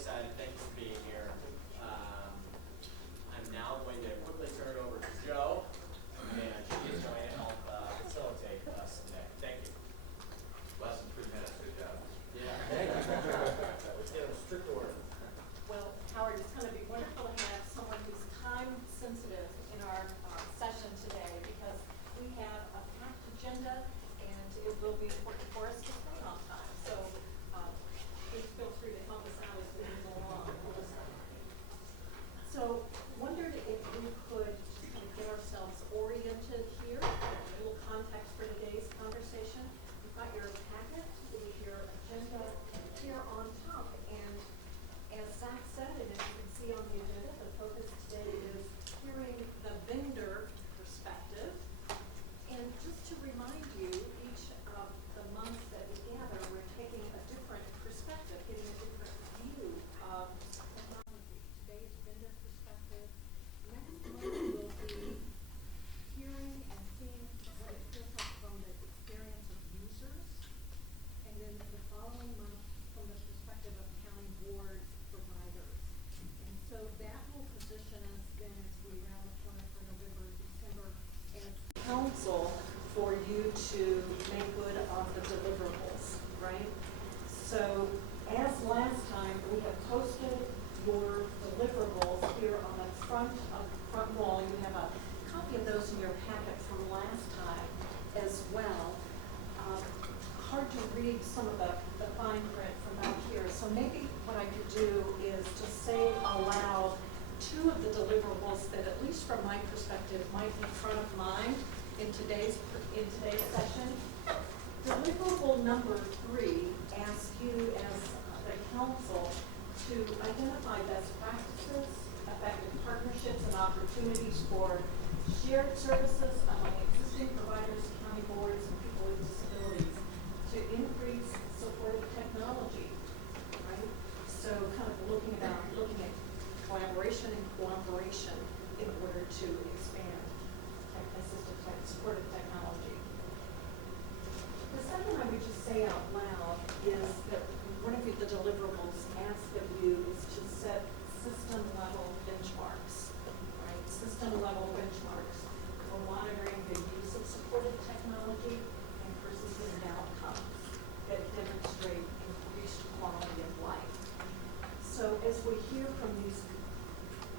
excited. Thank you for being here. I'm now going to quickly turn it over to Joe, and she is going to help facilitate us today. Thank you. Less than 3 minutes. Good job. Yeah. Thank you. Let's get a strict order. Well, Howard, it's going to be wonderful to have someone who's time sensitive in our session today, because we have a packed agenda and it will be important for us to stay on time. So please feel free to help us out as we move along. So wondered if we could just kind of get ourselves oriented here, a little context for today's conversation. You've got your packet with your agenda here on top, and as Zach said, and as you can see on the agenda, the focus today is hearing the vendor perspective. And just to remind you, each of the months that we gather, we're taking a different perspective, getting a different view of technology. Today's vendor perspective. Next month we'll be hearing and seeing what it feels like from the experience of users. And then the following month from the perspective of county board providers. And so that will position us then as we round the corner for November, December, as council for you to make good on the deliverables, right? So as last time, we have posted your deliverables here on the front wall. You have a copy of those in your packet from last time as well. Hard to read some of the fine print from back here. So maybe what I could do is just say aloud two of the deliverables that, at least from my perspective, might be front of mind in today's session. Deliverable number 3 asks you as the council to identify best practices, effective partnerships and opportunities for shared services among existing providers, county boards, and people with disabilities to increase supportive technology, right? So kind of looking at collaboration and cooperation in order to expand supportive technology. The second I would just say out loud is that one of the deliverables asked of you is to set system level benchmarks, right? System level benchmarks for monitoring the use of supportive technology and persistent outcomes that demonstrate increased quality of life. So as we hear from these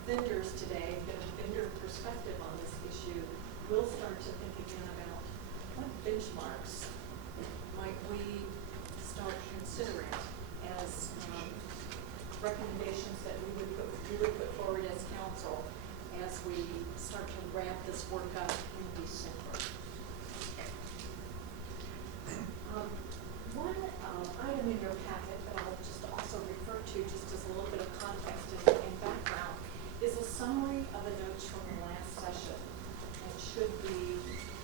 vendors today, get a vendor perspective on this issue, we'll start to think again about what benchmarks might we start considering as recommendations that we would put forward as council as we start to wrap this work up in December. One item in your packet that I'll just also refer to just as a little bit of context and background is a summary of the notes from the last session. It should be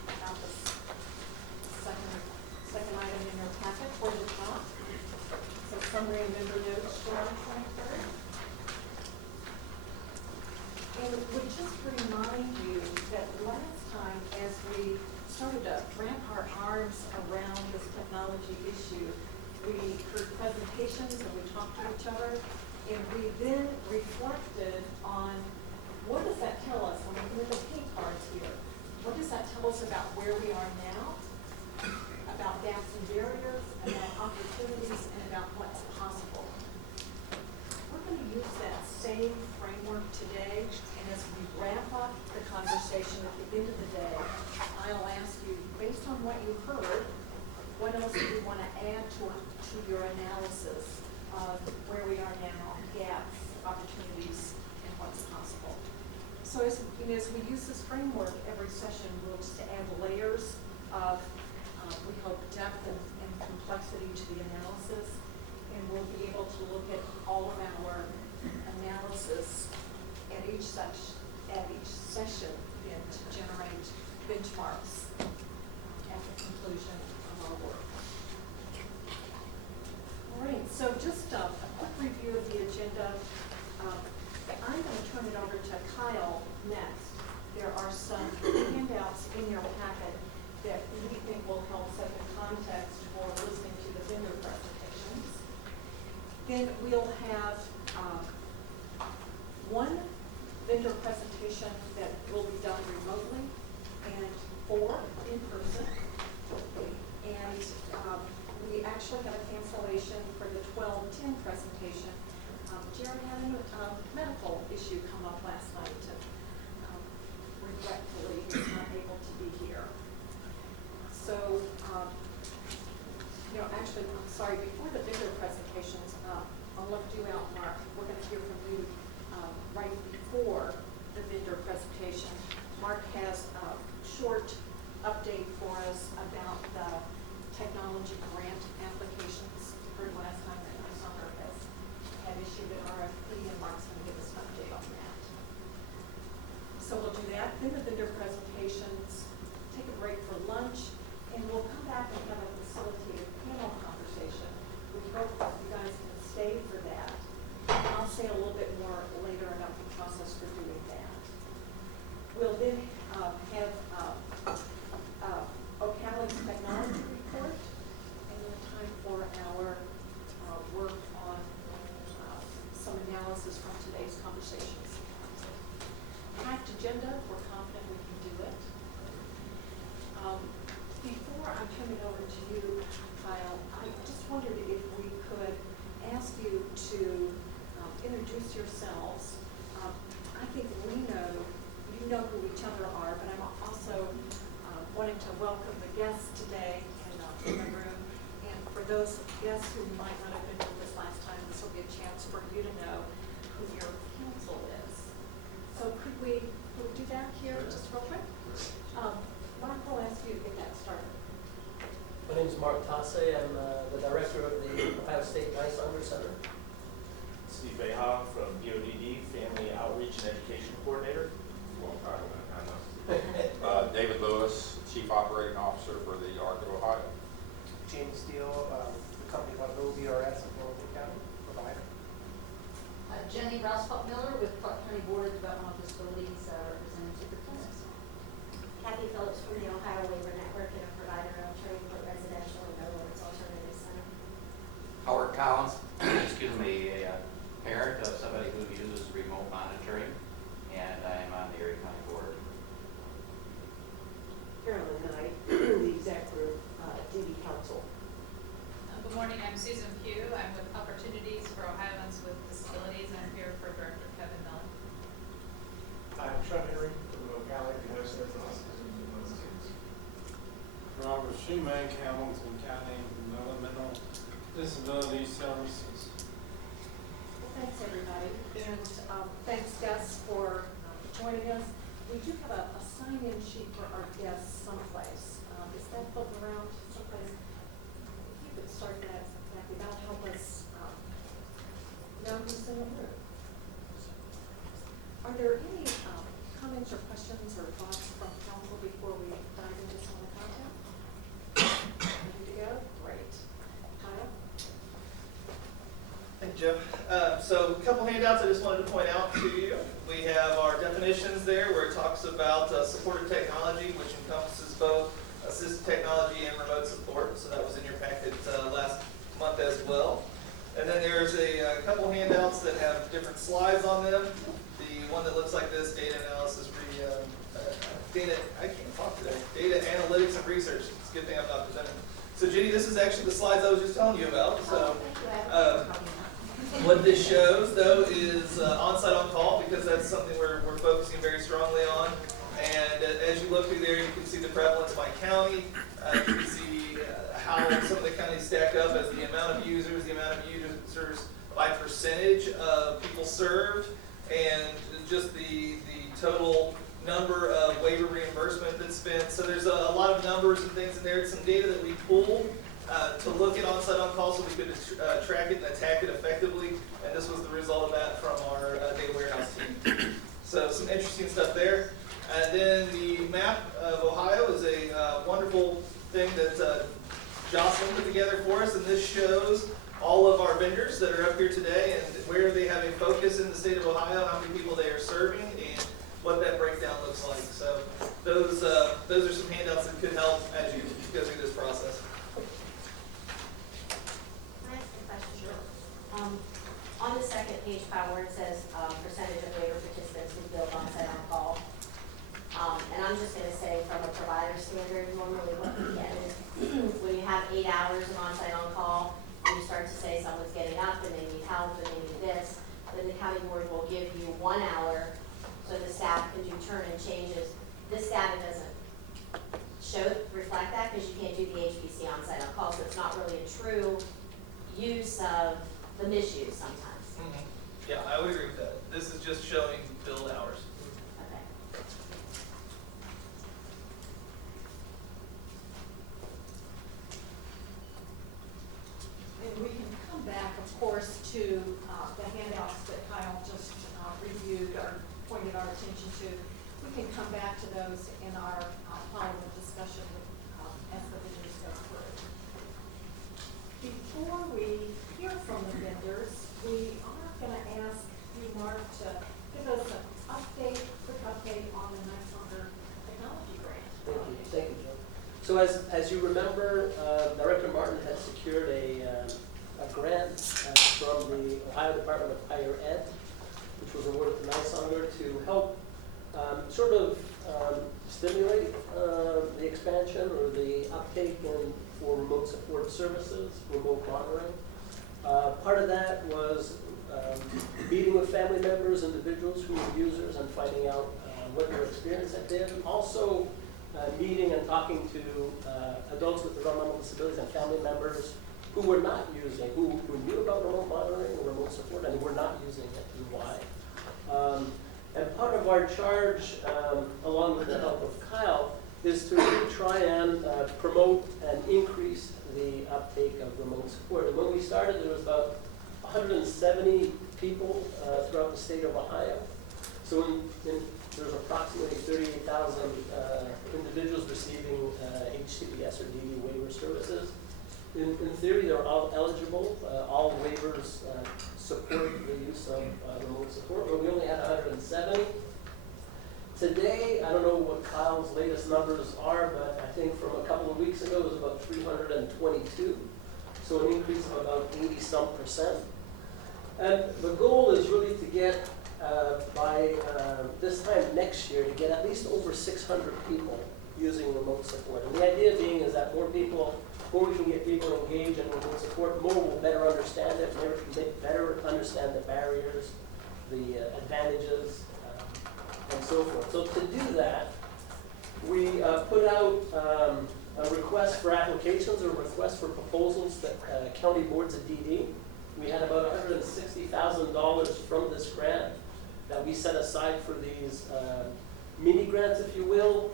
about the second item in your packet for the top. So summary and member notes July 23rd. And would just remind you that last time, as we started to wrap our arms around this technology issue, we heard presentations and we talked to each other, and we then reflected on what does that tell us when we look at the pay cards here. What does that tell us about where we are now, about gaps and barriers, about opportunities, and about what's possible? We're going to use that same framework today, and as we wrap up the conversation at the end of the day, I'll ask you, based on what you heard, what else do you want to add to your analysis of where we are now, gaps, opportunities, and what's possible? So as we use this framework every session, we'll just add layers of, we hope, depth and complexity to the analysis, and we'll be able to look at all of our analysis at each session and to generate benchmarks at the conclusion of our work. All right, so just a quick review of the agenda. I'm going to turn it over to Kyle next. There are some handouts in your packet that we think will help set the context for listening to the vendor presentations. Then we'll have one vendor presentation that will be done remotely and 4 in person. And we actually had a cancellation for the 12:10 presentation. Jared had a medical issue come up last night, and regretfully he was not able to be here. So, actually, I'm sorry, before the vendor presentations, I'll look you out, Mark. We're going to hear from you right before the vendor presentation. Mark has a short update for us about the technology grant applications. Heard last time that my summer had issued an RFP, and Mark's going to give us an update on that. So we'll do that, then the vendor presentations, take a break for lunch, and we'll come back and have a facilitated panel conversation. We hope that you guys can stay for that. I'll say a little bit more later about the process for doing that. We'll then have Occupancy Technology report, and then time for our work on some analysis from today's conversations. Packed agenda, we're confident we can do it. Before I turn it over to you, Kyle, I just wondered if we could ask you to introduce yourselves. I think you know who each other are, but I'm also wanting to welcome the guests today in the room. And for those guests who might not have been with us last time, this will be a chance for you to know who your counsel is. So could we do that here just real quick? Mark, will ask you to get that started. My name is Mark Tasse. I'm the director of the Ohio State Alzheimer's Center. Steve Beha from DODD, Family Outreach and Education Coordinator. Long title, David Lewis, Chief Operating Officer for the Arc of Ohio. James Steele, the company called OBRS in Hamilton County, provider. Jenny Rousepop-Miller with Clark County Board of Developmental Disabilities, representing superintendents. Kathy Phillips from the Ohio Labor Network and a provider of training for residential and other alternative center. Howard Collins, excuse me, a parent of somebody who uses remote monitoring, and I am on the Erie County Board. Carolyn Knight, the exec group, DD Council. Good morning, I'm Susan Pugh. I'm with Opportunities for Ohioans with Disabilities. I'm here for Director Kevin Miller. I'm Sean Henry from Ocala, the United States Office of the United States. Robert Schumann, Hamilton County Developmental Disability Services. Well, thanks, everybody. And thanks, guests, for joining us. We do have a sign-in sheet for our guests someplace. Is that floating around someplace? If you could start that, that'll help us know who's in the room. Are there any comments or questions or thoughts from council before we dive into some of the content? Ready to go? Great. Kyle? Thank you, Joe. So a couple handouts I just wanted to point out to you. We have our definitions there where it talks about supportive technology, which encompasses both assistive technology and remote support. So that was in your packet last month as well. And then there's a couple handouts that have different slides on them. The one that looks like this, data analysis, I can't talk today. Data analytics and research. It's a good thing I'm not presenting. So Jenny, this is actually the slides I was just telling you about. So what this shows though is on-site on-call, because that's something we're focusing very strongly on. And as you look through there, you can see the prevalence by county. You can see how some of the counties stack up as the amount of users by percentage of people served, and just the total number of waiver reimbursement that's spent. So there's a lot of numbers and things in there. It's some data that we pulled to look at on-site on-call so we could track it and attack it effectively. And this was the result of that from our data warehouse team. So some interesting stuff there. And then the map of Ohio is a wonderful thing that Jocelyn put together for us, and this shows all of our vendors that are up here today and where they have a focus in the state of Ohio, how many people they are serving, and what that breakdown looks like. So those are some handouts that could help as you go through this process. Can I ask a question? Sure. on the second page, Kyle, where it says, percentage of waiver participants who billed on-site on-call. And I'm just gonna say from a provider standard, normally what we get is when you have 8 hours of on-site on-call, and you start to say someone's getting up and they need help and they need this, then the county board will give you 1 hour so the staff can do turn and changes. This data doesn't reflect that because you can't do the HPC on-site on-call, so it's not really a true use of the misuse sometimes. Yeah, I would agree with that. This is just showing billed hours. Okay. And we can come back, of course, to the handouts that Kyle just reviewed or pointed our attention to. We can come back to those in our following discussion as the videos go through. Before we hear from the vendors, we are going to ask you, Mark, to give us an update, quick update on the Untitled Technology grant. Thank you, Joe. So as you remember, Director Martin had secured a grant from the Ohio Department of Higher Ed, which was awarded to NYSONGR to help sort of stimulate the expansion or the uptake for remote support services, remote monitoring. Part of that was meeting with family members, individuals who were users, and finding out what their experience had been. Also, meeting and talking to adults with developmental disabilities and family members who were not using, who knew about remote monitoring or remote support and were not using it, and why. And part of our charge, along with the help of Kyle, is to really try and promote and increase the uptake of remote support. And when we started, there was about 170 people throughout the state of Ohio. So there's approximately 38,000 individuals receiving HCPS or DD waiver services. In theory, they're all eligible. All waivers support the use of remote support, but we only had 170. Today, I don't know what Kyle's latest numbers are, but I think from a couple of weeks ago, it was about 322. So an increase of about 80-some%. And the goal is really to get, by this time next year, to get at least over 600 people using remote support. And the idea being is that more we can get people engaged in remote support, more will better understand it, better understand the barriers, the advantages, and so forth. So to do that, we put out a request for applications or request for proposals that county boards of DD. We had about $160,000 from this grant that we set aside for these mini grants, if you will.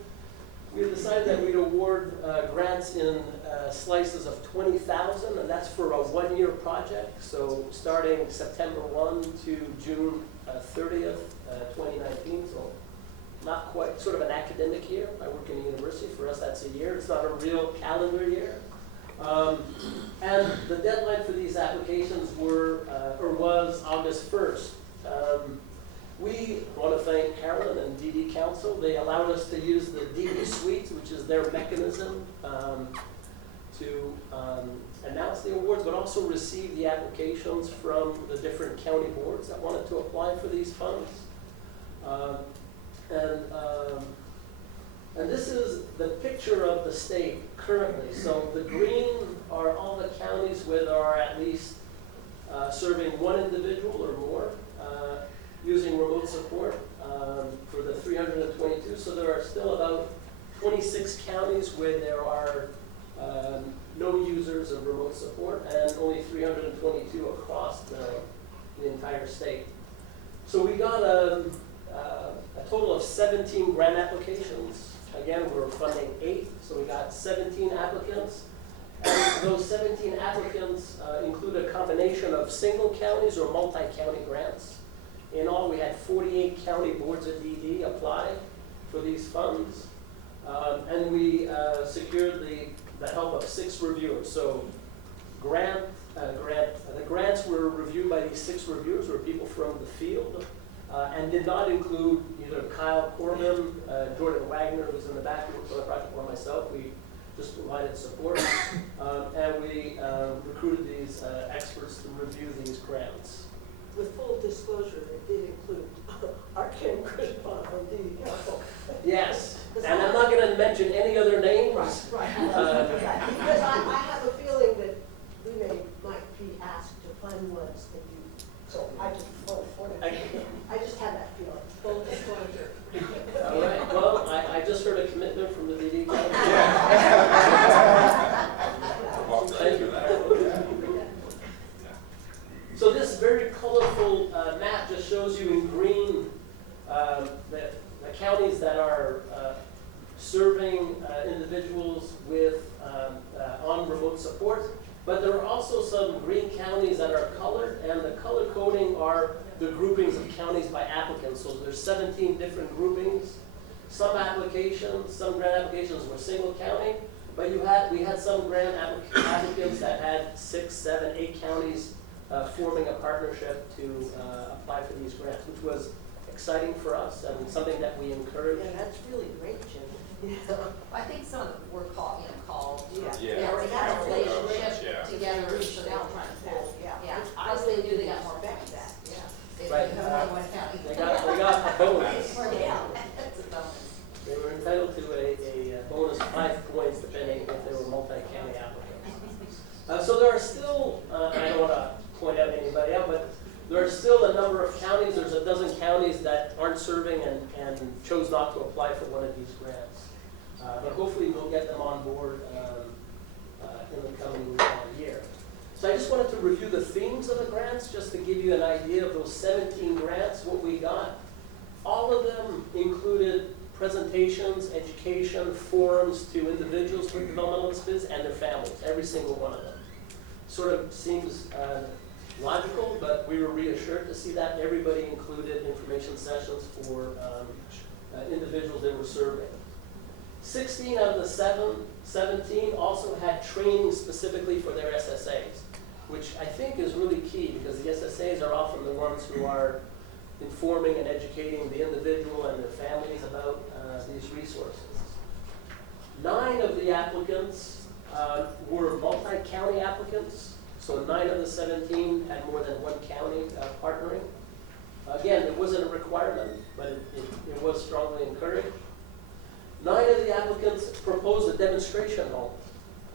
We decided that we'd award grants in slices of $20,000, and that's for a one-year project. So starting September 1 to June 30th, 2019. So not quite, sort of an academic year. I work in a university. For us, that's a year. It's not a real calendar year. And the deadline for these applications was August 1st. We want to thank Carolyn and DD Council. They allowed us to use the DD Suite, which is their mechanism to announce the awards, but also receive the applications from the different county boards that wanted to apply for these funds. And this is the picture of the state currently. So the green are all the counties where there are at least serving one individual or more using remote support for the 322. So there are still about 26 counties where there are no users of remote support and only 322 across the entire state. So we got a total of 17 grant applications. Again, we're funding 8, so we got 17 applicants. And those 17 applicants include a combination of single counties or multi-county grants. In all, we had 48 county boards of DD apply for these funds. And we secured the help of 6 reviewers. So the grants were reviewed by these 6 reviewers, were people from the field, and did not include either Kyle Corbin, Jordan Wagner, who's in the back, who works on the project, or myself. We just provided support. And we recruited these experts to review these grants. with full disclosure, it did include our Ken Crispon from DD Council. Yes, and I'm not gonna mention any other names. Right. Because I have a feeling that we might be asked to fund ones that you, so I just had that feeling. Full disclosure. All right, well, I just heard a commitment from the DD. Thank you. So this very colorful map just shows you in green the counties that are serving individuals with on remote support. But there are also some green counties that are colored, and the color coding are the groupings of counties by applicants. So there's 17 different groupings. Some applications, some grant applications were single county, but we had some grant applicants that had 6, 7, 8 counties forming a partnership to apply for these grants, which was exciting for us and something that we encourage. Yeah, that's really great, Jim. Yeah. I think some of them were called, Yeah. they already had a relationship Yeah. together, so now trying to pull, Yeah. yeah. It's I say really they got more respect points. that, yeah. They Right, didn't have only one county. They got a bonus. Yeah, that's a bonus. They were entitled to a bonus of 5 points depending if they were multi-county applicants. So there are still, I don't want to point out anybody out, but there are still a number of counties. There's a dozen counties that aren't serving and chose not to apply for one of these grants. But hopefully we'll get them on board in the coming year. So I just wanted to review the themes of the grants, just to give you an idea of those 17 grants, what we got. All of them included presentations, education, forums to individuals with developmental disabilities and their families, every single one of them. Sort of seems logical, but we were reassured to see that everybody included information sessions for individuals they were serving. 16 out of the 17 also had training specifically for their SSAs, which I think is really key because the SSAs are often the ones who are informing and educating the individual and their families about these resources. 9 of the applicants were multi-county applicants, so 9 of the 17 had more than one county partnering. Again, it wasn't a requirement, but it was strongly encouraged. 9 of the applicants proposed a demonstration home.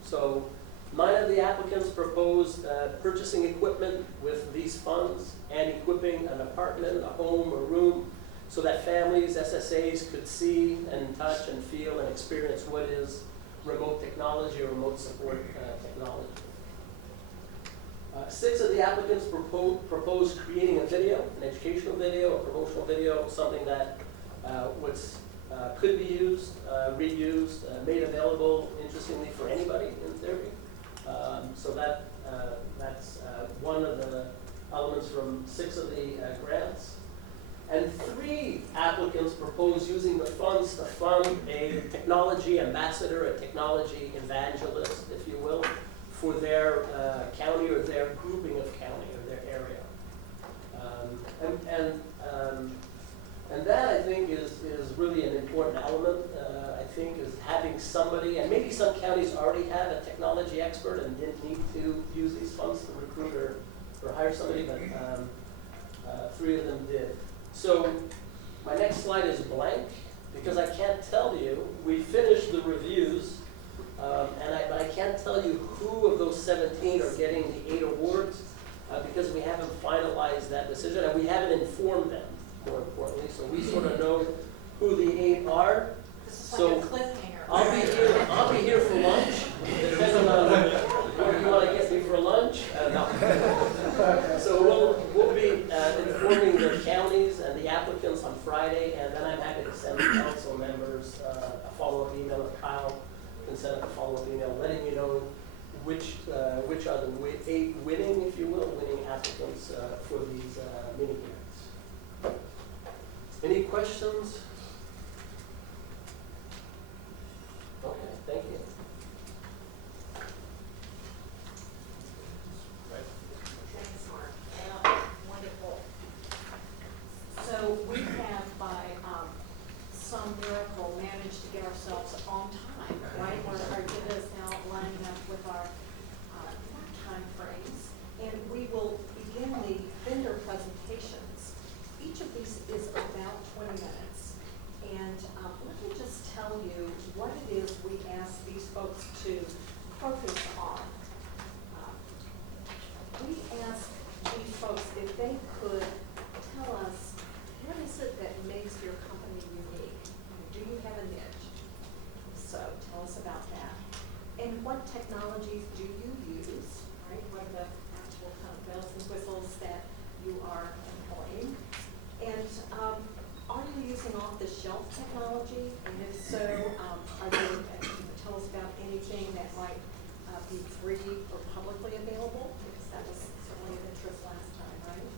So 9 of the applicants proposed purchasing equipment with these funds and equipping an apartment, a home, a room, so that families, SSAs could see and touch and feel and experience what is remote technology or remote support technology. 6 of the applicants proposed creating a video, an educational video, a promotional video, something that could be used, reused, made available, interestingly, for anybody in theory. So that's one of the elements from 6 of the grants. And 3 applicants proposed using the funds to fund a technology ambassador, a technology evangelist, if you will, for their county or their grouping of county or their area. And that, I think, is really an important element, I think, is having somebody, and maybe some counties already had a technology expert and didn't need to use these funds to recruit or hire somebody, but 3 of them did. So my next slide is blank, because I can't tell you, we finished the reviews, but I can't tell you who of those 17 are getting the 8 awards, because we haven't finalized that decision, and we haven't informed them, more importantly, so we sort of know who the 8 are. This is So like a cliffhanger. I'll be here for lunch, depending on what you want to get me for lunch. No. So we'll be informing the counties and the applicants on Friday, and then I'm happy to send the council members a follow-up email, or Kyle can send a follow-up email letting you know which are the 8 winning, if you will, winning applicants for these mini grants. Any questions? Okay, thank you. Thanks, Mark. Wonderful. So we have, by some miracle, managed to get ourselves on time, right? Our agenda is now lining up with our time frames. And we will begin the vendor presentation tell you what it is we ask these folks to focus on. We asked these folks if they could tell us, what is it that makes your company unique? Do you have a niche? So tell us about that. And what technologies do you use, right? What are the actual kind of bells and whistles that you are employing? And are you using off-the-shelf technology? And if so, are they, tell us about anything that might be free or publicly available, because that was certainly of interest last time, right?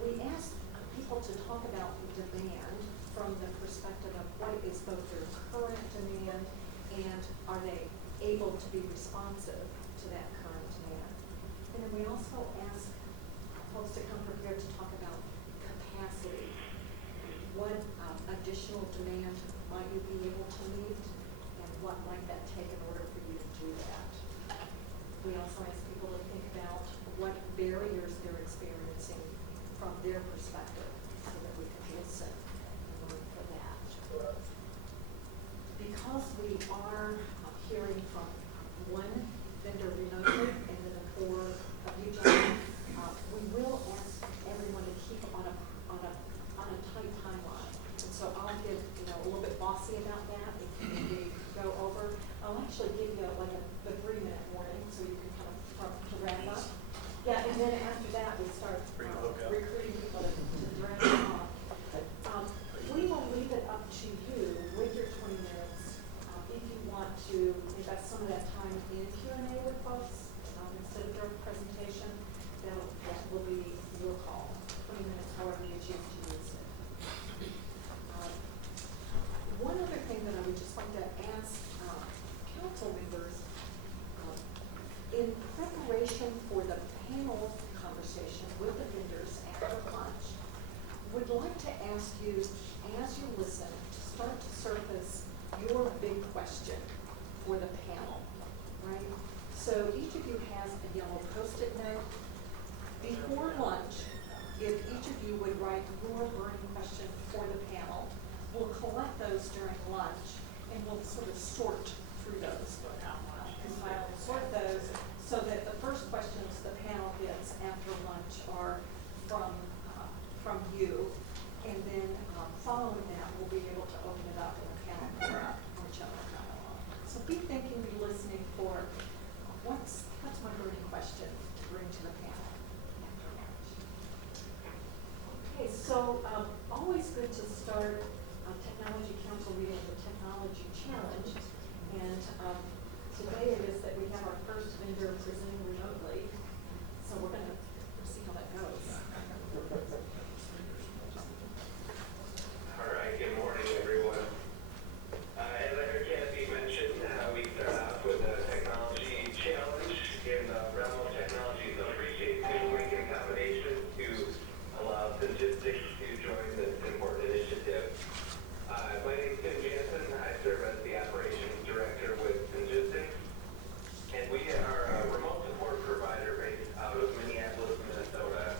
We asked people to talk about demand from the perspective of what is both their current demand and are they able to be responsive to that current demand. And then we also ask folks to come prepared to talk about capacity. What additional demand might you be able to meet, and what might that take in order for you to do that? We also ask people to think about what barriers they're experiencing from their perspective, so that we can listen and learn for that. Because we are hearing from one vendor remotely and then the four of you gentlemen, we will ask everyone to keep on a tight timeline. And so I'll give, a little bit bossy about that if we go over. I'll actually give you like the 3-minute warning so you can kind of start to wrap up. Yeah, and then after that we start recruiting people to drag them off. We will leave it up to you with your 20 minutes if you want to invest some of that time in Q&A with folks instead of direct presentation. That will be your call. 20 minutes, however you choose to use it. One other thing that I would just like to ask council members, in preparation for the panel conversation with the vendors after lunch, would like to ask you, as you listen, to start to surface your big question for the panel, right? So each of you has a yellow Post-it note. Before lunch, if each of you would write your burning question for the panel, we'll collect those during lunch and we'll sort of sort through those. Compile and sort those so that the first questions the panel gets after lunch are from you. And then following that, we'll be able to open it up in a panel or general dialogue. So be thinking, be listening for what's my burning question to bring to the panel after lunch. Okay, so always good to start Technology Council meeting with the Technology Challenge. And today it is that we have our first vendor presenting remotely. So we're going to see how that goes. All right, good morning, everyone. As I heard Kathy mention, we start off with a technology challenge in the realm of technology. So I appreciate you making accommodations to allow statistics to join this important initiative. My name is Tim Jansen. I serve as the operations director with Statistics. And we are a remote support provider based out of Minneapolis, Minnesota.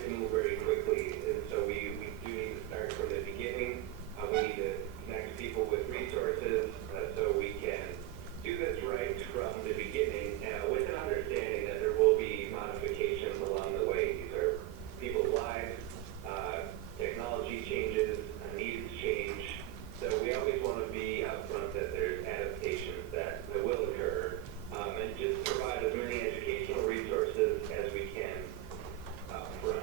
like to move very quickly, and so we do need to start from the beginning. We need to connect people with resources so we can do this right from the beginning with an understanding that there will be modifications along the way. These are people's lives, technology changes, needs change. So we always want to be upfront that there's adaptations that will occur, and just provide as many educational resources as we can upfront.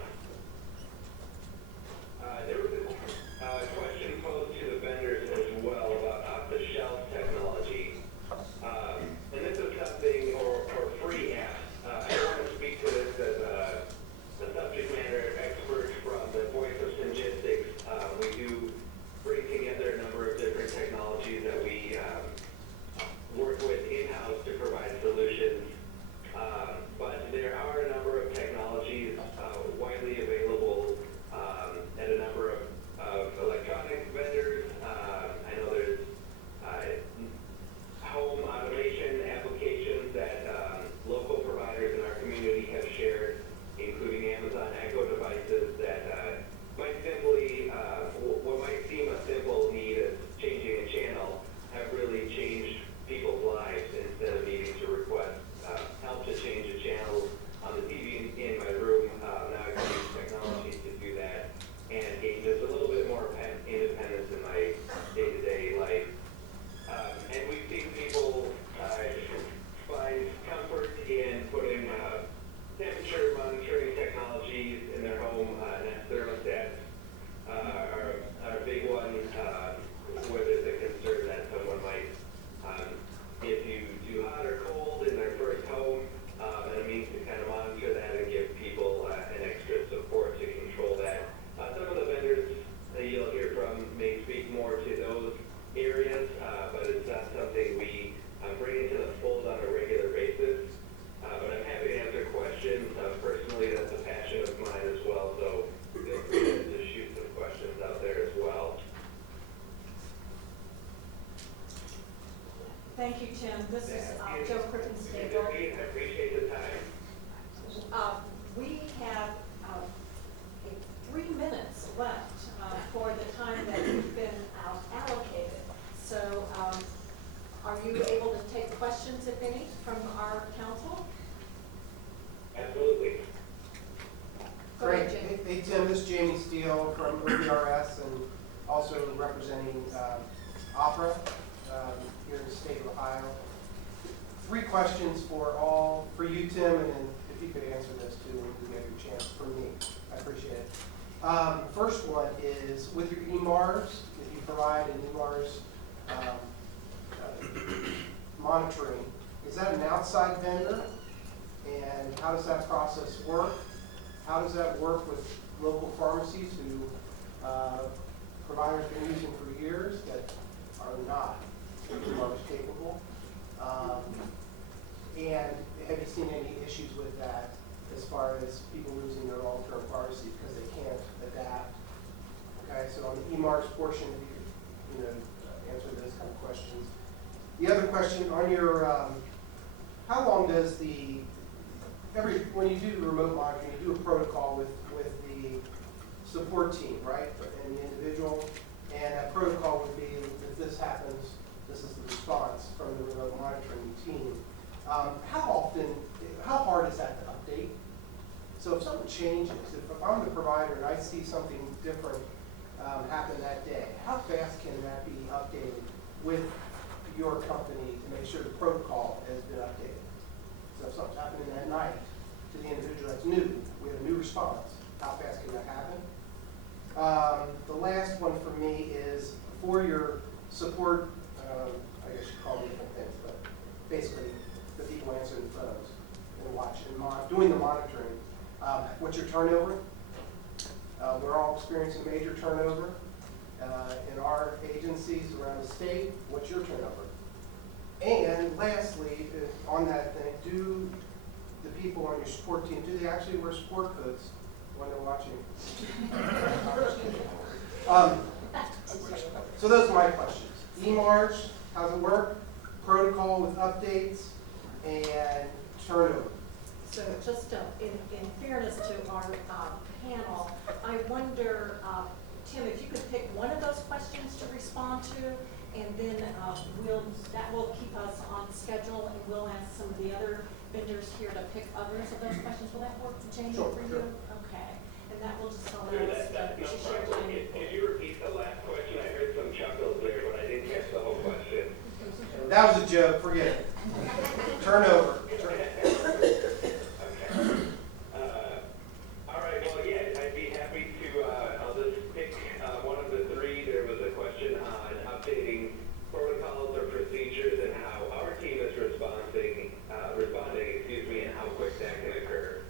There was a question posed to the vendors as well about off-the-shelf technology. And this is something, or free apps. I don't want to speak to this as a subject matter expert from the voice of syngistics. We do bring together a number of different technologies that we work with in-house to provide solutions. But there are a number of technologies widely available at a number of electronic vendors. I know there's home automation applications that local providers in our community have shared, including Amazon Echo devices that might simply, what might seem a simple need of changing a channel, have really changed people's lives instead of needing to request help to change a channel on the TV in my room. Now I can use technology to do that and gain just a little bit more independence in my day-to-day life. And we've seen people find comfort in putting temperature monitoring technologies in their home. Nest thermostats are a big one, where there's a concern that someone might get too hot or cold in their first home, and it means to kind of monitor that and give people an extra support to control that. Some of the vendors that you'll hear from may speak more to those areas, but it's not something we bring into the fold on a regular basis. But I'm happy to answer questions. Personally, that's a passion of mine as well, so feel free to shoot some questions out there as well. Thank you, Tim. This is Joe Crickenstabel. I appreciate the time. We have 3 minutes left for the time that we've been allocated. So are you able to take questions, if any, from our council? Absolutely. Go ahead, Great. Jamie. Hey Tim, this is Jamie Steele from OPRS and also representing Opera here in the state of Ohio. 3 questions for you, Tim, and then if you could answer this too when you get your chance from me. I appreciate it. First one is with your EMARs, if you provide an EMARs monitoring, is that an outside vendor? And how does that process work? How does that work with local pharmacies who providers have been using for years that are not EMARs capable? And have you seen any issues with that as far as people losing their long-term pharmacy because they can't adapt? Okay, so on the EMARS portion, if you could answer those kind of questions. The other question on your, how long does when you do the remote monitoring, you do a protocol with the support team, right, and the individual, and that protocol would be if this happens, this is the response from the remote monitoring team. How hard is that to update? So if something changes, if I'm the provider and I see something different happen that day, how fast can that be updated with your company to make sure the protocol has been updated? So if something's happening that night to the individual that's new, we have a new response. How fast can that happen? The last one for me is for your support, I guess you call them different things, but basically the people answering the phones and watching, doing the monitoring. What's your turnover? We're all experiencing major turnover in our agencies around the state. What's your turnover? And lastly, on that thing, do the people on your support team, do they actually wear sport coats when they're watching? So those are my questions. EMARS, how's it work? Protocol with updates and turnover. So just in fairness to our panel, I wonder, Tim, if you could pick one of those questions to respond to, and then that will keep us on schedule, and we'll ask some of the other vendors here to pick others of those questions. Will that work, Jamie, Sure, for you? sure. Okay, and that will just allow Sure, us that's no to share problem. time. Could you repeat the last question? I heard some chuckles there, but I didn't catch the whole question. That was a joke, forget it. Turn over. Okay. All right, well, yeah, I'd be happy to, I'll just pick one of the three. There was a question on updating protocols or procedures and how our team is responding, and how quick that can occur.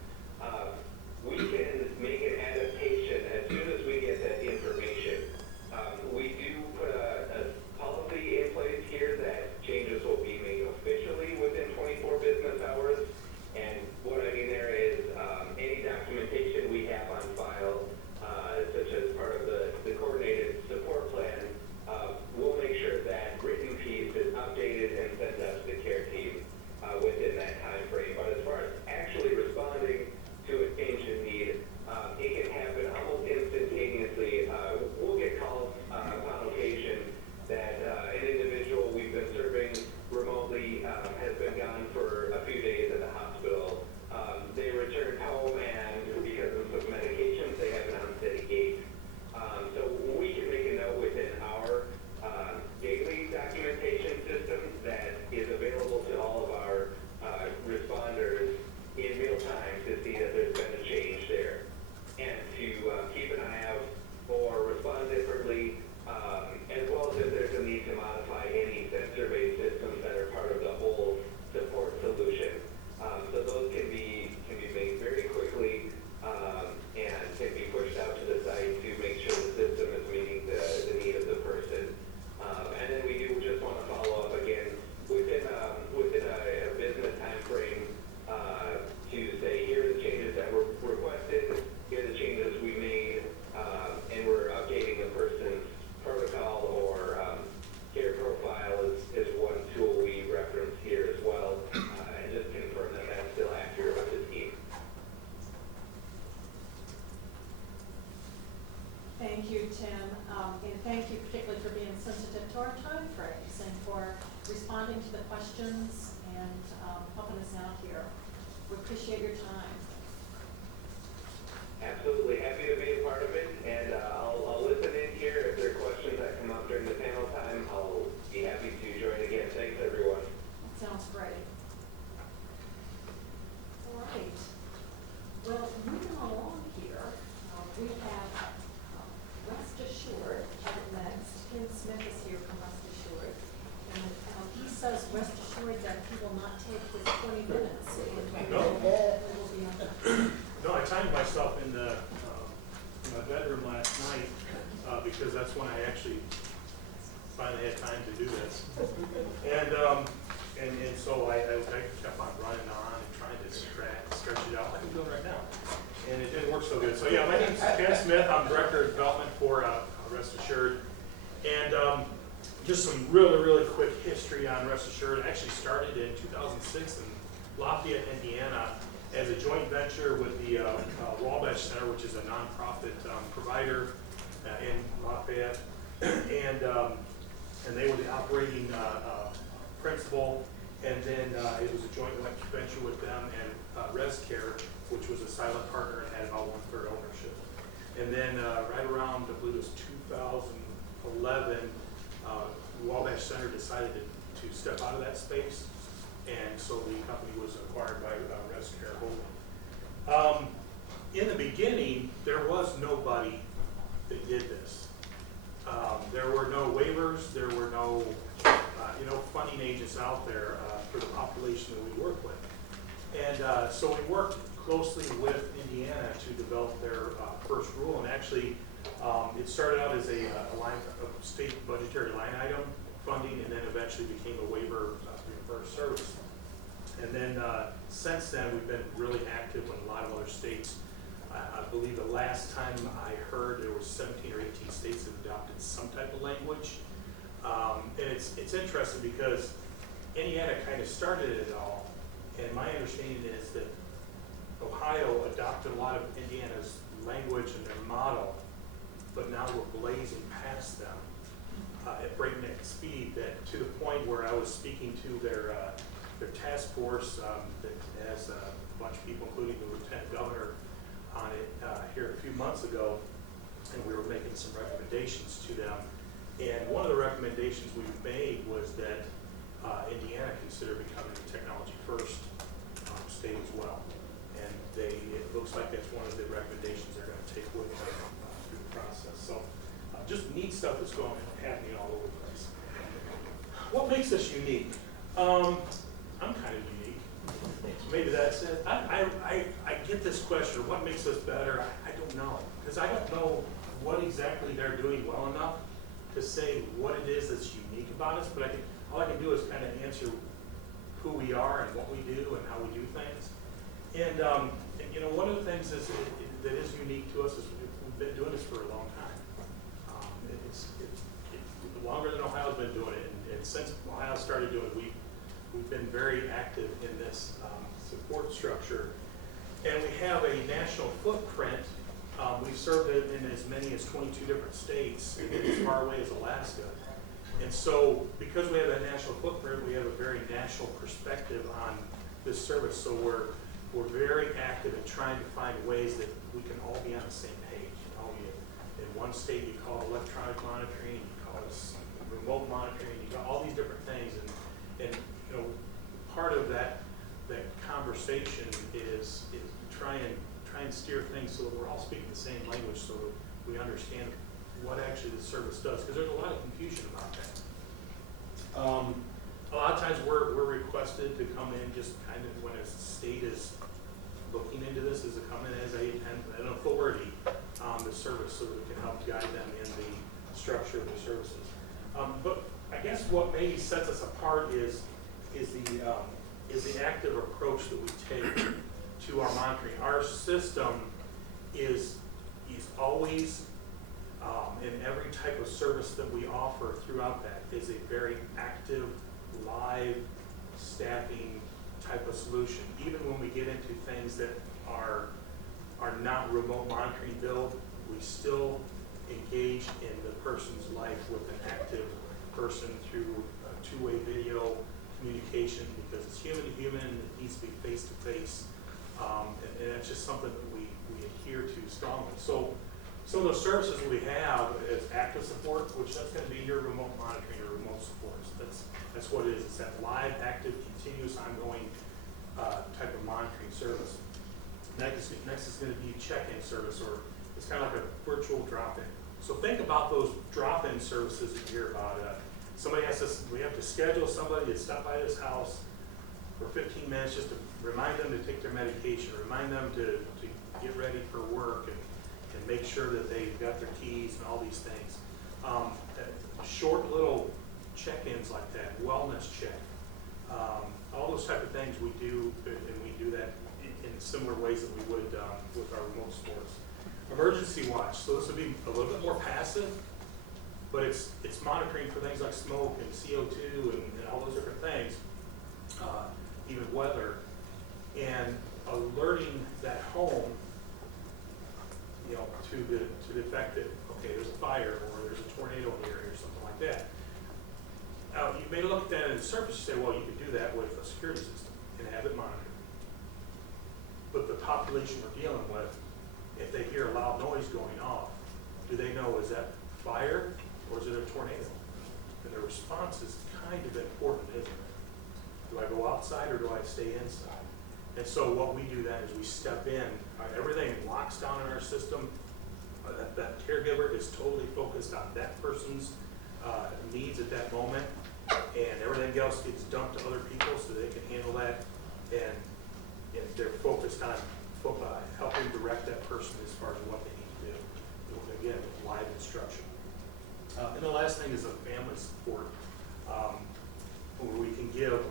We can make an adaptation as soon as we get that information. We do put a policy in place here that changes will be made officially within 24 business hours. And what I mean there is any documentation we have on file, such as part of the coordinated support plan, we'll make sure that written piece is updated and sent out to the care team within that time frame. But as far as actually responding to a change in need, it can happen almost instantaneously. We'll get calls on occasion that an individual we've been serving remotely has been gone for a few days at the hospital. They returned home, and because of some medications, they have an unsteady gait. So we can make a note within our daily documentation system that is available to all of our responders in real time to see that there's been a change there, and to keep an eye out or respond differently, as well as if there's a need to modify any sensor-based systems that are part of the whole support solution. So those can be made very quickly and can be pushed out to the site to make sure the system is meeting the need of the person. And then we do just want to follow up again within a business time frame to say, here are the changes that were requested, here are the changes we made, and we're updating a person's protocol or care profile is one tool we reference here as well, and just confirm that that's still accurate with the team. Thank you, Tim, and thank you particularly for being sensitive to our time frames and for responding to the questions and helping us out here. We appreciate your time. Absolutely, happy to be a part of it, and I'll listen in here. If there are questions that come up during the panel time, I'll be happy to join again. Thanks, everyone. Sounds great. All right. Well, moving along here, we have Rest Assured up next. Ken Smith is here from Rest Assured. And he says rest assured that he will not take his 20 minutes. And No. we will be on. No, I timed myself in my bedroom last night because that's when I actually finally had time to do this. And so I kept on running on and trying to stretch it out like I'm doing right now. And it didn't work so good. So yeah, my name's Ken Smith. I'm Director of Development for Rest Assured. And just some really, really quick history on Rest Assured. It actually started in 2006 in Lafayette, Indiana, as a joint venture with the Wabash Center, which is a nonprofit provider in Lafayette, and they were the operating principal, and then it was a joint venture with them and ResCare, which was a silent partner and had about 1/3 ownership. And then right around, I believe it was 2011, Wabash Center decided to step out of that space. And so the company was acquired by ResCare Holding. In the beginning, there was nobody that did this. There were no waivers. There were no, funding agents out there for the population that we work with. And so we worked closely with Indiana to develop their first rule. And actually, it started out as a state budgetary line item funding, and then eventually became a waiver reimbursed service. And then since then, we've been really active in a lot of other states. I believe the last time I heard, there were 17 or 18 states that adopted some type of language. And it's interesting because Indiana kind of started it all. And my understanding is that Ohio adopted a lot of Indiana's language and their model, but now we're blazing past them at breakneck speed, that to the point where I was speaking to their task force that has a bunch of people, including the lieutenant governor, on it here a few months ago, and we were making some recommendations to them. And one of the recommendations we made was that Indiana consider becoming a technology first state as well. And it looks like that's one of the recommendations they're going to take with them through the process. So just neat stuff that's happening all over the place. What makes us unique? I'm kind of unique. So maybe that's it. I get this question, what makes us better? I don't know. Because I don't know what exactly they're doing well enough to say what it is that's unique about us, but all I can do is kind of answer who we are and what we do and how we do things. And you know, one of the things that is unique to us is we've been doing this for a long time. It's longer than Ohio's been doing it, and since Ohio started doing it, we've been very active in this support structure. And we have a national footprint. We've served it in as many as 22 different states, as far away as Alaska. And so, because we have that national footprint, we have a very national perspective on this service. So we're very active in trying to find ways that we can all be on the same page. You know, in one state you call it electronic monitoring, you call it remote monitoring, you got all these different things, and you know, part of that conversation is try and steer things so that we're all speaking the same language, so that we understand what actually the service does, because there's a lot of confusion about that. A lot of times we're requested to come in just kind of when a state is looking into this, is to come in as an authority on the service, so that we can help guide them in the structure of the services. But I guess what maybe sets us apart is the active approach that we take to our monitoring. Our system is always, in every type of service that we offer throughout that, is a very active, live staffing type of solution. Even when we get into things that are not remote monitoring build, we still engage in the person's life with an active person through two-way video communication, because it's human to human, it needs to be face to face. And it's just something that we adhere to strongly. So some of those services we have is active support, which that's going to be your remote monitoring or remote support. That's what it is. It's that live, active, continuous, ongoing type of monitoring service. Next is going to be check-in service, or it's kind of like a virtual drop-in. So think about those drop-in services that you hear about. We have to schedule somebody to stop by this house for 15 minutes just to remind them to take their medication, remind them to get ready for work, and make sure that they've got their keys and all these things. Short little check-ins like that, wellness check, all those type of things we do, and we do that in similar ways that we would with our remote sports. Emergency watch, so this would be a little bit more passive, but it's monitoring for things like smoke and CO2 and all those different things, even weather, and alerting that home, you know, to the effect that, okay, there's a fire or there's a tornado in the area or something like that. Now, you may look at that in the surface and say, well, you could do that with a security system and have it monitored. But the population we're dealing with, if they hear a loud noise going off, do they know, is that fire or is it a tornado? And the response is kind of important, isn't it? Do I go outside or do I stay inside? And so what we do then is we step in, everything locks down in our system. That caregiver is totally focused on that person's needs at that moment, and everything else gets dumped to other people so they can handle that, and they're focused on helping direct that person as far as what they need to do. Again, live instruction. And the last thing is a family support, where we can give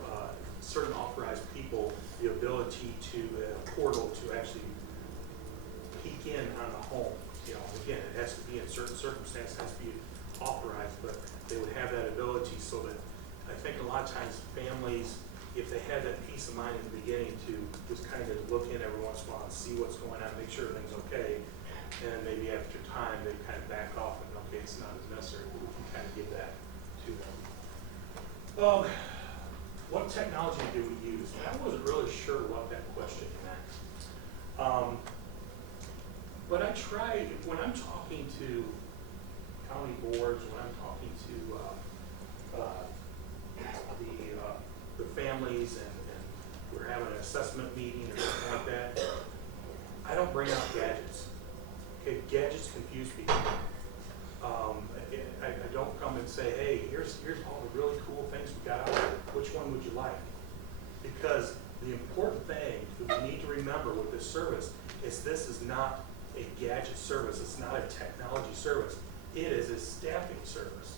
certain authorized people the ability to, a portal to actually peek in on the home. You know, again, it has to be in certain circumstances, it has to be authorized, but they would have that ability, so that I think a lot of times families if they had that peace of mind in the beginning to just kind of look in every once in a while and see what's going on, make sure everything's okay, and maybe after time, they kind of back off and, okay, it's not as necessary, we can kind of give that to them. What technology do we use? I wasn't really sure what that question meant. But I try, when I'm talking to county boards, when I'm talking to the families and we're having an assessment meeting or something like that, I don't bring out gadgets. Okay, gadgets confuse people. I don't come and say, hey, here's all the really cool things we got out there. Which one would you like? Because the important thing that we need to remember with this service is this is not a gadget service. It's not a technology service. It is a staffing service.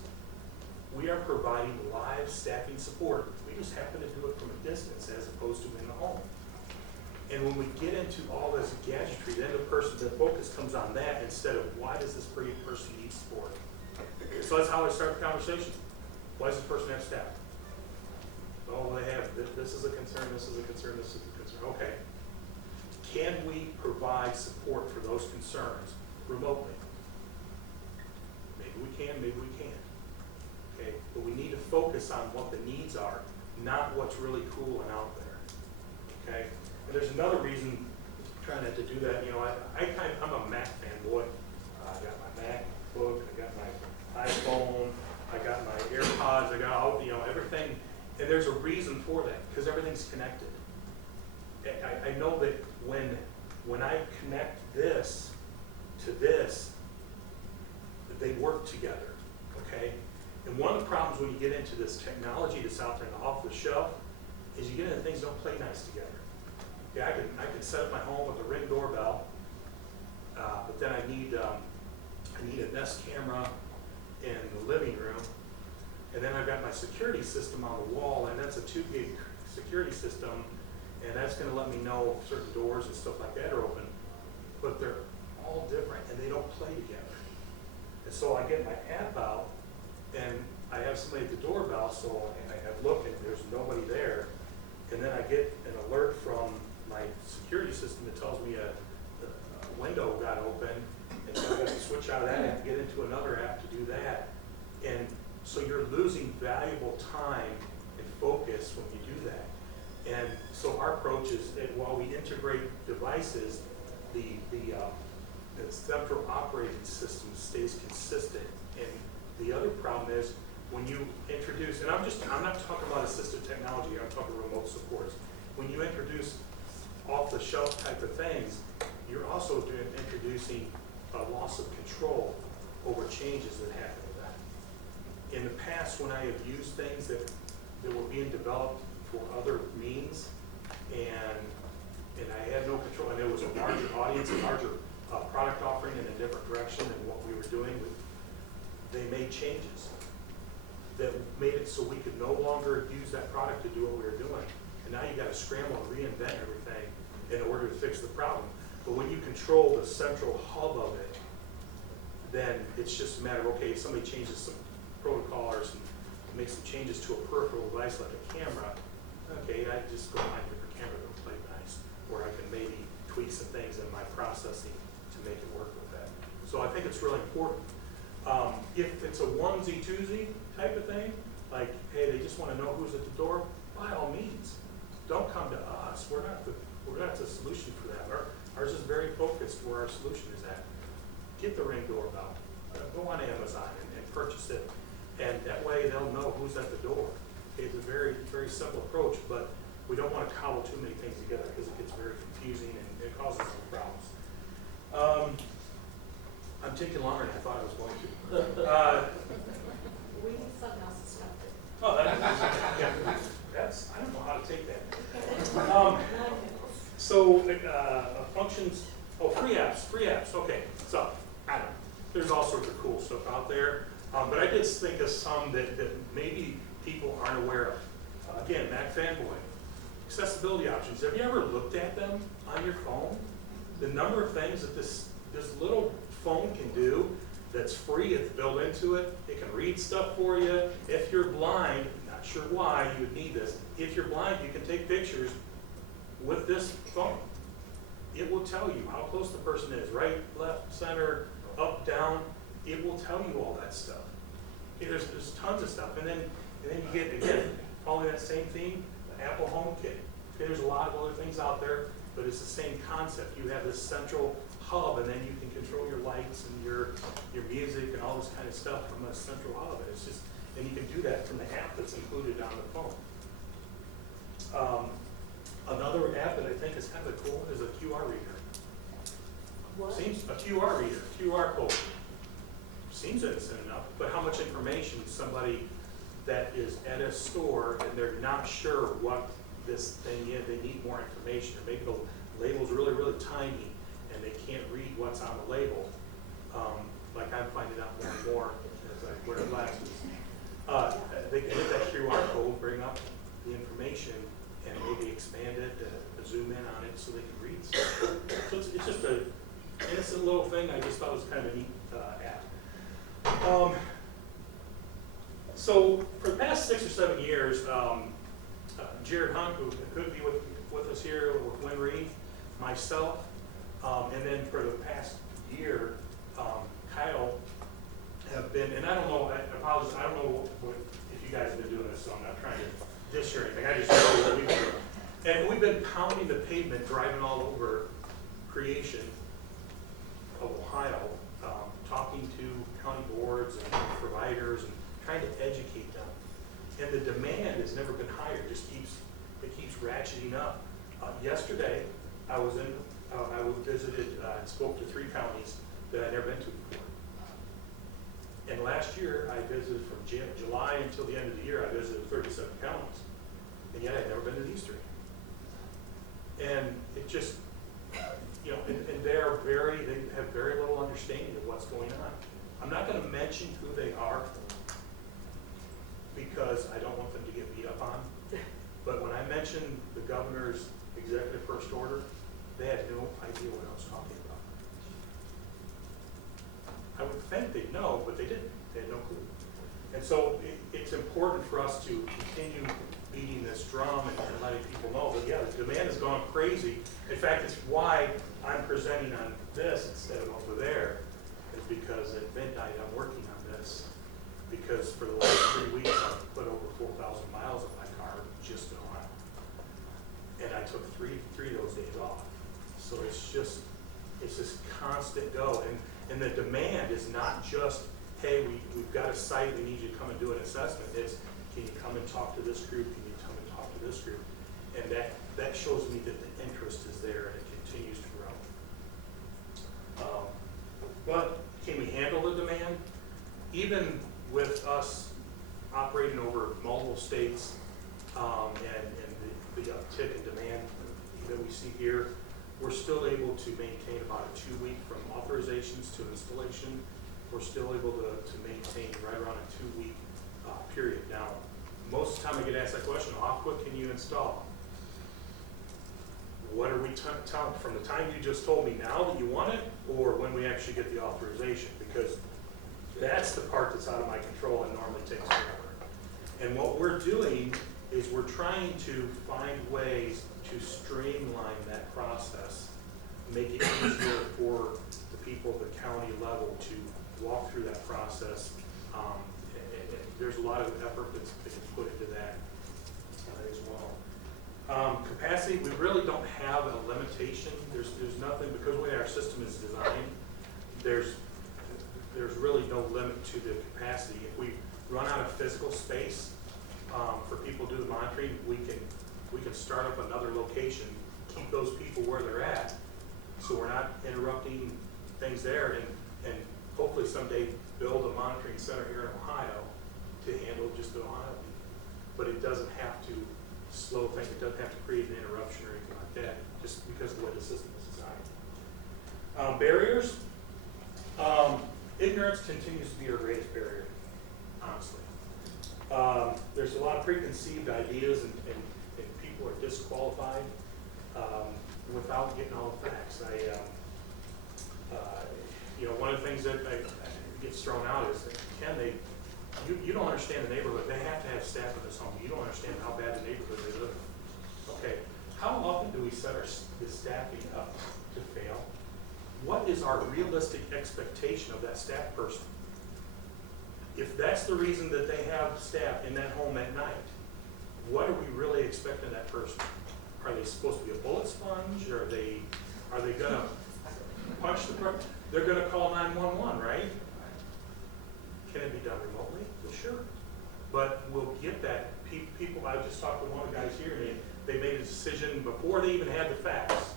We are providing live staffing support. We just happen to do it from a distance as opposed to in the home. And when we get into all this gadgetry, then the focus comes on that instead of why does this person need support? So that's how I start the conversation. Why does this person have staff? Oh, they have, this is a concern, this is a concern, this is a concern. Okay. Can we provide support for those concerns remotely? Maybe we can, maybe we can't. Okay, but we need to focus on what the needs are, not what's really cool and out there. Okay, and there's another reason trying not to do that. You know, I'm a Mac fanboy. I got my MacBook, I got my iPhone, I got my AirPods, I got all, you know, everything. And there's a reason for that because everything's connected. I know that when I connect this to this, they work together. Okay. And one of the problems when you get into this technology that's out there and off the shelf is you get into things that don't play nice together. Yeah, I can set up my home with a Ring doorbell, but then I need a Nest camera in the living room, and then I've got my security system on the wall, and that's a 2 gig security system, and that's going to let me know if certain doors and stuff like that are open, but they're all different and they don't play together. And so I get my app out, and I have somebody at the doorbell, so I look and there's nobody there, and then I get an alert from my security system that tells me a window got open, and so I got to switch out of that app, get into another app to do that. And so you're losing valuable time and focus when you do that. And so our approach is that while we integrate devices, the central operating system stays consistent. And the other problem is when you introduce, and I'm not talking about assistive technology, I'm talking remote supports. When you introduce off-the-shelf type of things, you're also introducing a loss of control over changes that happen with that. In the past, when I have used things that were being developed for other means, and I had no control, and there was a larger audience, a larger product offering in a different direction than what we were doing, they made changes that made it so we could no longer use that product to do what we were doing. And now you got to scramble and reinvent everything in order to fix the problem. But when you control the central hub of it, then it's just a matter of, okay, if somebody changes some protocol or makes some changes to a peripheral device like a camera, okay, I just go find a different camera that will play nice, or I can maybe tweak some things in my processing to make it work with that. So I think it's really important. If it's a onesie twosie type of thing, like, hey, they just want to know who's at the door, by all means, don't come to us. We're not the solution for that. Ours is very focused where our solution is at. Get the Ring doorbell. Go on Amazon and purchase it. And that way they'll know who's at the door. It's a very, very simple approach, but we don't want to cobble too many things together because it gets very confusing and it causes some problems. I'm taking longer than I thought I was going to. We need something else to stop it. Oh, I don't know how to take that. Functions, free apps, okay. So, I don't know. There's all sorts of cool stuff out there. But I did think of some that maybe people aren't aware of. Again, Mac fanboy. Accessibility options. Have you ever looked at them on your phone? The number of things that this little phone can do that's free, it's built into it. It can read stuff for you. If you're blind, not sure why you would need this. If you're blind, you can take pictures with this phone. It will tell you how close the person is, right, left, center, up, down. It will tell you all that stuff. Okay, there's tons of stuff. And then you get, again, following that same theme, the Apple HomeKit. Okay, there's a lot of other things out there, but it's the same concept. You have this central hub, and then you can control your lights and your music and all this kind of stuff from a central hub. And it's just, and you can do that from the app that's included on the phone. Another app that I think is kind of cool is a QR reader. What? Seems a QR reader, QR code. Seems innocent enough, but how much information somebody that is at a store and they're not sure what this thing is, they need more information, or maybe the label's really, really tiny and they can't read what's on the label. Like I'm finding out more and more as I wear glasses. They can hit that QR code, bring up the information, and maybe expand it, zoom in on it so they can read stuff. So it's just a innocent little thing. I just thought it was kind of a neat app. So for the past 6 or 7 years, Jared Hunt, who could be with us here, with Winry, myself, and then for the past year, Kyle have been, and I don't know, I apologize, I don't know if you guys have been doing this, so I'm not trying to dish or anything. I just know what we've been doing. And we've been pounding the pavement, driving all over creation of Ohio, talking to county boards and providers and trying to educate them. And the demand has never been higher, it keeps ratcheting up. Yesterday, I visited and spoke to 3 counties that I'd never been to before. And last year, I visited from July until the end of the year, I visited 37 counties. And yet I'd never been to these 3. And it just, you know, and they have very little understanding of what's going on. I'm not going to mention who they are because I don't want them to get beat up on. But when I mentioned the governor's executive first order, they had no idea what I was talking about. I would think they'd know, but they didn't. They had no clue. And so it's important for us to continue beating this drum and letting people know that, yeah, the demand has gone crazy. In fact, it's why I'm presenting on this instead of over there, is because at midnight I'm working on this. Because for the last 3 weeks, I've put over 4,000 miles on my car just in Ohio. And I took three of those days off. So it's this constant go. And the demand is not just, hey, we've got a site, we need you to come and do an assessment. It's, can you come and talk to this group? Can you come and talk to this group? And that shows me that the interest is there and it continues to grow. But can we handle the demand? Even with us operating over multiple states and the uptick in demand that we see here, we're still able to maintain about a 2-week from authorizations to installation. We're still able to maintain right around a 2-week period. Now, most of the time I get asked that question, how quick can you install? What are we telling from the time you just told me now that you want it, or when we actually get the authorization? Because that's the part that's out of my control and normally takes forever. And what we're doing is we're trying to find ways to streamline that process, make it easier for the people at the county level to walk through that process. And there's a lot of effort that's been put into that as well. Capacity, we really don't have a limitation. There's nothing, because the way our system is designed, there's really no limit to the capacity. If we run out of physical space for people to do the monitoring, we can start up another location, keep those people where they're at, so we're not interrupting things there, and hopefully someday build a monitoring center here in Ohio to handle just the Ohio people. But it doesn't have to slow things, it doesn't have to create an interruption or anything like that, just because of the way the system is designed. Barriers. Ignorance continues to be our greatest barrier, honestly. There's a lot of preconceived ideas and people are disqualified without getting all the facts. One of the things that gets thrown out is, can they you don't understand the neighborhood. They have to have staff in this home. You don't understand how bad the neighborhood they live in. Okay, how often do we set the staffing up to fail? What is our realistic expectation of that staff person? If that's the reason that they have staff in that home at night, what are we really expecting that person? Are they supposed to be a bullet sponge? Or are they gonna punch the person? They're gonna call 911, right? Can it be done remotely? Well, sure. But we'll get that. People, I just talked to one of the guys here, and they made a decision before they even had the facts.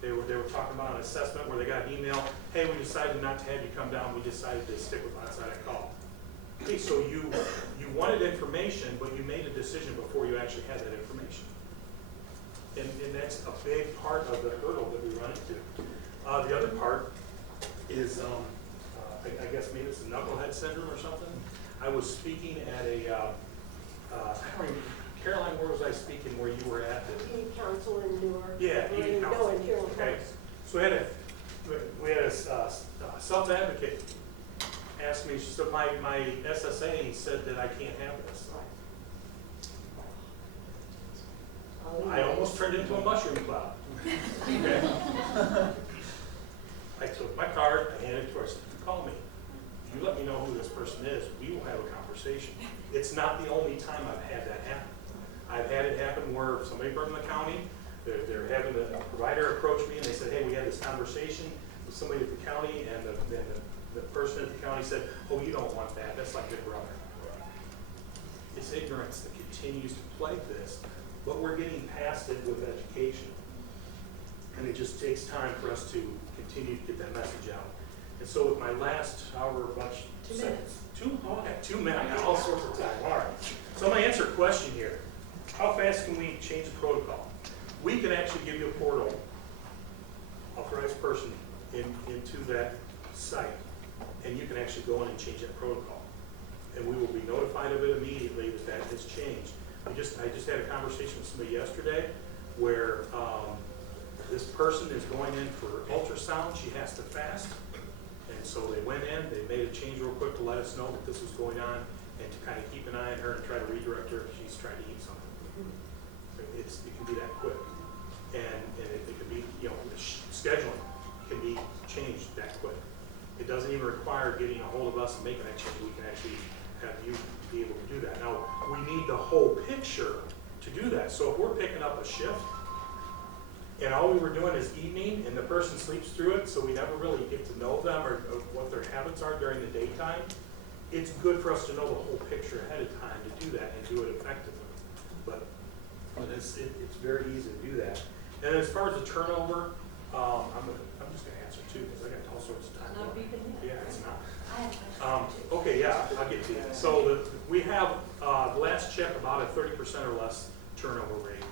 They were talking about an assessment where they got an email, hey, we decided not to have you come down, we decided to stick with onsite call. Okay, so you wanted information, but you made a decision before you actually had that information. And that's a big part of the hurdle that we run into. The other part is, I guess maybe it's a knucklehead syndrome or something. I was speaking at a, I don't even, Caroline, where was I speaking where you were at? Teen council in Newark. Yeah, teen council. No, in Carroll Okay, Heights. so we had a self-advocate ask me, so my SSA said that I can't have this. I almost turned into a mushroom cloud. Okay. I took my card, I handed it to her, I said, you call me. You let me know who this person is, we will have a conversation. It's not the only time I've had that happen. I've had it happen where somebody from the county, they're having a provider approach me and they said, hey, we had this conversation with somebody at the county, and the person at the county said, oh, you don't want that, that's like Big Brother. It's ignorance that continues to plague this, but we're getting past it with education. And it just takes time for us to continue to get that message out. And so with my last however much 2 minutes. Oh, I got 2 minutes, I got all sorts of time, all right. So I'm gonna answer a question here. How fast can we change the protocol? We can actually give you a portal, authorized person, into that site, and you can actually go in and change that protocol. And we will be notified of it immediately that that has changed. I just had a conversation with somebody yesterday where this person is going in for ultrasound. She has to fast. And so they went in, they made a change real quick to let us know that this was going on and to kind of keep an eye on her and try to redirect her if she's trying to eat something. It can be that quick. And it can be, you know, the scheduling can be changed that quick. It doesn't even require getting a hold of us and making that change. We can actually have you be able to do that. Now, we need the whole picture to do that. So if we're picking up a shift and all we were doing is evening and the person sleeps through it, so we never really get to know them or what their habits are during the daytime, it's good for us to know the whole picture ahead of time to do that and do it effectively. But it's very easy to do that. And as far as the turnover, I'm just going to answer too because I got all sorts of time. Not beeping yet. Yeah, it's not. I have a question. Okay, yeah, I'll get to you. So we have, the last check, about a 30% or less turnover rate.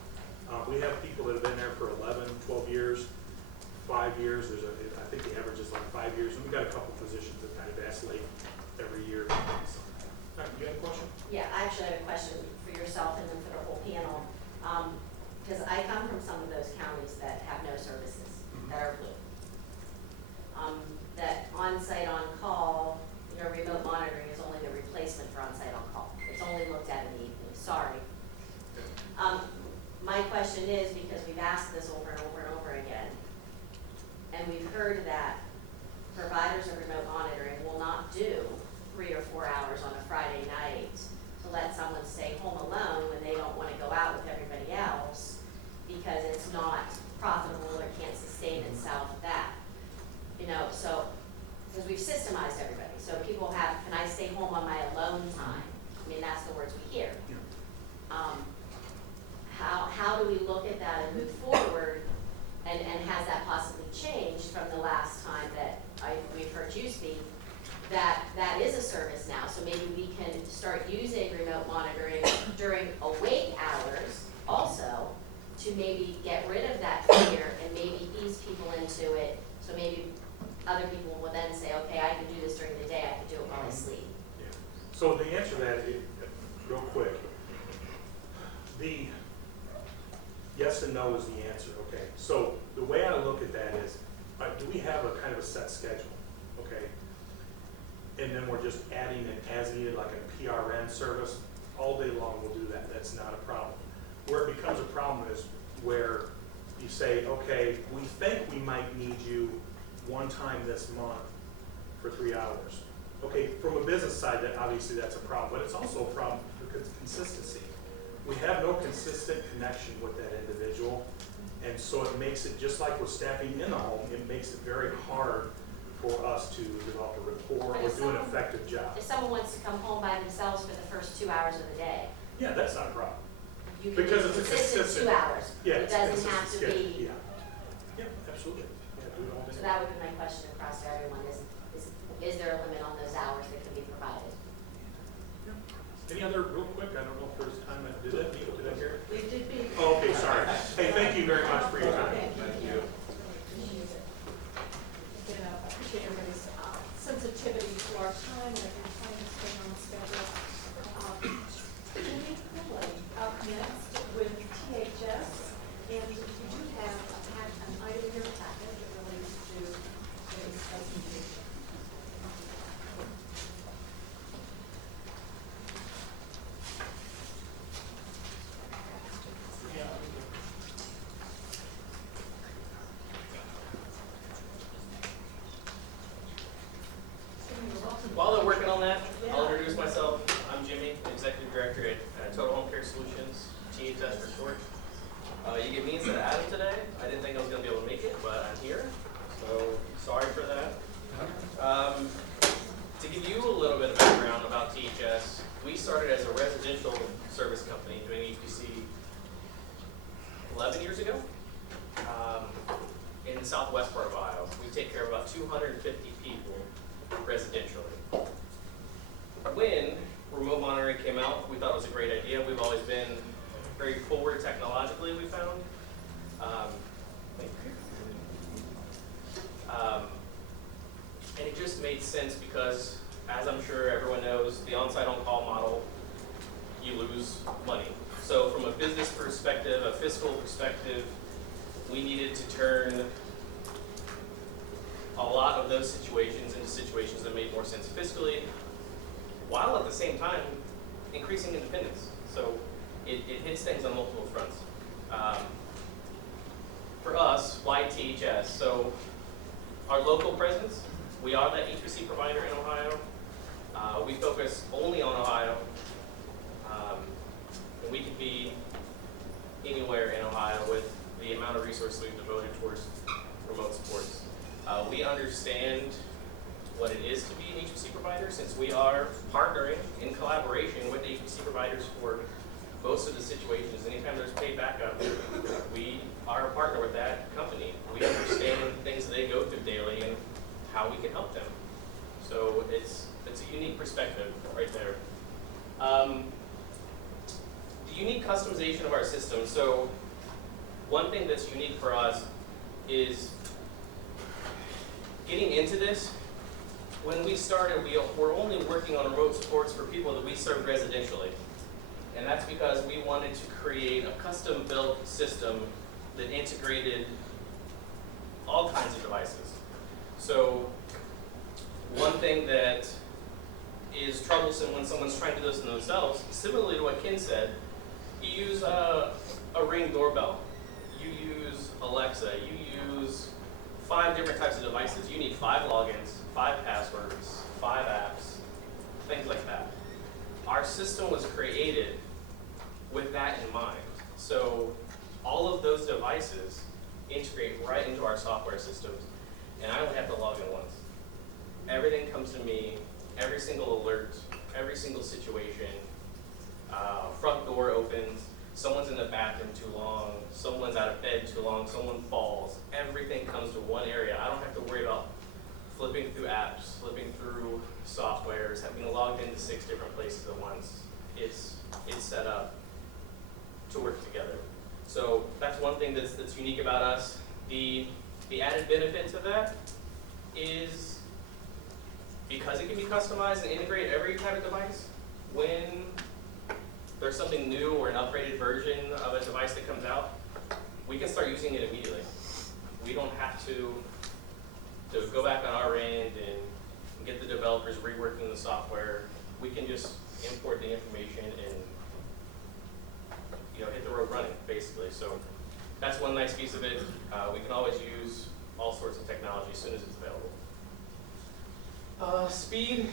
We have people that have been there for 11, 12 years, 5 years. I think the average is like 5 years. And we've got a couple positions that kind of vacillate every year. So, you have a question? Yeah, I actually have a question for yourself and then for the whole panel. Because I come from some of those counties that have no services, that are blue. That on-site on-call, you know, remote monitoring is only the replacement for on-site on-call. It's only looked at in the evening, sorry. My question is, because we've asked this over and over and over again, and we've heard that providers of remote monitoring will not do 3 or 4 hours on a Friday night to let someone stay home alone when they don't want to go out with everybody else because it's not profitable or can't sustain itself that. You know, so, because we've systemized everybody. So people have, can I stay home on my alone time? I mean, that's the words we hear. How do we look at that and move forward, and has that possibly changed from the last time that we've heard you speak, that is a service now, so maybe we can start using remote monitoring during awake hours also to maybe get rid of that fear and maybe ease people into it, so maybe other people will then say, okay, I can do this during the day, I can do it while I sleep. Yeah. So the answer to that, real quick, the yes and no is the answer, okay? So the way I look at that is, do we have a kind of a set schedule, okay? And and then we're just adding an as needed, like a PRN service, all day long we'll do that. That's not a problem. Where it becomes a problem is where you say, okay, we think we might need you one time this month for 3 hours. Okay, from a business side, that obviously that's a problem, but it's also a problem because of consistency. We have no consistent connection with that individual, and so it makes it, just like with staffing in the home, it makes it very hard for us to develop a rapport or do an effective job. If someone wants to come home by themselves for the first 2 hours of the day, Yeah, that's not a problem. you can Because be it's a consistent consistent- 2 hours. Yeah, It it's a doesn't have to consistent schedule. be, Yeah, absolutely. Yeah, do it all day. so that would be my question across to everyone, is there a limit on those hours that can be provided? Any other, real quick, I don't know if there's time, did that meet, did I hear? It did be. Oh, okay, sorry. Hey, thank you very much for your time. Thank you. Again, I appreciate everybody's sensitivity to our time and trying to stay on schedule. Jenny Quinley up next with THS, and you do have an item in your packet that relates to today's presentation. While they're working on that, I'll introduce myself. I'm Jimmy, Executive Director at Total Home Care Solutions, THS for short. You get me instead of Adam today. I didn't think I was going to be able to make it, but I'm here, so sorry for that. To give you a little bit of background about THS, we started as a residential service company doing HPC 11 years ago in the southwest part of Ohio. We take care of about 250 people residentially. When remote monitoring came out, we thought it was a great idea. We've always been very forward technologically, we found. And it just made sense because, as I'm sure everyone knows, the on-site on-call model, you lose money. So from a business perspective, a fiscal perspective, we needed to turn a lot of those situations into situations that made more sense fiscally, while at the same time increasing independence. So it hits things on multiple fronts. For us, why THS? So our local presence, we are that HPC provider in Ohio. We focus only on Ohio, and we can be anywhere in Ohio with the amount of resources we've devoted towards remote supports. We understand what it is to be an HPC provider, since we are partnering in collaboration with HPC providers for most of the situations. Anytime there's paid backup, we are a partner with that company. We understand things that they go through daily and how we can help them. So it's a unique perspective right there. The unique customization of our system. So one thing that's unique for us is getting into this. When we started, we're only working on remote supports for people that we serve residentially. And that's because we wanted to create a custom-built system that integrated all kinds of devices. So one thing that is troublesome when someone's trying to do this themselves, similarly to what Ken said, you use a Ring doorbell, you use Alexa, you use 5 different types of devices. You need 5 logins, 5 passwords, 5 apps, things like that. Our system was created with that in mind. So all of those devices integrate right into our software systems, and I only have to log in once. Everything comes to me, every single alert, every single situation. Front door opens, someone's in the bathroom too long, someone's out of bed too long, someone falls. Everything comes to one area. I don't have to worry about flipping through apps, flipping through softwares, having logged into 6 different places at once. It's set up to work together. So that's one thing that's unique about us. The added benefit to that is because it can be customized and integrate every type of device, when there's something new or an upgraded version of a device that comes out, we can start using it immediately. We don't have to go back on our end and get the developer developers reworking the software, we can just import the information and hit the road running, basically. So that's one nice piece of it. We can always use all sorts of technology as soon as it's available. Speed,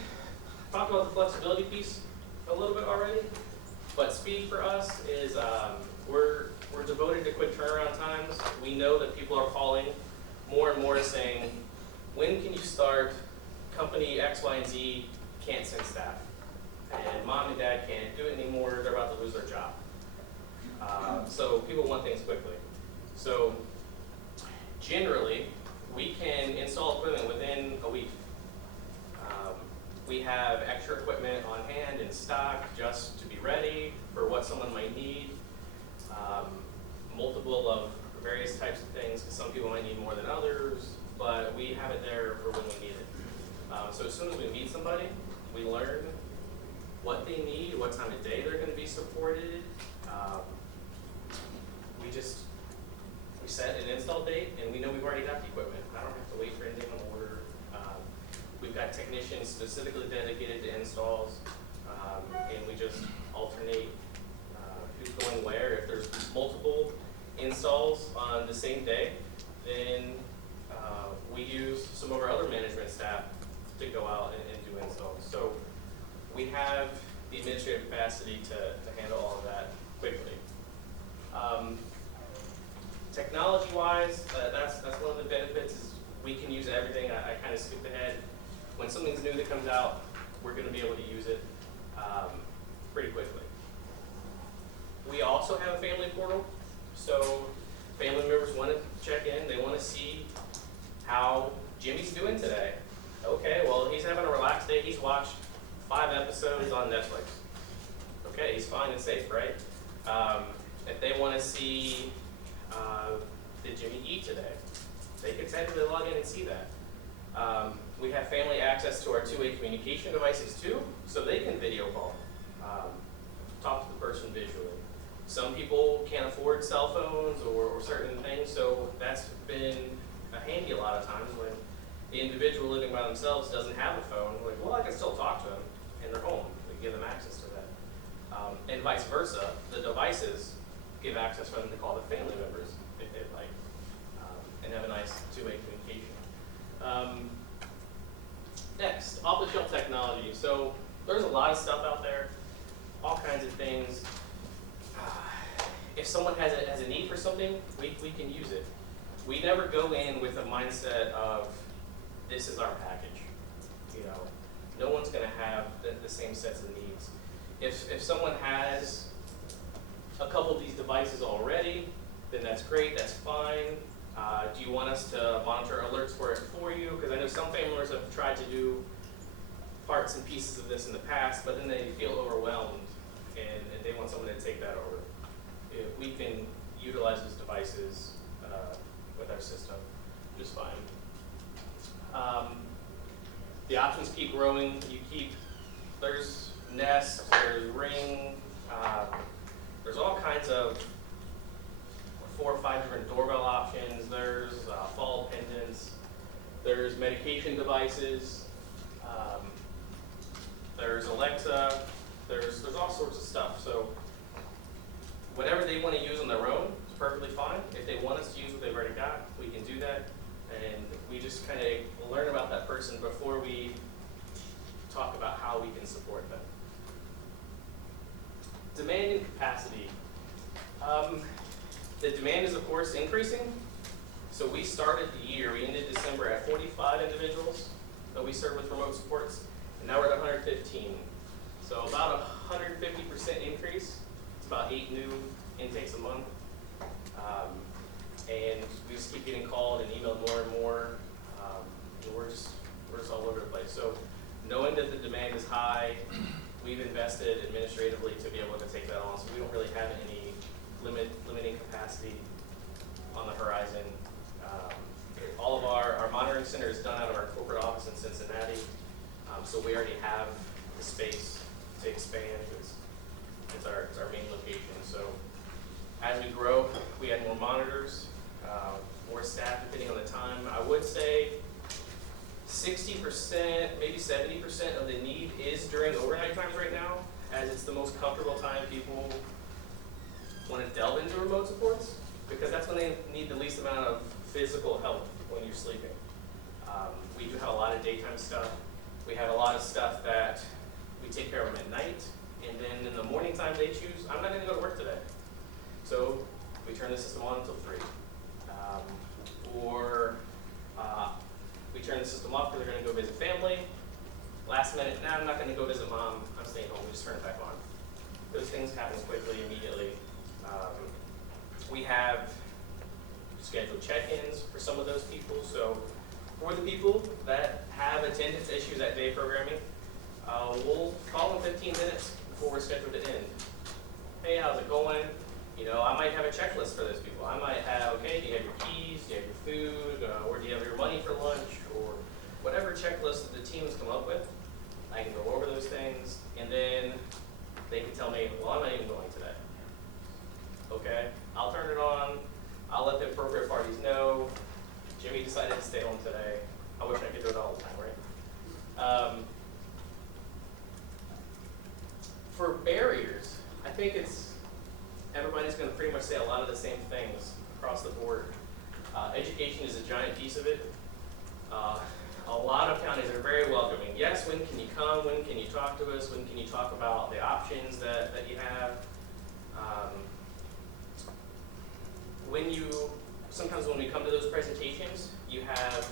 talked about the flexibility piece a little bit already, but speed for us is we're devoted to quick turnaround times. We know that people are calling more and more saying, when can you start? Company X, Y, and Z can't send staff. And mom and dad can't do it anymore. They're about to lose their job. So people want things quickly. So generally, we can install equipment within a week. We have extra equipment on hand in stock just to be ready for what someone might need. Multiple of various types of things, because some people might need more than others, but we have it there for when we need it. So as soon as we meet somebody, we learn what they need, what time of day they're going to be supported. We set an install date, and we know we've already got the equipment. I don't have to wait for anything on order. We've got technicians specifically dedicated to installs, and we just alternate who's going where. If there's multiple installs on the same day, then we use some of our other management staff to go out and do installs. So we have the administrative capacity to handle all of that quickly. Technology-wise, that's one of the benefits is we can use everything. I kind of skipped ahead. When something's new that comes out, we're going to be able to use it pretty quickly. We also have a family portal. So family members want to check in. They want to see how Jimmy's doing today. Okay, well, he's having a relaxed day. He's watched 5 episodes on Netflix. Okay, he's fine and safe, right? If they want to see, did Jimmy eat today? They can technically log in and see that. We have family access to our two-way communication devices too, so they can video call, talk to the person visually. Some people can't afford cell phones or certain things, so that's been handy a lot of times when the individual living by themselves doesn't have a phone. Like, well, I can still talk to them in their home. We can give them access to that. And vice versa, the devices give access for them to call their family members if they'd like, and have a nice two-way communication. Next, off-the-shelf technology. So there's a lot of stuff out there, all kinds of things. If someone has a need for something, we can use it. We never go in with a mindset of, this is our package. No one's going to have the same sets of needs. If someone has a couple of these devices already, then that's great, that's fine. Do you want us to monitor alerts for it for you? Because I know some family members have tried to do parts and pieces of this in the past, but then they feel overwhelmed and they want someone to take that over. If we can utilize those devices with our system just fine. The options keep growing. There's Nest, there's Ring, there's all kinds of 4 or 5 different doorbell options. There's fall pendants. There's medication devices. There's Alexa. There's all sorts of stuff. So whatever they want to use on their own is perfectly fine. If they want us to use what they've already got, we can do that. And we just kind of learn about that person before we talk about how we can support them. Demand and capacity. The demand is, of course, increasing. So we started the year, we ended December at 45 individuals that we serve with remote supports, and now we're at 115. So about a 150% increase. It's about 8 new intakes a month. And we just keep getting called and emailed more and more. And we're just all over the place. So knowing that the demand is high, we've invested administratively to be able to take that on. So we don't really have any limiting capacity on the horizon. All of our monitoring center is done out of our corporate office in Cincinnati. So we already have the space to expand. It's our main location. So as we grow, we add more monitors, more staff depending on the time. I would say 60%, maybe 70% of the need is during overnight times right now, as it's the most comfortable time people want to delve into remote supports, because that's when they need the least amount of physical help when you're sleeping. We do have a lot of daytime stuff. We have a lot of stuff that we take care of them at night, and then in the morning time they choose, I'm not going to go to work today. So we turn the system on until 3. We turn the system off because they're going to go visit family. Last minute, nah, I'm not going to go visit mom. I'm staying home. We just turn it back on. Those things happen quickly, immediately. We have scheduled check-ins for some of those people. So for the people that have attendance issues at day programming, we'll call them 15 minutes before we're scheduled to end. Hey, how's it going? You know, I might have a checklist for those people. I might have, okay, do you have your keys? Do you have your food? Or do you have your money for lunch? Or whatever checklist that the team has come up with. I can go over those things, and then they can tell me, well, I'm not even going today. Okay, I'll turn it on. I'll let the appropriate parties know. Jimmy decided to stay home today. I wish I could do it all the time, right? For barriers, I think everybody's going to pretty much say a lot of the same things across the board. Education is a giant piece of it. A lot of counties are very welcoming. Yes, when can you come? When can you talk to us? When can you talk about the options that you have? Sometimes when we come to those presentations, you have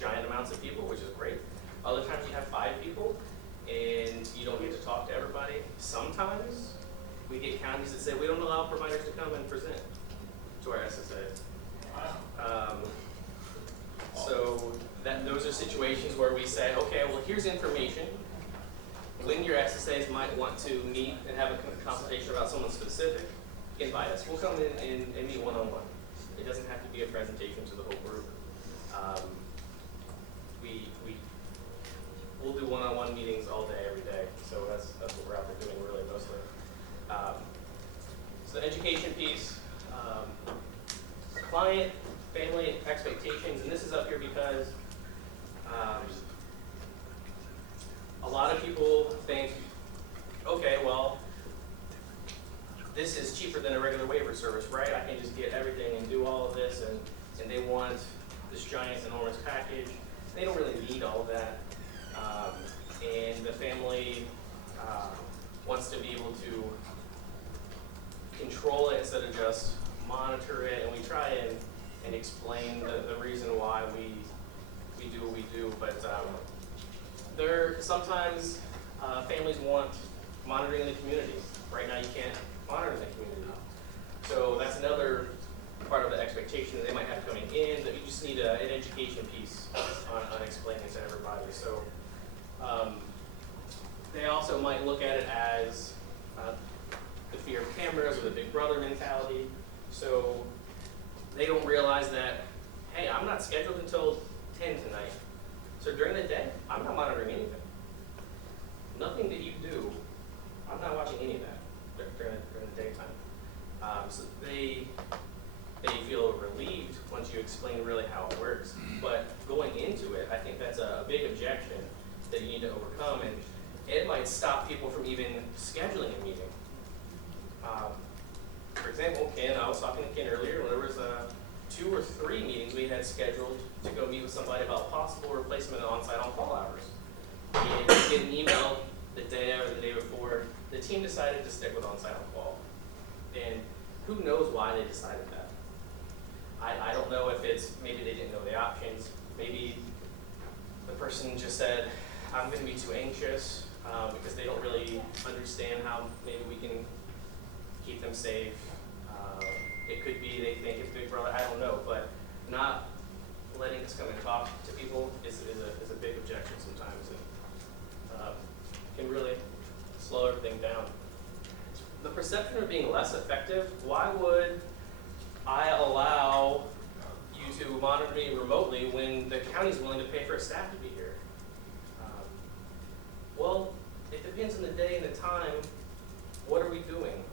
giant amounts of people, which is great. Other times you have 5 people, and you don't get to talk to everybody. Sometimes we get counties that say we don't allow providers to come and present to our SSAs. So those are situations where we say, okay, well, here's information. When your SSAs might want to meet and have a consultation about someone specific, invite us. We'll come in and meet one-on-one. It doesn't have to be a presentation to the whole group. We'll do one-on-one meetings all day, every day. So that's what we're out there doing really mostly. So the education piece, client, family expectations, and this is up here because a lot of people think, okay, well, this is cheaper than a regular waiver service, right? I can just get everything and do all of this, and they want this giant, enormous package. They don't really need all of that. And the family wants to be able to control it instead of just monitor it, and we try and explain the reason why we do what we do, but sometimes families want monitoring in the community. Right now you can't monitor in the community. So that's another part of the expectation that they might have coming in, that you just need an education piece on explaining to everybody. So they also might look at it as the fear of cameras or the big brother mentality. So they don't realize that, hey, I'm not scheduled until 10 tonight. So during the day, I'm not monitoring anything. Nothing that you do, I'm not watching any of that during the daytime. So they feel relieved once you explain really how it works. But going into it, I think that's a big objection that you need to overcome, and it might stop people from even scheduling a meeting. For example, I was talking to Ken earlier, when there was 2 or 3 meetings we had scheduled to go meet with somebody about possible replacement of on-site on-call hours. And we get an email the day or the day before, the team decided to stick with on-site on-call. And who knows why they decided that? I don't know if it's, maybe they didn't know the options. Maybe the person just said, I'm going to be too anxious, because they don't really understand how maybe we can keep them safe. It could be they think it's Big Brother, I don't know, but not letting us come and talk to people is a big objection sometimes, and can really slow everything down. The perception of being less effective, why would I allow you to monitor me remotely when the county's willing to pay for a staff to be here? Well, it depends on the day and the time. What are we doing?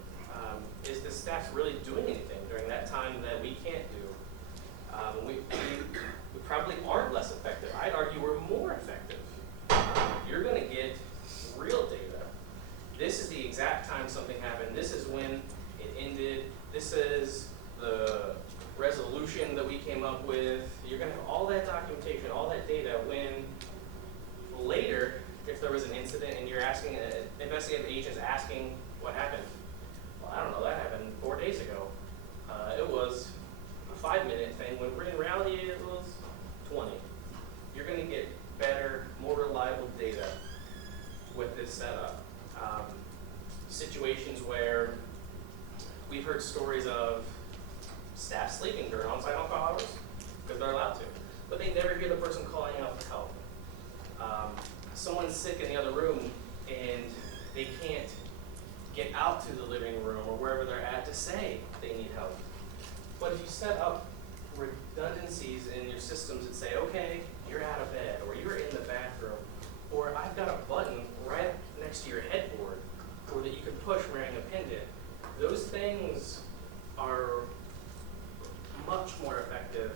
Is the staff really doing anything during that time that we can't do? We probably aren't less effective. I'd argue we're more effective. You're gonna get real data. This is the exact time something happened. This is when it ended. This is the resolution that we came up with. You're gonna have all that documentation, all that data when later, if there was an incident and you're asking, investigative agents asking what happened. Well, I don't know, that happened 4 days ago. It was a 5-minute thing, when in reality it was 20. You're gonna get better, more reliable data with this setup. Situations where we've heard stories of staff sleeping during on-site on-call hours, because they're allowed to, but they never hear the person calling out for help. Someone's sick in the other room and they can't get out to the living room or wherever they're at to say they need help. But if you set up redundancies in your systems that say, okay, you're out of bed, or you're in the bathroom, or I've got a button right next to your headboard, or that you can push wearing a pendant, those things are much more effective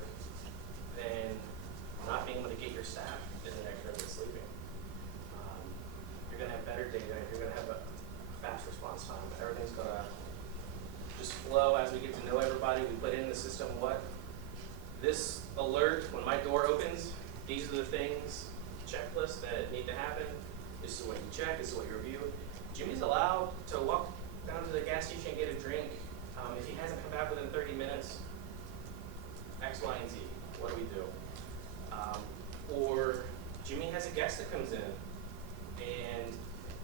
than not being able to get your staff in the next room that's sleeping. You're gonna have better data, you're gonna have a fast response time, everything's gonna just flow as we get to know everybody. We put in the system what this alert, when my door opens, these are the things, checklist that need to happen. This is what you check, this is what you review. Jimmy's allowed to walk down to the gas station and get a drink. If he hasn't come back within 30 minutes, X, Y, and Z, what do we do? Or Jimmy has a guest that comes in and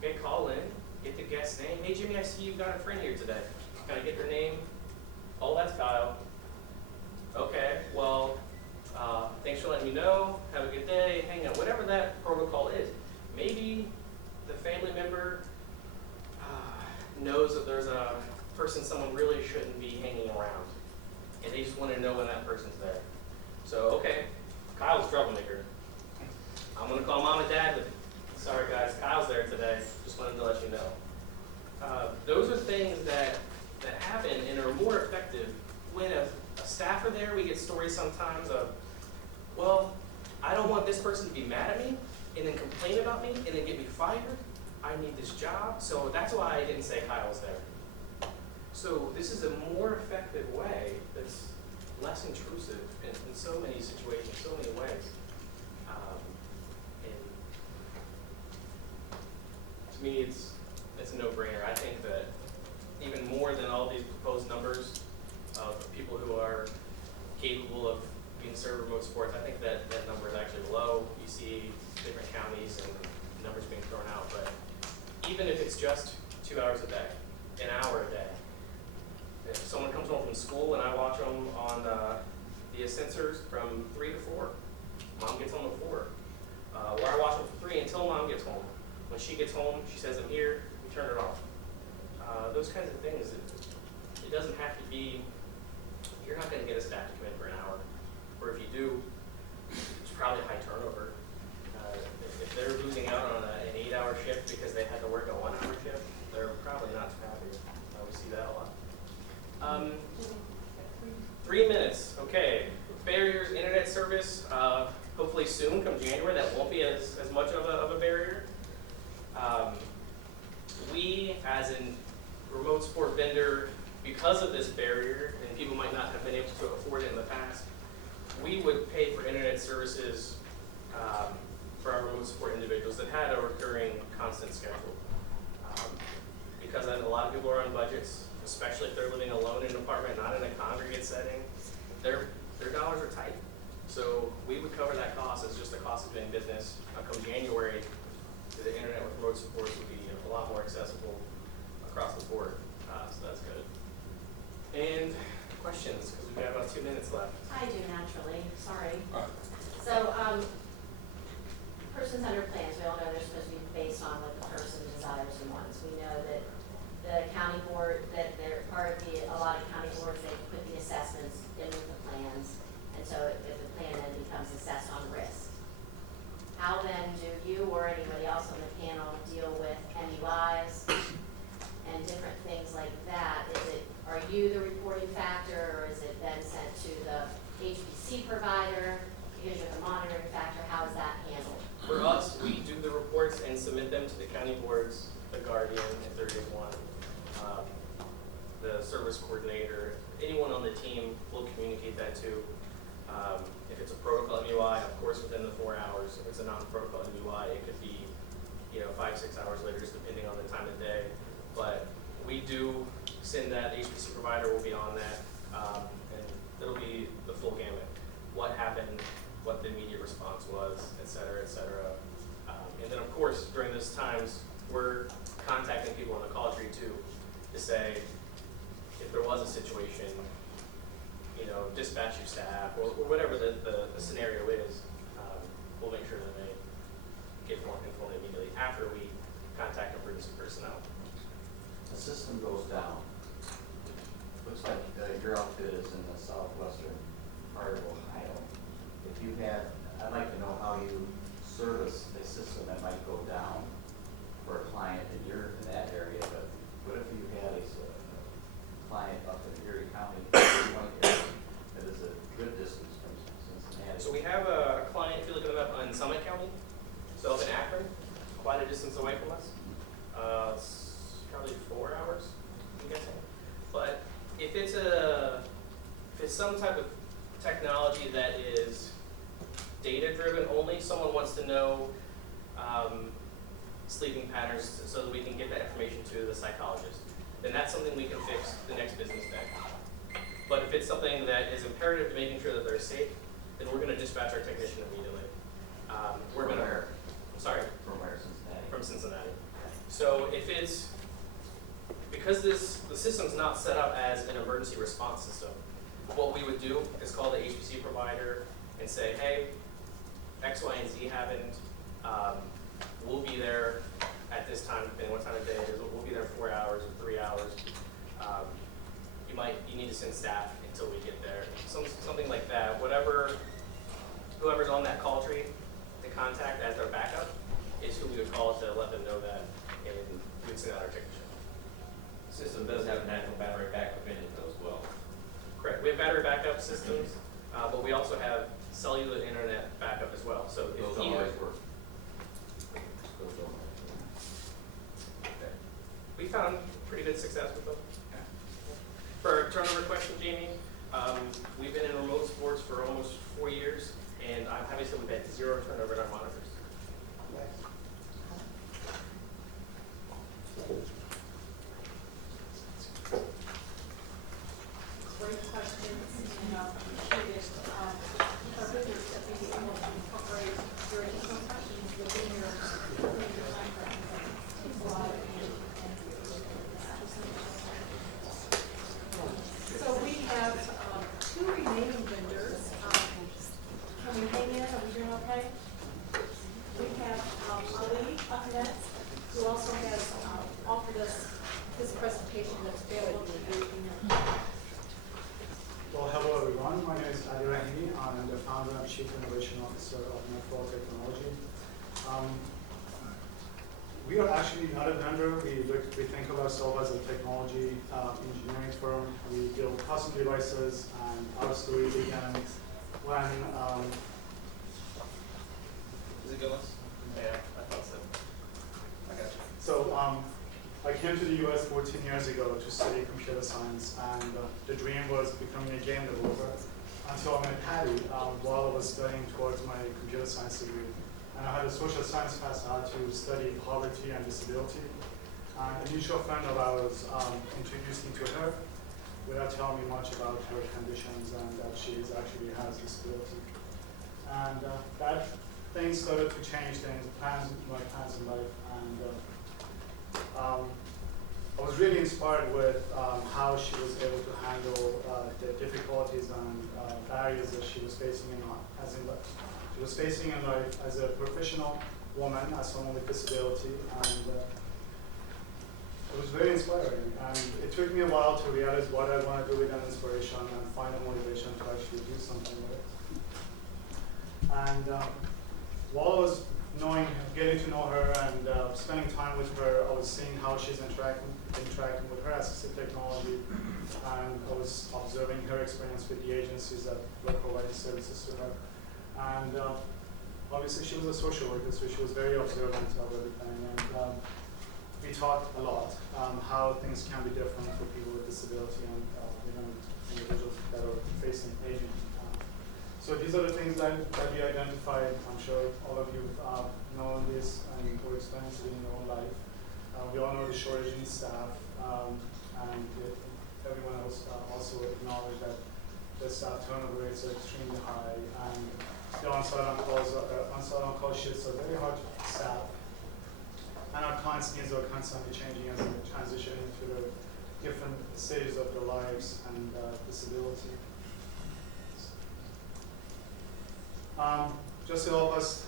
they call in, get the guest's name. Hey Jimmy, I see you've got a friend here today. Can I get their name? Oh, that's Kyle. Okay, well, thanks for letting me know. Have a good day. Hang on, whatever that protocol is. Maybe the family member knows that there's a person someone really shouldn't be hanging around, and they just want to know when that person's there. So, okay, Kyle's a troublemaker. I'm gonna call mom and dad. Sorry guys, Kyle's there today. Just wanted to let you know. Those are things that happen and are more effective when a staffer there. We get stories sometimes of, well, I don't want this person to be mad at me and then complain about me and then get me fired. I need this job, so that's why I didn't say Kyle was there. So this is a more effective way that's less intrusive in so many situations, so many ways. And to me, it's a no-brainer. I think that even more than all these proposed numbers of people who are capable of being served remote supports, I think that number is actually low. You see different counties and numbers being thrown out, but even if it's just 2 hours a day, an hour a day, if someone comes home from school and I watch them on the sensors from 3 to 4, mom gets home at 4, or I watch them from 3 until mom gets home. When she gets home, she says, I'm here, we turn it off. Those kinds of things, it doesn't have to be, you're not going to get a staff to come in for an hour, or if you do, it's probably high turnover. If they're losing out on an 8-hour shift because they had to work a 1-hour shift, they're probably not too happy. We see that a lot. 3 minutes, okay. Barriers, internet service, hopefully soon, come January, that won't be as much of a barrier. We, as a remote support vendor, because of this barrier, and people might not have been able to afford it in the past, we would pay for internet services for our remote support individuals that had a recurring, constant schedule. Because a lot of people are on budgets, especially if they're living alone in an apartment, not in a congregate setting, their dollars are tight. So we would cover that cost as just the cost of doing business. Come January, the internet with remote support would be a lot more accessible across the board. So that's good. And questions, because we've got about 2 minutes left. I do naturally, sorry. So, persons under plans, we all know they're supposed to be based on what the person desires and wants. We know that the county board, that they're part of a lot of county boards, they put the assessments in with the plans, and so if the plan then becomes assessed on risk. How then do you or anybody else on the panel deal with MUIs and different things like that? Are you the reporting factor, or is it then sent to the HPC provider? Because you reports and submit them to the county boards, the guardian, if there is one, the service coordinator, anyone on the team will communicate that to. If it's a protocol MUI, of course, within the 4 hours. If it's a non-protocol MUI, it could be, 5-6 hours later, just depending on the time of day. But we do send that. HPC provider will be on that, and it'll be the full gamut. What happened, what the immediate response was, et cetera, et cetera. And then, of course, during those times, we're contacting people on the call tree too, to say, if there was a situation, dispatch your staff, or whatever the scenario is, we'll make sure that they get more informed immediately after we contact emergency personnel. The system goes down. Looks like your outfit is in the southwestern part of Ohio. If you had, I'd like to know how you service a system that might go down for a client in that area, but what if you had a client up in Erie County, that is a good distance from Cincinnati? So we have a client, if you look at the map, in Summit County, so up in Akron, quite a distance away from us. It's probably 4 hours, I'm guessing. But if it's some type of technology that is data-driven only, someone wants to know sleeping patterns so that we can get that information to the psychologist, then that's something we can fix the next business day. But if it's something that is imperative to making sure that they're safe, then we're going to dispatch our technician immediately. We're going to. I'm sorry. From where, Cincinnati? From Cincinnati. So if it's because the system's not set up as an emergency response system, what we would do is call the HPC provider and say, hey, X, Y, and Z happened. We'll be there at this time, depending what time of day it is. We'll be there 4 hours or 3 hours. You need to send staff until we get there. Something like that. Whoever's on that call tree to contact as their backup is who we would call to let them know that, and we would send out our technician. The system does have natural battery backup in it though as well. Correct. We have battery backup systems, but we also have cellular internet backup as well. So if those don't always work. We found pretty good success with them. For our turnover question, Jamie, we've been in remote sports for almost 4 years, and I'm happy to say we've had 0 turnover in our monitors. Great questions, and appreciate it. Our visitors that we able to incorporate your additional questions within your time frame. Takes a lot of energy. So we have 2 remaining vendors. Can we hang in? Are we doing okay? We have Ali Applicants, who also has offered us his presentation that's available to you. Well, hello everyone. My name is Ali Rahimi. I'm the founder and chief innovation officer of Optical Technology. We are actually not a vendor. We think of ourselves as a technology engineering firm. We build custom devices, and our story began when. Is it going? Yeah, I thought so. I got you. So I came to the US 14 years ago to study computer science, and the dream was becoming a game developer until I met Patty while I was studying towards my computer science degree. And I had a social science class to study poverty and disability. And a mutual friend of ours introduced me to her without telling me much about her conditions and that she actually has disability. And that thing started to change things, my plans in life. And I was really inspired with how she was able to handle the difficulties and barriers that she was facing in life. She was facing in life as a professional woman, as someone with disability, and it was very inspiring. And it took me a while to realize what I want to do with that inspiration and find a motivation to actually do something with it. And while I was getting to know her and spending time with her, I was seeing how she's interacting with her assistive technology, and I was observing her experience with the agencies that were providing services to her. And obviously she was a social worker, so she was very observant of everything, and we talked a lot how things can be different for people with disability and even individuals that are facing aging. So these are the things that we identified. I'm sure all of you know this and or experienced it in your own life. We all know the shortage in staff, and everyone else also acknowledged that the staff turnover rates are extremely high, and the on-site on-call shifts are very hard to staff. And our clients' needs are constantly changing as they transition into the different stages of their lives and disability. Just to help us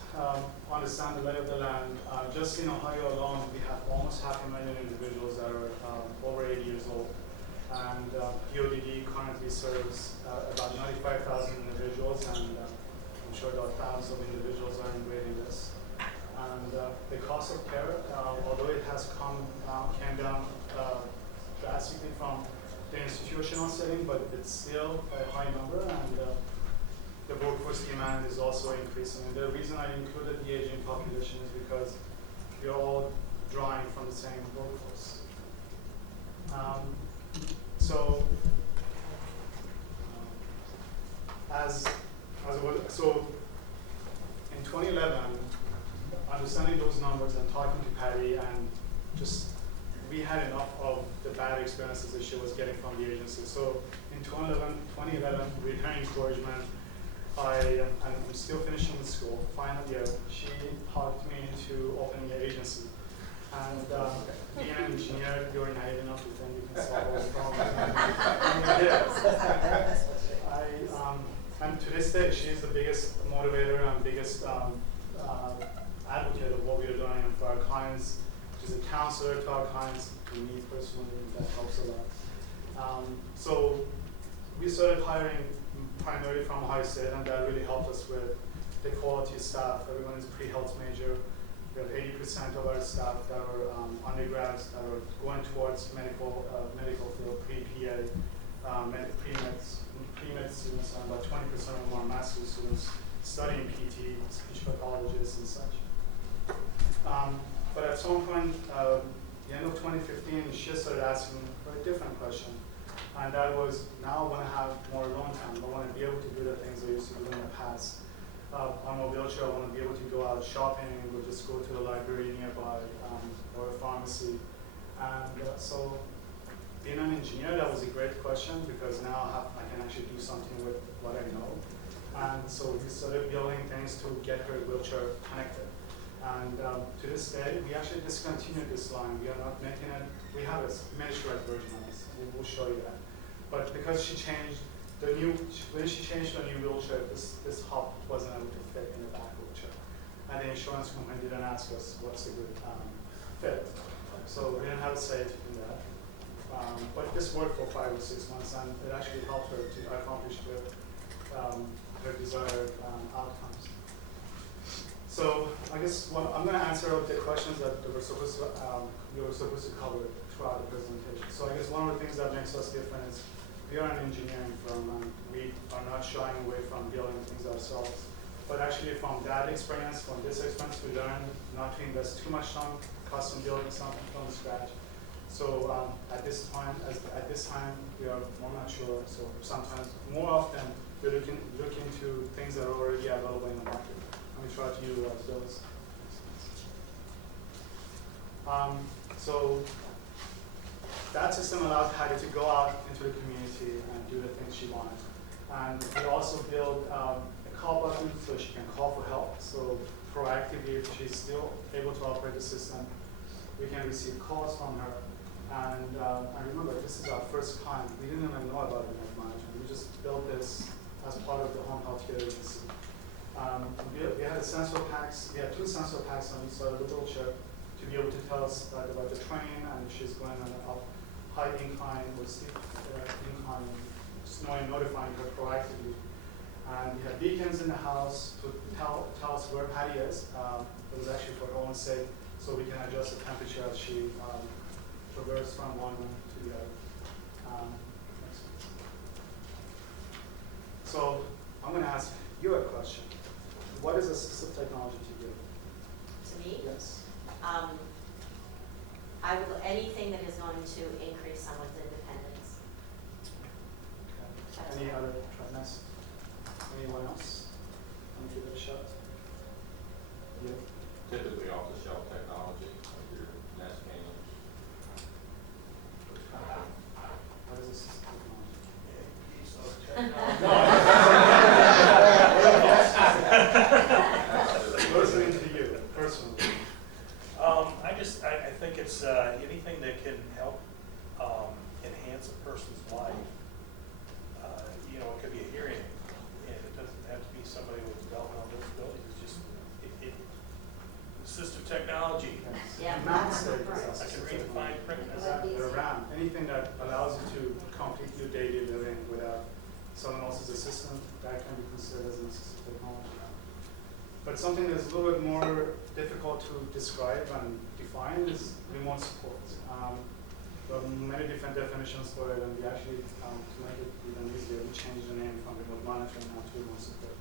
understand the lay of the land, just in Ohio alone, we have almost 500,000 individuals that are over 80 years old. And PODD currently serves about 95,000 individuals, and I'm sure there are thousands of individuals that are in waiting lists. And the cost of care, although it has came down drastically from the institutional setting, but it's still a high number, and the workforce demand is also increasing. And the reason I included the aging population is because we're all drawing from the same workforce. So in 2011, understanding those numbers and talking to Patty, and just we had enough of the bad experiences that she was getting from the agency. So in 2011, with her encouragement, I'm still finishing school, final year. She talked me into opening an agency. And being an engineer, you're naive enough to think you can solve all the problems. And to this day, she is the biggest motivator and biggest advocate of what we are doing. And for our clients, she's a counselor to our clients, and me personally, that helps a lot. So we started hiring primarily from Ohio State, and that really helped us with the quality staff. Everyone is pre-health major. We have 80% of our staff that are undergrads that are going towards medical field, pre-PA, pre-med students, and about 20% of them are master's students studying PT, speech pathologists, and such. But at some point, the end of 2015, she started asking for a different question. And that was, now I want to have more alone time. I want to be able to do the things I used to do in the past. On my wheelchair, I want to be able to go out shopping, or just go to the library nearby, or a pharmacy. And so being an engineer, that was a great question, because now I can actually do something with what I know. And so we started building things to get her wheelchair connected. And to this day, we actually discontinued this line. We are not making it, we have a miniaturized version of this. We'll show you that. But because she changed when she changed to a new wheelchair, this hop wasn't able to fit in the back wheelchair. And the insurance company didn't ask us what's a good fit. So we didn't have a say in that. But this worked for 5 or 6 months, and it actually helped her to accomplish her desired outcomes. So I guess I'm going to answer the questions that we were supposed to cover throughout the presentation. So I guess one of the things that makes us different is we are an engineering firm, and we are not shying away from building things ourselves. But actually from that experience, from this experience, we learned not to invest too much time custom building something from scratch. So at this time, we are more mature. So sometimes, more often, we look into things that are already available in the market, and we try to utilize those. So that system allowed Patty to go out into the community and do the things she wanted. And we also built a call button so she can call for help. So proactively, if she's still able to operate the system, we can receive calls from her. And I remember this is our first time. We didn't even know about remote management. We just built this as part of the home health care agency. We had a sensor packs. We had 2 sensor packs on each side of the wheelchair to be able to tell us about the train, and if she's going on a high incline or steep incline, just notifying her proactively. And we had beacons in the house to tell us where Patty is. It was actually for her own sake, so we can adjust the temperature as she traverses from one room to the other. Next one. So I'm going to ask you a question. what is assistive technology to you? To me, Yes. I would, anything that is going to increase someone's independence. That's Any all. other trimester? Anyone else? Want to give it a shot? You? Typically off-the-shelf technology, like your Nest cams. What is assistive technology? Listening to you personally. I think it's anything that can help enhance a person's life. You know, it could be a hearing aid, and it doesn't have to be somebody with developmental disabilities. It's just assistive technology. Yeah. Mouse Right. is I can read the fine print. around anything that allows you to complete your daily living without someone else's assistance, that can be considered as an assistive technology. But something that's a little bit more difficult to describe and define is remote support. There are many different definitions for it, and we actually, to make it even easier, we changed the name from remote monitoring now to remote support,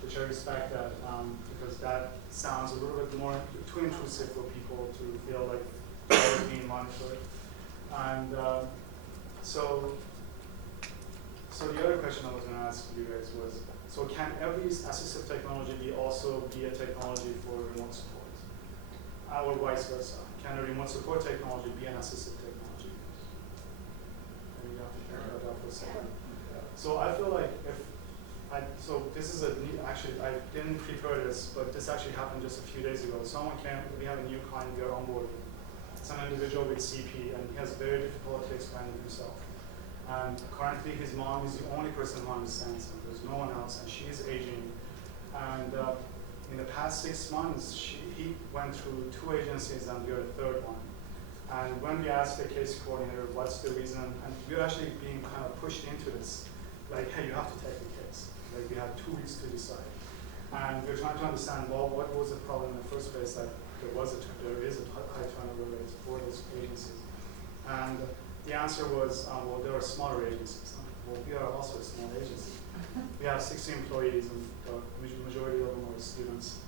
which I respect that, because that sounds a little bit more too intrusive for people to feel like they're being monitored. And so the other question I was going to ask you guys was, so can every assistive technology also be a technology for remote support? Or vice versa? Can a remote support technology be an assistive technology? Maybe you have to think about that for a second. So I feel like so this is actually, I didn't prepare this, but this actually happened just a few days ago. We have a new client we are onboarding. It's an individual with CP, and he has very difficulty explaining himself. And currently his mom is the only person who understands him. There's no one else, and she is aging. And in the past 6 months, he went through 2 agencies, and we are the 3rd one. And when we asked the case coordinator, what's the reason, and we're actually being kind of pushed into this, like, hey, you have to take the case. Like, we have 2 weeks to decide. And we're trying to understand, well, what was the problem in the first place, that there is a high turnover rate for those agencies. And the answer was, well, there are smaller agencies. Well, we are also a small agency. We have 60 employees, and the majority of them are students.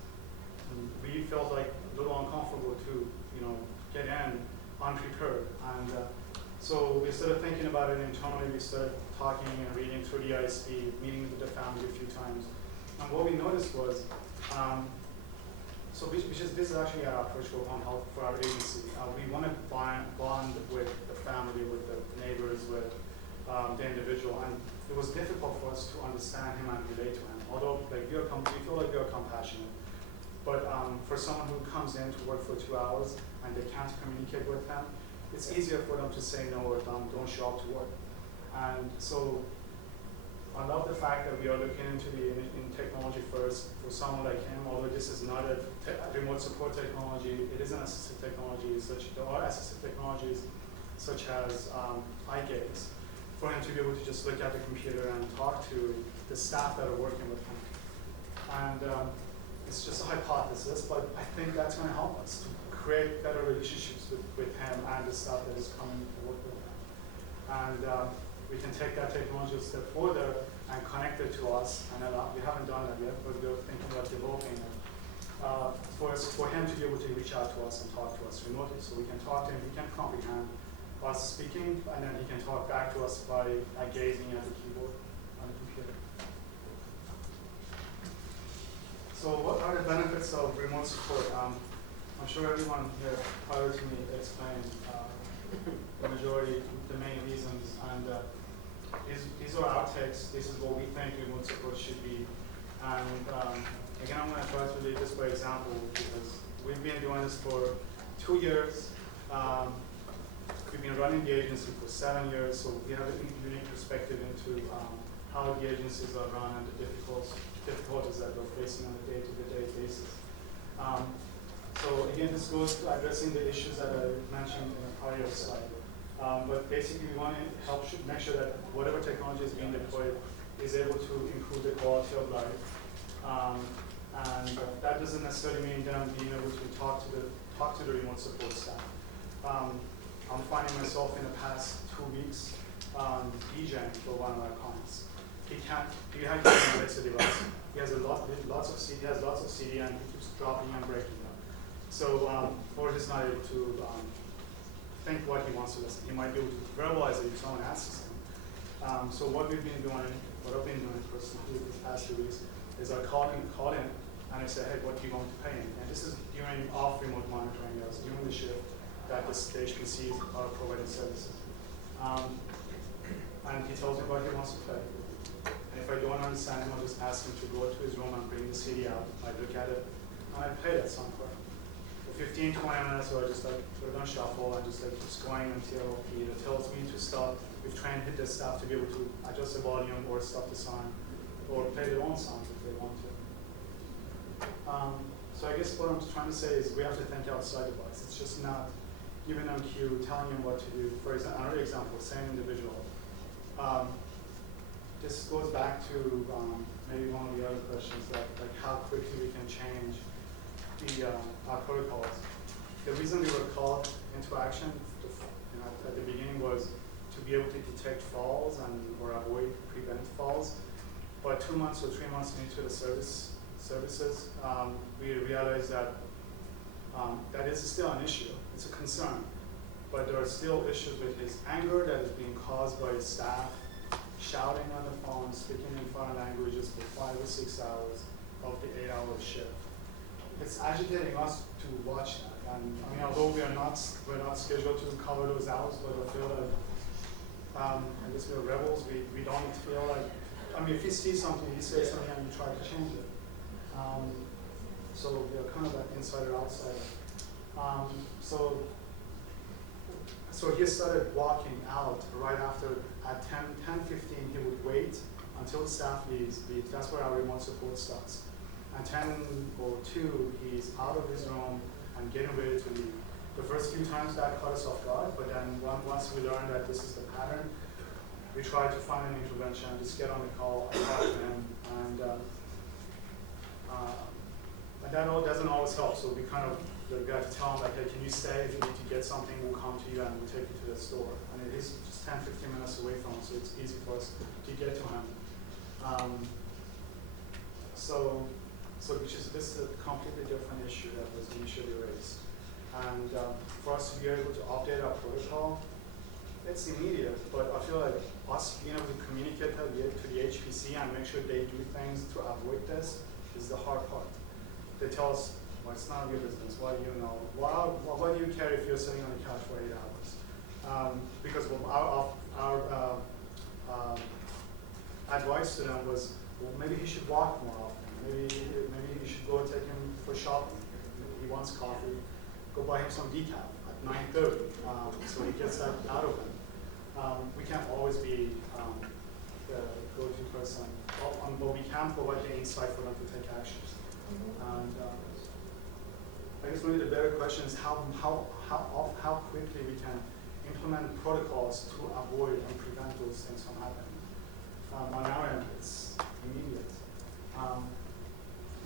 And we felt like a little uncomfortable to, get in unprepared. And so we started thinking about it internally. We started talking and reading through the ISP, meeting with the family a few times. And what we noticed was, this is actually our approach for our agency. We want to bond with the family, with the neighbors, with the individual, and it was difficult for us to understand him and relate to him. Although, we feel like we are compassionate, but for someone who comes in to work for 2 hours and they can't communicate with him, it's easier for them to say no or don't show up to work. And so I love the fact that we are looking into in technology first for someone like him, although this is not a remote support technology, it is an assistive technology. There are assistive technologies such as eye gaze, for him to be able to just look at the computer and talk to the staff that are working with him. And it's just a hypothesis, but I think that's going to help us to create better relationships with him and the staff that is coming to work with him. And we can take that technology a step further and connect it to us. And we haven't done that yet, but we're thinking about developing it for him to be able to reach out to us and talk to us remotely. So we can talk to him, he can comprehend us speaking, and then he can talk back to us by gazing at the keyboard on the computer. So what are the benefits of remote support? I'm sure everyone here prior to me explained the majority, the main reasons, and these are our takes. This is what we think remote support should be. And again, I'm going to try to lead this by example, because we've been doing this for 2 years. We've been running the agency for 7 years, so we have a unique perspective into how the agencies are run and the difficulties that we're facing on a day-to-day basis. So again, this goes to addressing the issues that I mentioned in the prior slide. But basically, we want to help make sure that whatever technology is being deployed is able to improve the quality of life. And that doesn't necessarily mean them being able to talk to the remote support staff. I'm finding myself in the past 2 weeks DJing for one of our clients. he can't fix the device. He has lots of CD and he keeps dropping and breaking them. So, or he's not able to think what he wants to listen. He might be able to verbalize it if someone asks him. So what I've been doing personally these past 2 weeks is I call in and I say, hey, what do you want to pay him? And this is during off remote monitoring hours, during the shift that the HPCs are providing services. And he tells me what he wants to pay. And if I don't understand him, I'll just ask him to go to his room and bring the CD out. I look at it, and I play that song for him. For 15, 20 minutes, or I just like put it on shuffle and just like keeps going until he either tells me to stop. We've trained the staff to be able to adjust the volume or stop the song, or play their own songs if they want to. So I guess what I'm trying to say is we have to think outside the box. It's just not giving them cue, telling them what to do. For example, another example, same individual. This goes back to maybe one of the other questions, that like how quickly we can change our protocols. The reason we were called into action at the beginning was to be able to detect falls or prevent falls. But 2 months or 3 months into the services, we realized that that is still an issue. It's a concern. But there are still issues with his anger that is being caused by his staff shouting on the phone, speaking in foreign languages for 5 or 6 hours of the 8-hour shift. It's agitating us to watch that. And I mean, although we're not scheduled to cover those hours, but I feel like I guess we're rebels. We don't feel like, I mean, if you see something, you say something and you try to change it. So we're kind of an insider outsider. So he started walking out right after, at 10:15, he would wait until staff leaves. That's where our remote support starts. And 10:02, he's out of his room and getting ready to leave. The first few times that caught us off guard, but then once we learned that this is the pattern, we tried to find an intervention, just get on the call, and talk to him, and that doesn't always help. So we kind of got to tell him, like, hey, can you stay? If you need to get something, we'll come to you and we'll take you to the store. And it is just 10, 15 minutes away from us, so it's easy for us to get to him. This is a completely different issue that was initially raised. And for us to be able to update our protocol, it's immediate, but I feel like us being able to communicate to the HPC and make sure they do things to avoid this is the hard part. They tell us, well, it's none of your business. What do you know? What do you care if you're sitting on the couch for 8 hours? Because our advice to them was, well, maybe he should walk more often. Maybe you should go take him for shopping. He wants coffee. Go buy him some decaf at 9:30, so he gets that out of him. We can't always be the go-to person, but we can provide the insight for them to take action. And I guess maybe the better question is how quickly we can implement protocols to avoid and prevent those things from happening. On our end, it's immediate.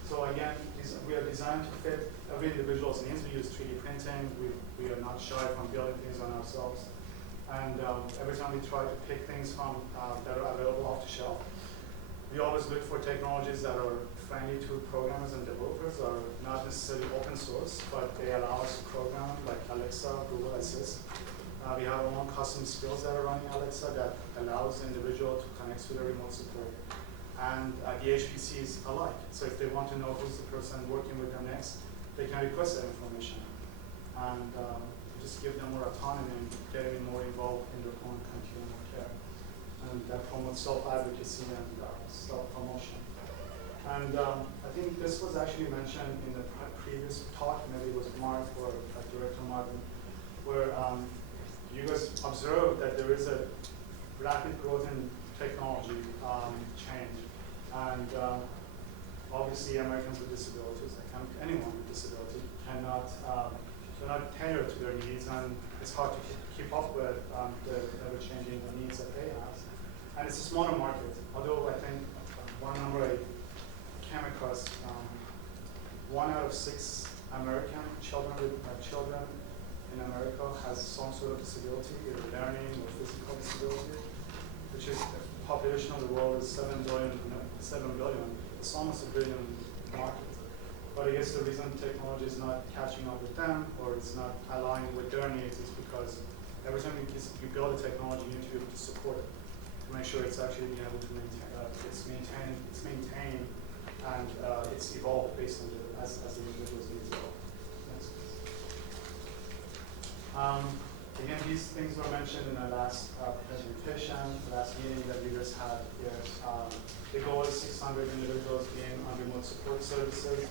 So again, we are designed to fit every individual's needs. We use 3D printing. We are not shy from building things on ourselves. And every time we try to pick things from that are available off the shelf, we always look for technologies that are friendly to programmers and developers, are not necessarily open source, but they allow us to program, like Alexa, Google Assist. We have our own custom skills that are running Alexa that allows the individual to connect to the remote support. And the HPCs alike. So if they want to know who's the person working with them next, they can request that information. And just give them more autonomy and getting more involved in their own continuum of care. And that promotes self-advocacy and self-promotion. And I think this was actually mentioned in the previous talk, maybe it was Mark or Director Martin, where you guys observed that there is a rapid growth in technology change. And obviously Americans with disabilities, anyone with disability, cannot tailor to their needs, and it's hard to keep up with the ever-changing needs that they have. And it's a smaller market, although I think one number I came across, 1 out of 6 American children in America has some sort of disability, either learning or physical disability, which is population of the world is 7 billion. It's almost a billion market. But I guess the reason technology is not catching up with them, or it's not aligning with their needs, is because every time you build a technology, you need to be able to support it, to make sure it's actually being able to maintain, it's maintained, and it's evolved based on as the individual's needs evolve. Next, please. Again, these things were mentioned in the last presentation, the last meeting that we just had here. The goal is 600 individuals being on remote support services.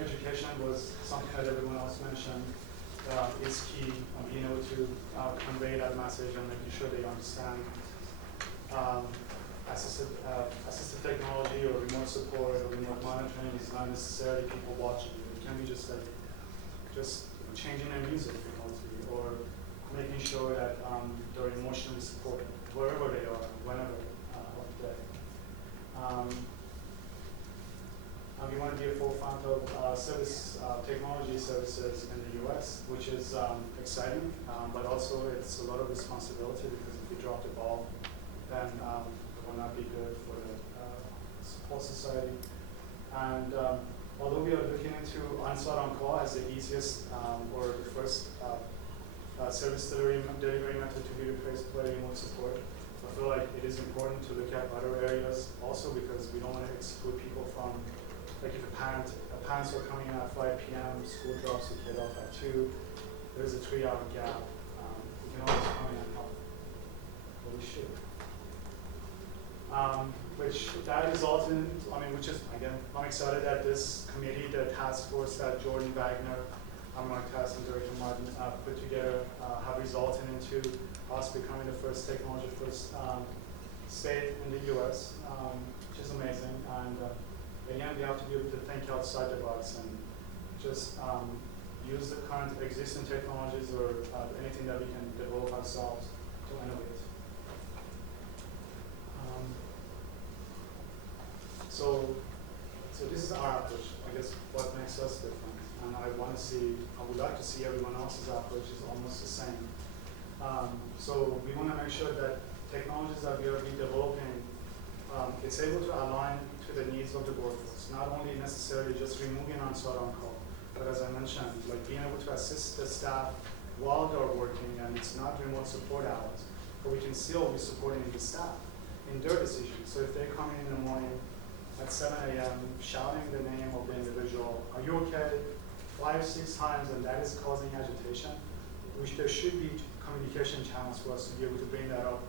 Education was something that everyone else mentioned. Is key on being able to convey that message and making sure they understand. Assistive technology or remote support or remote monitoring is not necessarily people watching you. It can be just like changing their music or making sure that they're emotionally supported wherever they are, whenever of the day. We want to be a forefront of technology services in the U.S., which is exciting, but also it's a lot of responsibility, because if we drop the ball, then it will not be good for the support society. And although we are looking into on-site on-call as the easiest or the first service delivery method to be replaced by remote support, I feel like it is important to look at other areas also, because we don't want to exclude people from, like if parents are coming in at 5 p.m., school drops the kid off at 2, there's a 3-hour gap. We can always come in and help. Well, we should. Which that is also, which is, again, I'm excited that this committee, the task force that Jordan Wagner, Mark Tass, and Director Martin put together have resulted into us becoming the first technology-first state in the U.S., which is amazing. And again, we have to be able to think outside the box and just use the current existing technologies or anything that we can develop ourselves to innovate. So this is our approach. I guess what makes us different, and I would like to see everyone else's approach is almost the same. So we want to make sure that technologies that we are developing, it's able to align to the needs of the workforce, not only necessarily just removing on-site on-call, but as I mentioned, like being able to assist the staff while they're working, and it's not remote support hours, but we can still be supporting the staff in their decisions. So if they come in the morning at 7 a.m. shouting the name of the individual, "Are you okay?" 5, 6 times, and that is causing agitation, which there should be communication channels for us to be able to bring that up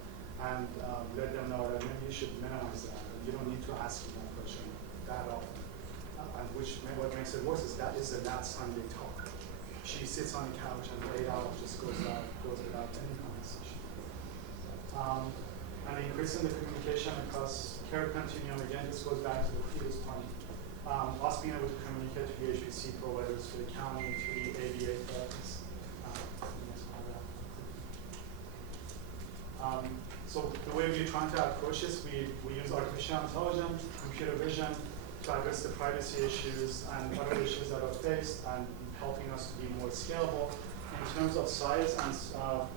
and let them know that maybe you should minimize that, and you don't need to ask them that question that often. And what makes it worse is that is the last time they talk. She sits on the couch and 8 hours just goes without any conversation. And increasing the communication across care continuum, again, this goes back to the previous point. Us being able to communicate to the HPC providers, to the county, to the ABA therapists. So the way we're trying to approach this, we use artificial intelligence, computer vision to address the privacy issues and other issues that are faced, and helping us to be more scalable. In terms of size and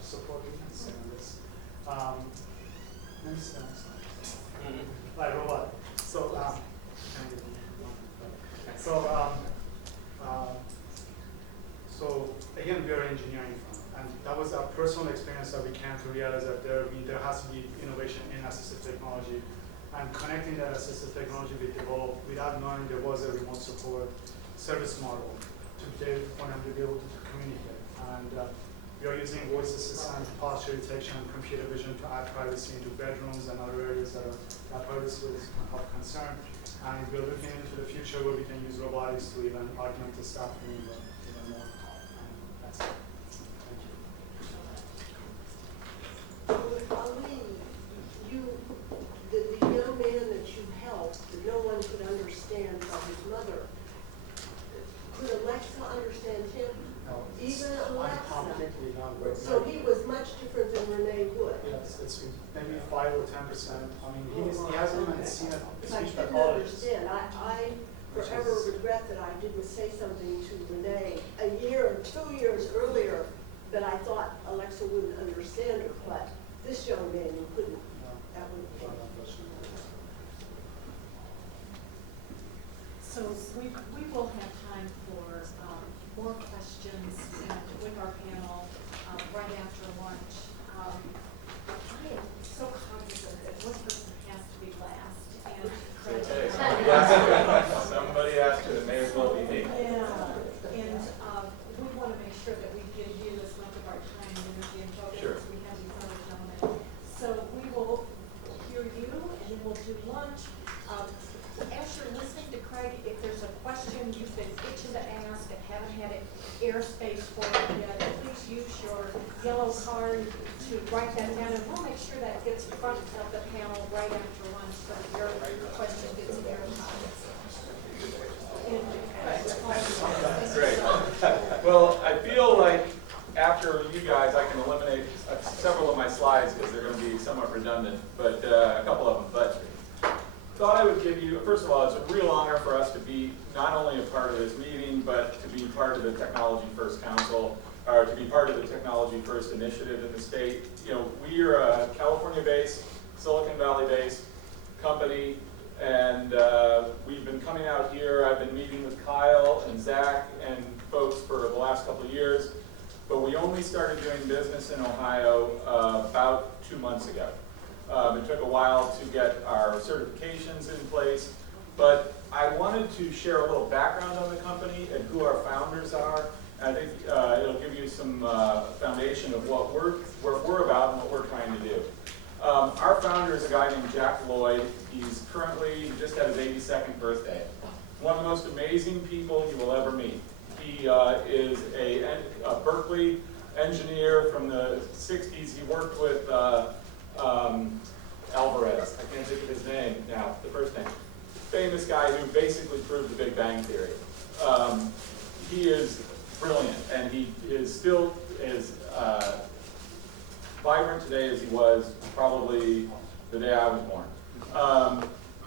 support, we can say on this. Like robot. So again, we are an engineering firm, and that was our personal experience that we came to realize that there has to be innovation in assistive technology, and connecting that assistive technology we developed without knowing there was a remote support service model for them to be able to communicate. And we are using voice assistant, posture detection, computer vision to add privacy into bedrooms and other areas that privacy is of concern. And we're looking into the future where we can use robotics to even augment the staff even more. And that's it. Thank you. Ali, the young man that you helped, that no one could understand from his mother, could Alexa understand him? No, Even Alexa? completely not. So he was much different than Renee Wood. Yes, it's maybe 5 or 10%. I mean, he hasn't even seen a I speech didn't pathologist. understand. I forever regret that I didn't say something to Renee a year or 2 years earlier, that I thought Alexa wouldn't understand her, but this young man, you couldn't sure that we give you as much of our time and energy and focus Sure. as we have these other gentlemen. So we will hear you, and then we'll do lunch. As you're listening to Craig, if there's a question you've been itching to ask and haven't had it airspace for it yet, please use your yellow card to write that down, and we'll make sure that gets front of the panel right after lunch, so that your question gets airtime. Great. Well, I feel like after you guys, I can eliminate several of my slides because they're going to be somewhat redundant, but a couple of them. But thought I would give you, first of all, it's a real honor for us to be not only a part of this meeting, but to be part of the Technology First Council, or to be part of the Technology First initiative in the state. You know, we are a California-based, Silicon Valley-based company, and we've been coming out here. I've been meeting with Kyle and Zach and folks for the last couple of years, but we only started doing business in Ohio about 2 months ago. It took a while to get our certifications in place, but I wanted to share a little background on the company and who our founders are. And I think it'll give you some foundation of what we're about and what we're trying to do. Our founder is a guy named Jack Lloyd. He's currently just had his 82nd birthday. One of the most amazing people you will ever meet. He is a Berkeley engineer from the 60s. He worked with Alvarez. I can't think of his name now, the first name. Famous guy who basically proved the Big Bang Theory. He is brilliant, and he is still as vibrant today as he was probably the day I was born.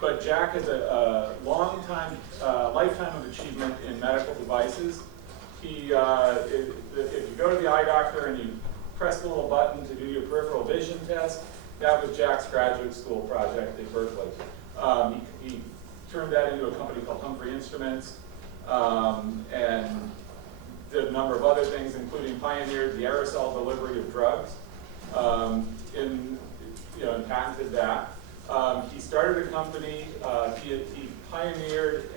But Jack has a long time, lifetime of achievement in medical devices. He, if you go to the eye doctor and you press the little button to do your peripheral vision test, that was Jack's graduate school project at Berkeley. He turned that into a company called Humphrey Instruments, and did a number of other things, including pioneered the aerosol delivery of drugs, and patented that. He started a company. He pioneered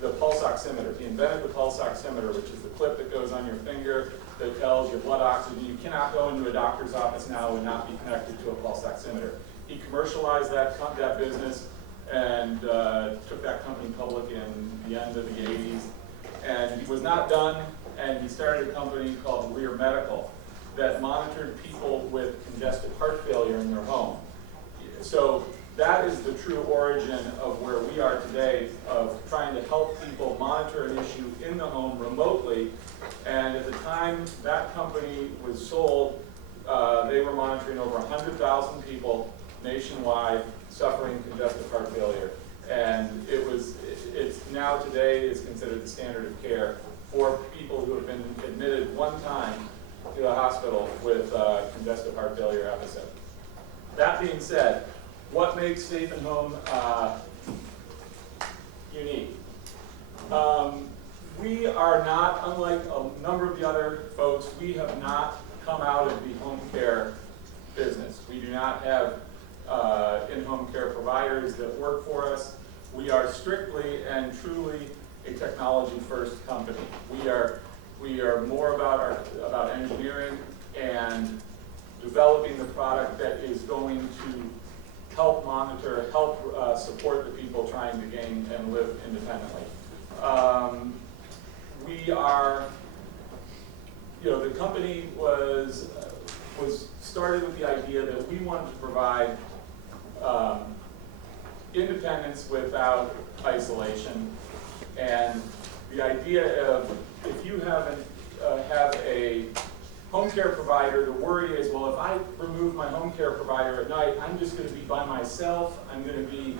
the pulse oximeter. He invented the pulse oximeter, which is the clip that goes on your finger that tells your blood oxygen. You cannot go into a doctor's office now and not be connected to a pulse oximeter. He commercialized that business and took that company public in the end of the 80s. And he was not done, and he started a company called Lear Medical that monitored people with congestive heart failure in their home. So that is the true origin of where we are today, of trying to help people monitor an issue in the home remotely. And at the time that company was sold, they were monitoring over 100,000 people nationwide suffering congestive heart failure. And it's now today is considered the standard of care for people who have been admitted one time to the hospital with congestive heart failure episode. That being said, what makes Safe and Home unique? We are not, unlike a number of the other folks, we have not come out of the home care business. We do not have in-home care providers that work for us. We are strictly and truly a technology-first company. We are more about engineering and developing the product that is going to help monitor, help support the people trying to gain and live independently. We are, the company was started with the idea that we wanted to provide independence without isolation, and the idea of if you have a home care provider, the worry is, well, if I remove my home care provider at night, I'm just going to be by myself. I'm going to be,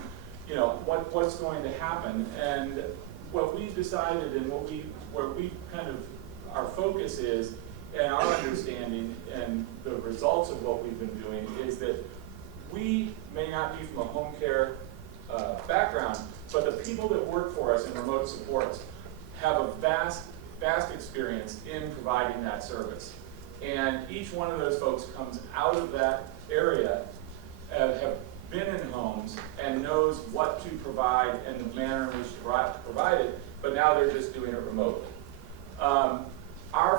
what's going to happen? And what we decided, and where we kind of our focus is, and our understanding and the results of what we've been doing is that we may not be from a home care background, but the people that work for us in remote supports have a vast experience in providing that service. And each one of those folks comes out of that area, have been in homes, and knows what to provide and the manner in which to provide it, but now they're just doing it remotely. Our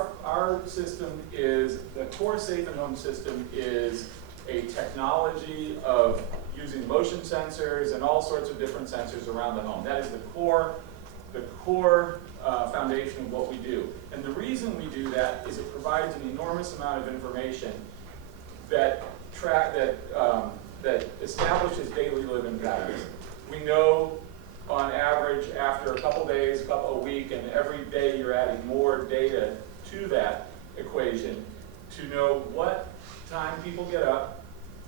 our system is, the core Safe and Home system is a technology of using motion sensors and all sorts of different sensors around the home. That is the core foundation of what we do. And the reason we do that is it provides an enormous amount of information that establishes daily living patterns. We know on average after a couple days, a week, and every day you're adding more data to that equation to know what time people get up,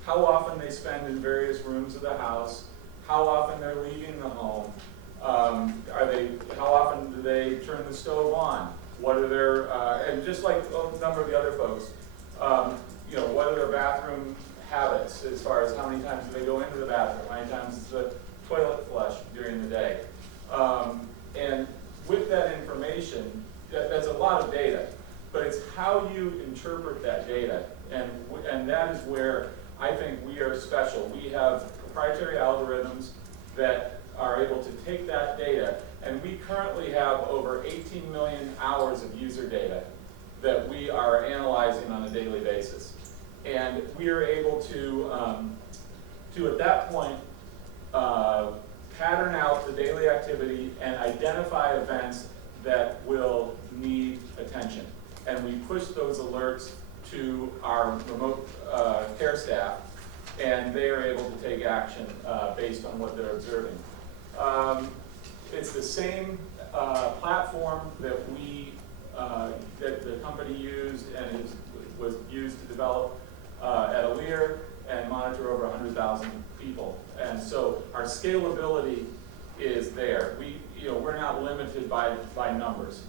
how often they spend in various rooms of the house, how often they're leaving the home, how often do they turn the stove on, what are their, and just like a number of the other folks, what are their bathroom habits as far as how many times do they go into the bathroom, how many times is the toilet flush during the day. And with that information, that's a lot of data, but it's how you interpret that data. And that is where I think we are special. We have proprietary algorithms that are able to take that data, and we currently have over 18 million hours of user data that we are analyzing on a daily basis. And we are able to at that point, pattern out the daily activity and identify events that will need attention. And we push those alerts to our remote care staff, and they are able to take action based on what they're observing. It's the same platform that that the company used and was used to develop at Aleer and monitor over 100,000 people. And so our scalability is there. We're not limited by numbers.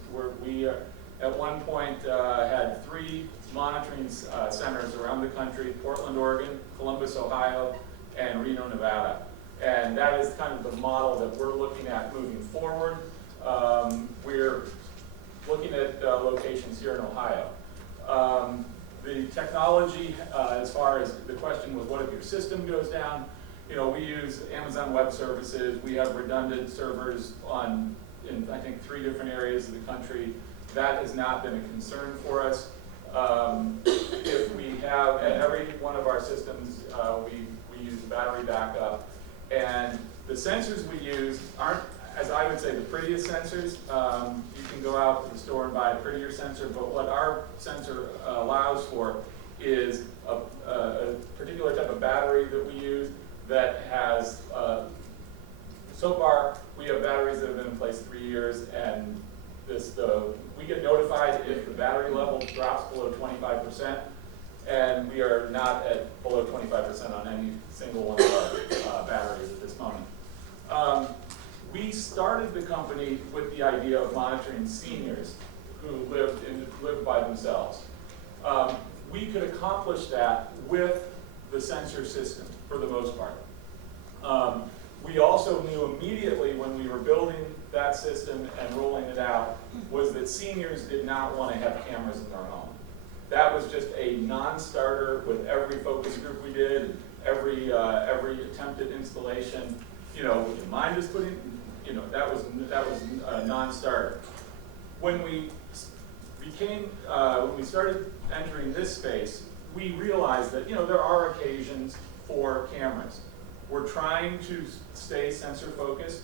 We at one point had 3 monitoring centers around the country: Portland, Oregon, Columbus, Ohio, and Reno, Nevada. And that is kind of the model that we're looking at moving forward. We're looking at locations here in Ohio. The technology, as far as the question was, what if your system goes down? We use Amazon Web Services. We have redundant servers in I think 3 different areas of the country. That has not been a concern for us. If we have, at every one of our systems, we use battery backup. And the sensors we use aren't, as I would say, the prettiest sensors. You can go out to the store and buy a prettier sensor, but what our sensor allows for is a particular type of battery that we use that has, so far, we have batteries that have been in place 3 years, and we get notified if the battery level drops below 25%, and we are not at below 25% on any single one of our batteries at this moment. We started the company with the idea of monitoring seniors who lived by themselves. We could accomplish that with the sensor system for the most part. We also knew immediately when we were building that system and rolling it out was that seniors did not want to have cameras in their home. That was just a non-starter with every focus group we did, every attempted installation. Would you mind just putting, that was a non-starter. When we started entering this space, we realized that there are occasions for cameras. We're trying to stay sensor focused,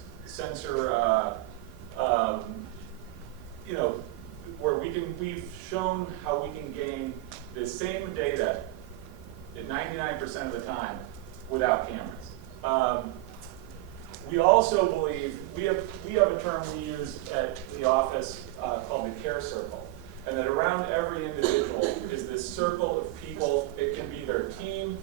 where we've shown how we can gain the same data at 99% of the time without cameras. We also believe, we have a term we use at the office called the care circle, and that around every individual is this circle of people. It can be their team,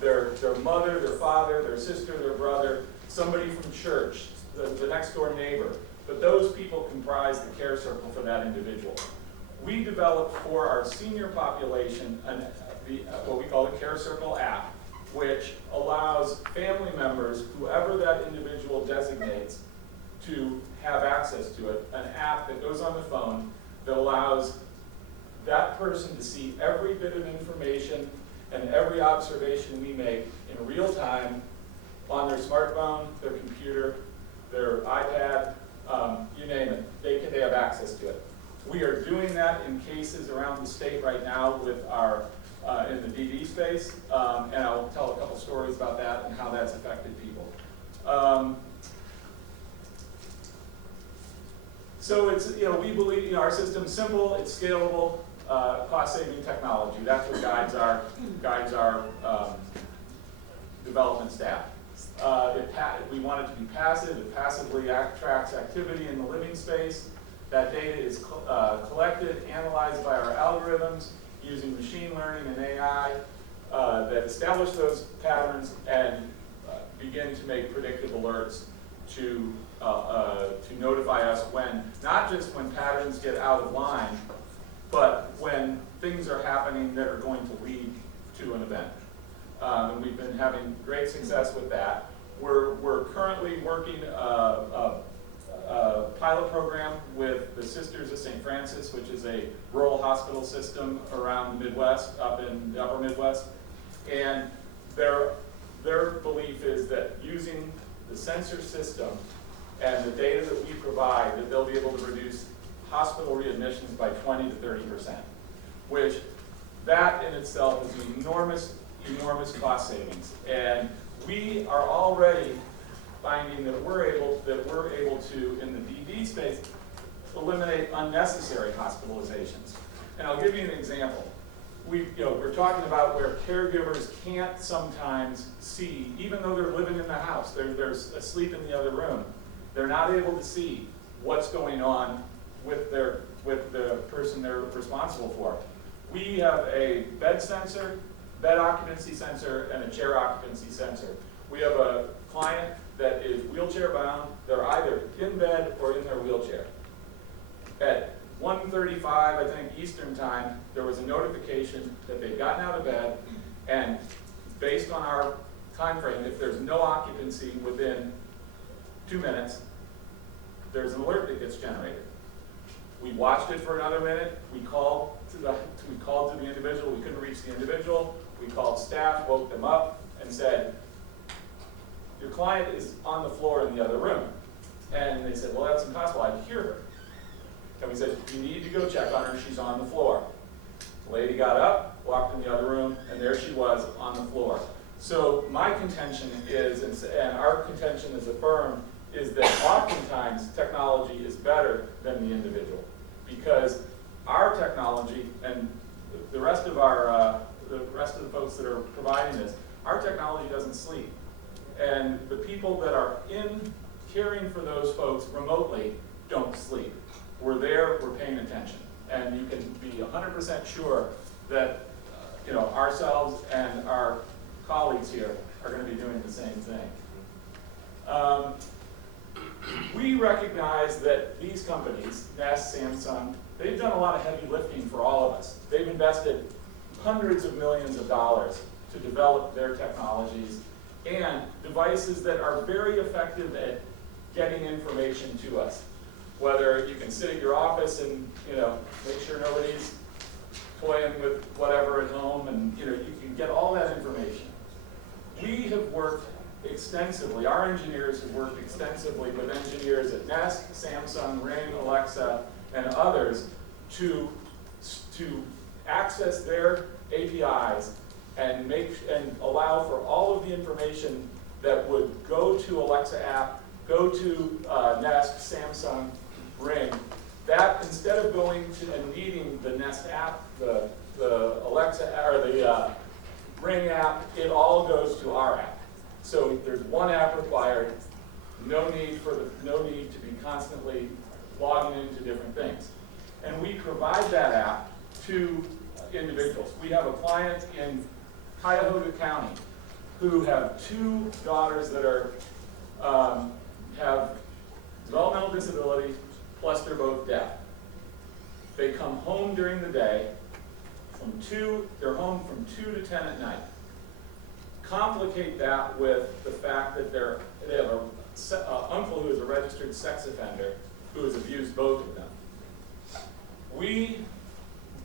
their mother, their father, their sister, their brother, somebody from church, the next door neighbor. But those people comprise the care circle for that individual. We developed for our senior population what we call the Care Circle app, which allows family members, whoever that individual designates, to have access to it, an app that goes on the phone that allows that person to see every bit of information and every observation we make in real time on their smartphone, their computer, their iPad, you name it. They have access to it. We are doing that in cases around the state right now with our, in the DD space, and I'll tell a couple stories about that and how that's affected people. So it's, we believe, our system's simple, it's scalable, cost-saving technology. That's what guides our development staff. We want it to be passive. It passively tracks activity in the living space. That data is collected, analyzed by our algorithms using machine learning and AI that establish those patterns and begin to make predictive alerts to notify us when, not just when patterns get out of line, but when things are happening that are going to lead to an event. And we've been having great success with that. We're currently working a pilot program with the Sisters of St. Francis, which is a rural hospital system around the Midwest, up in the upper Midwest. And their belief is that using the sensor system and the data that we provide, that they'll be able to reduce hospital readmissions by 20 to 30%, which that in itself is an enormous cost savings. And we are already finding that we're able to, in the DD space, eliminate unnecessary hospitalizations. And I'll give you an example. We're talking about where caregivers can't sometimes see, even though they're living in the house, they're asleep in the other room, they're not able to see what's going on with the person they're responsible for. We have a bed sensor, bed occupancy sensor, and a chair occupancy sensor. We have a client that is wheelchair bound. They're either in bed or in their wheelchair. At 1:35, I think, Eastern time, there was a notification that they'd gotten out of bed, and based on our time frame, if there's no occupancy within 2 minutes, there's an alert that gets generated. We watched it for another minute. We called to the individual. We couldn't reach the individual. We called staff, woke them up, and said, your client is on the floor in the other room. And they said, well, that's impossible. I can hear her. And we said, you need to go check on her. She's on the floor. The lady got up, walked in the other room, and there she was on the floor. So my contention is, and our contention as a firm, is that oftentimes technology is better than the individual, because our technology and the rest of the folks that are providing this, our technology doesn't sleep. And the people that are in caring for those folks remotely don't sleep. We're there, we're paying attention. And you can be 100% sure that ourselves and our colleagues here are going to be doing the same thing. We recognize that these companies, Nest, Samsung, they've done a lot of heavy lifting for all of us. They've invested hundreds of millions of dollars to develop their technologies and devices that are very effective at getting information to us. Whether you can sit at your office and make sure nobody's toying with whatever at home, and you can get all that information. We have worked extensively, our engineers have worked extensively with engineers at Nest, Samsung, Ring, Alexa, and others to access their APIs and allow for all of the information that would go to Alexa app, go to Nest, Samsung, Ring. That instead of going to and needing the Nest app, the Alexa or the Ring app, it all goes to our app. So there's one app required, no need to be constantly logging into different things. And we provide that app to individuals. We have a client in Cuyahoga County who have 2 daughters that have developmental disability, plus they're both deaf. They come home during the day they're home from 2 to 10 at night. Complicate that with the fact that they have an uncle who is a registered sex offender who has abused both of them. We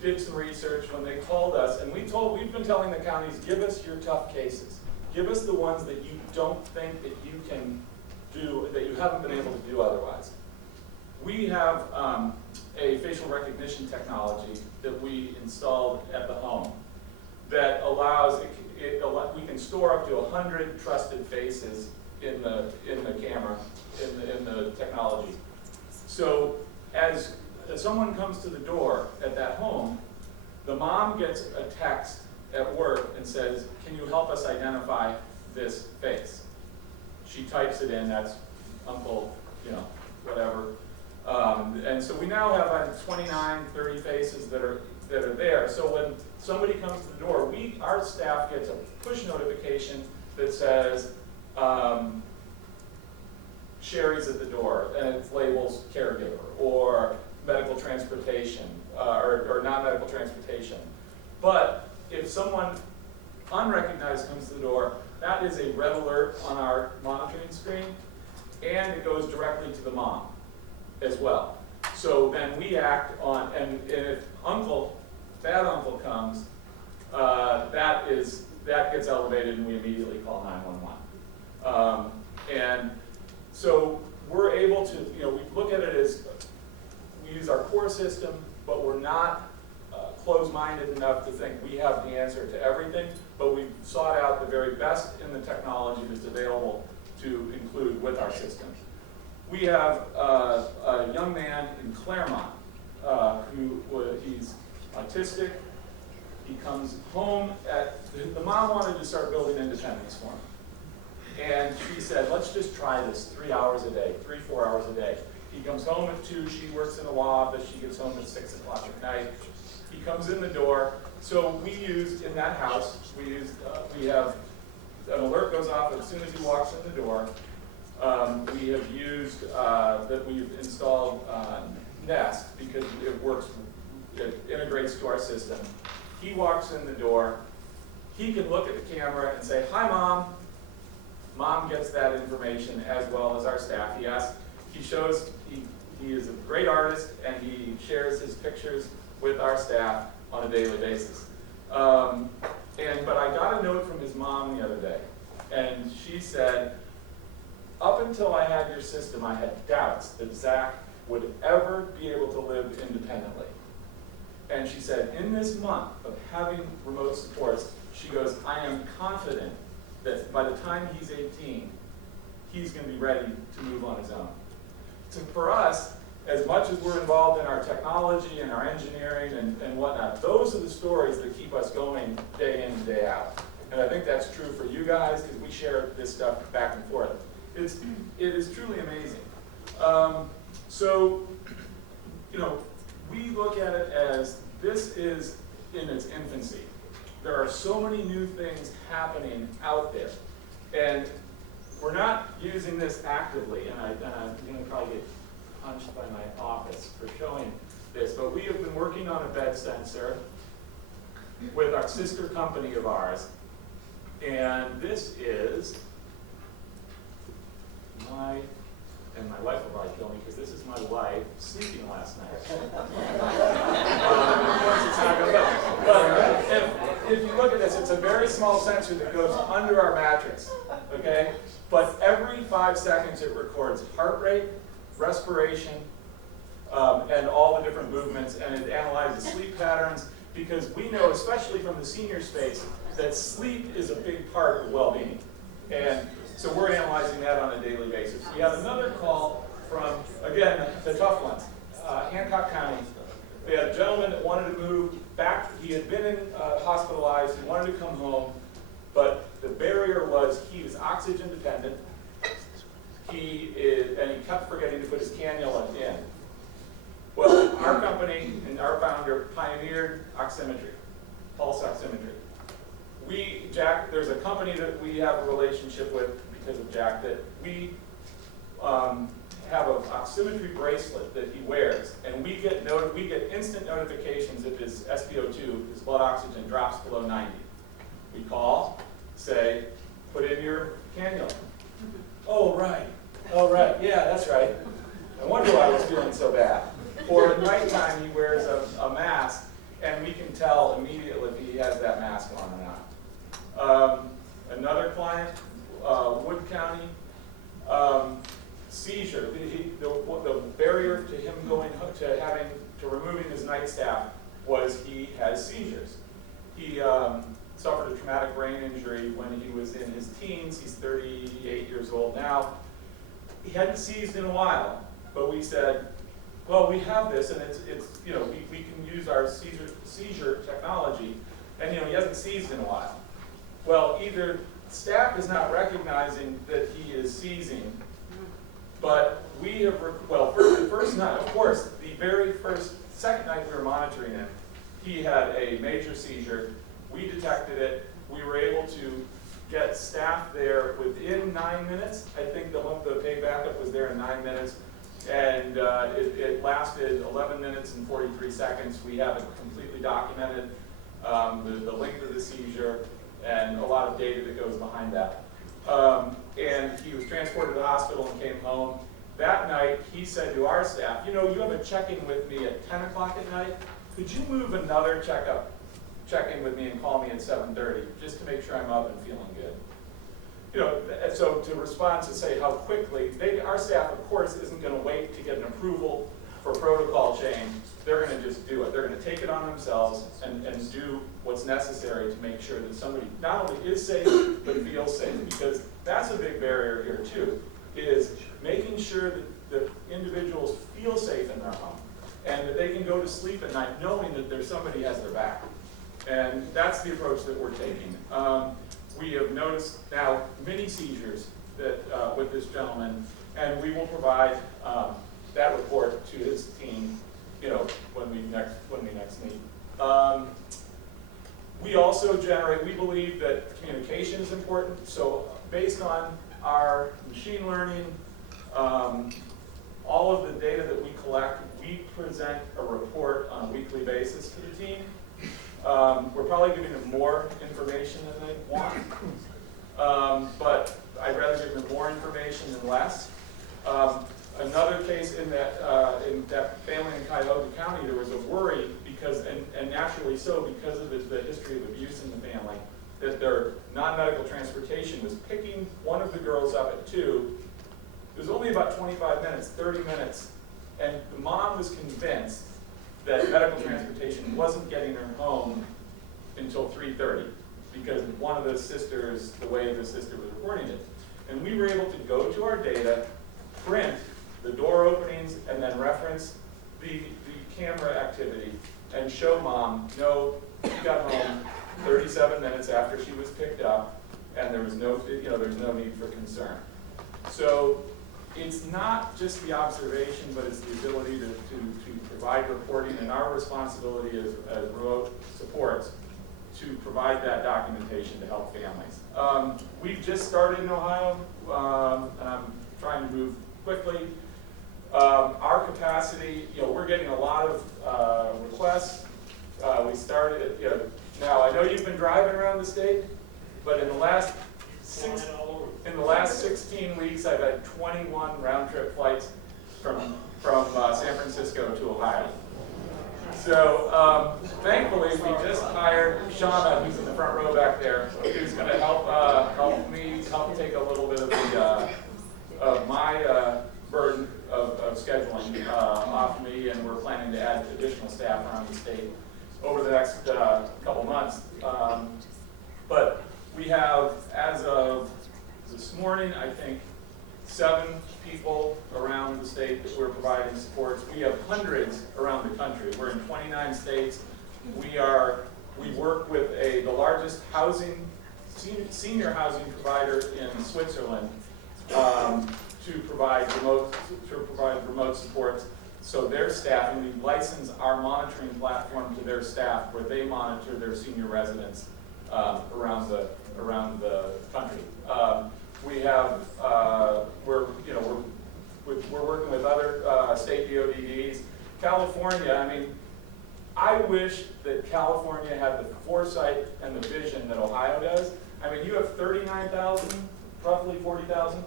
did some research when they called us, and we've been telling the counties, give us your tough cases. Give us the ones that you don't think that you can do, that you haven't been able to do otherwise. we have a facial recognition technology that we installed at the home that allows, we can store up to 100 trusted faces in the camera, in the technology. So as someone comes to the door at that home, the mom gets a text at work and says, can you help us identify this face? She types it in, that's Uncle, whatever. And so we now have 29, 30 faces that are there. So when somebody comes to the door, our staff gets a push notification that says, Sherry's at the door, and it labels caregiver, or medical transportation, or not medical transportation. But if someone unrecognized comes to the door, that is a red alert on our monitoring screen, and it goes directly to the mom as well. So then we act on, and if bad uncle comes, that gets elevated and we immediately call 911. And so we're able to, we look at it as, we use our core system, but we're not closed-minded enough to think we have the answer to everything, but we've sought out the very best in the technology that's available to include with our system. We have a young man in Claremont he's autistic. He comes home the mom wanted to start building independence for him. And she said, let's just try this 3 hours a day, 3-4 hours a day. He comes home at 2, she works in a law office, she gets home at 6 o'clock at night. He comes in the door. So we used, in that house, we have, an alert goes off as soon as he walks in the door. We have used, we've installed Nest because it integrates to our system. He walks in the door. He can look at the camera and say, hi, Mom. Mom gets that information as well as our staff. He shows, he is a great artist, and he shares his pictures with our staff on a daily basis. But I got a note from his mom the other day, and she said, up until I had your system, I had doubts that Zach would ever be able to live independently. And she said, in this month of having remote supports, she goes, I am confident that by the time he's 18, he's going to be ready to move on his own. So for us, as much as we're involved in our technology and our engineering and whatnot, those are the stories that keep us going day in and day out. And I think that's true for you guys, because we share this stuff back and forth. It is truly amazing. We look at it as this is in its infancy. There are so many new things happening out there. And we're not using this actively, and I'm going to probably get punched by my office for showing this, but we have been working on a bed sensor with our sister company of ours, and this is and my wife will probably kill me because this is my wife sleeping last night. Of course it's not going to But if you look at this, it's a very small sensor that goes under our mattress, okay? But every 5 seconds it records heart rate, respiration, and all the different movements, and it analyzes sleep patterns, because we know, especially from the senior space, that sleep is a big part of well-being. And so we're analyzing that on a daily basis. We have another call from, again, the tough ones, Hancock County. We had a gentleman that wanted to move back. He had been hospitalized. He wanted to come home, but the barrier was he was oxygen dependent. And he kept forgetting to put his cannula in. Well, our company and our founder pioneered oximetry, pulse oximetry. Jack, there's a company that we have a relationship with because of Jack, that we have an oximetry bracelet that he wears, and we get instant notifications if his SpO2, his blood oxygen, drops below 90. We call, say, put in your cannula. Oh, right. Yeah, that's right. No wonder why I was feeling so bad. Or at nighttime, he wears a mask, and we can tell immediately if he has that mask on or not. Another client, Wood County, seizure. The barrier to he has seizures. He suffered a traumatic brain injury when he was in his teens. He's 38 years old now. He hadn't seized in a while, but we said, well, we have this, and it's you know, we can use our seizure technology, and he hasn't seized in a while. Well, either staff is not recognizing that he is seizing, but we have, the first night, of course, the second night we were monitoring him, he had a major seizure. We detected it. We were able to get staff there within 9 minutes. I think the pay backup was there in 9 minutes. And it lasted 11 minutes and 43 seconds. We have it completely documented, the length of the seizure, and a lot of data that goes behind that. And he was transported to the hospital and came home. That night, he said to our staff, you have a check-in with me at 10 o'clock at night. Could you move another check-in with me and call me at 7:30, just to make sure I'm up and feeling good? So to respond to say how quickly, our staff, of course, isn't going to wait to get an approval for protocol change. They're going to just do it. They're going to take it on themselves and do what's necessary to make sure that somebody not only is safe, but feels safe. Because that's a big barrier here, too, is making sure that individuals feel safe in their home and that they can go to sleep at night knowing that there's somebody has their back. And that's the approach that we're taking. We have noticed now many seizures that with this gentleman, and we will provide that report to his team, when we next meet. We also we believe that communication is important. So based on our machine learning, all of the data that we collect, we present a report on a weekly basis to the team. We're probably giving them more information than they want, but I'd rather give them more information than less. Another case in that family in Cuyahoga County, there was a worry because, and naturally so, because of the history of abuse in the family, that their non-medical transportation was picking one of the girls up at 2. It was only about 25 minutes, 30 minutes, and the mom was convinced that medical transportation wasn't getting her home until 3:30 because one of the sisters, the way the sister was reporting it. And we were able to go to our data, print the door openings, and then reference the camera activity and show mom, no, she got home 37 minutes after she was picked up, and there was no, there's no need for concern. So it's not just the observation, but it's the ability to provide reporting, and our responsibility as remote supports to provide that documentation to help families. We've just started in Ohio, and I'm trying to move quickly. Our capacity, we're getting a lot of requests. We started, now I know you've been driving around the state, but in the last 16 weeks, I've had 21 round-trip flights from San Francisco to Ohio. So thankfully, we just hired Shauna, who's in the front row back there, who's going to help me take a little bit of my burden of scheduling off me, and we're planning to add additional staff around the state over the next couple months. But we have, as of this morning, I think, 7 people around the state that we're providing supports. We have hundreds around the country. We're in 29 states. We work with the largest senior housing provider in Switzerland to provide remote supports. So their staff, and we license our monitoring platform to their staff, where they monitor their senior residents around the country. We have we're working with other state DODs. California, I wish that California had the foresight and the vision that Ohio does. You have 39,000, roughly 40,000.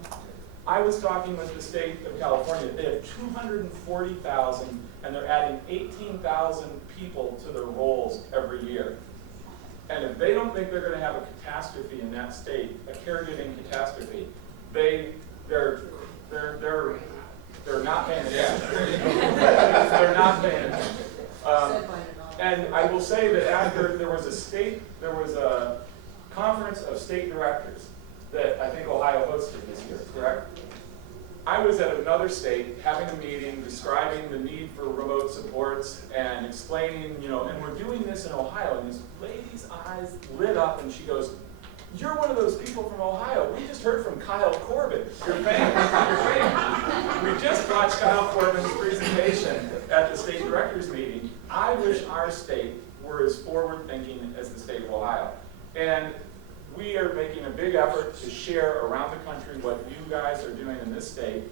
I was talking with the state of California. They have 240,000, and they're adding 18,000 people to their rolls every year. And if they don't think they're going to have a catastrophe in that state, a caregiving catastrophe, they're not paying attention. They're not paying attention. And I will say that after there was a conference of state directors that I think Ohio hosted this year, correct? I was at another state having a meeting describing the need for remote supports and explaining, and we're doing this in Ohio, and this lady's eyes lit up and she goes, "You're one of those people from Ohio. We just heard from Kyle Corbin. You're famous. You're famous." We just watched Kyle Corbin's presentation at the state directors meeting. I wish our state were as forward-thinking as the state of Ohio. And we are making a big effort to share around the country what you guys are doing in this state.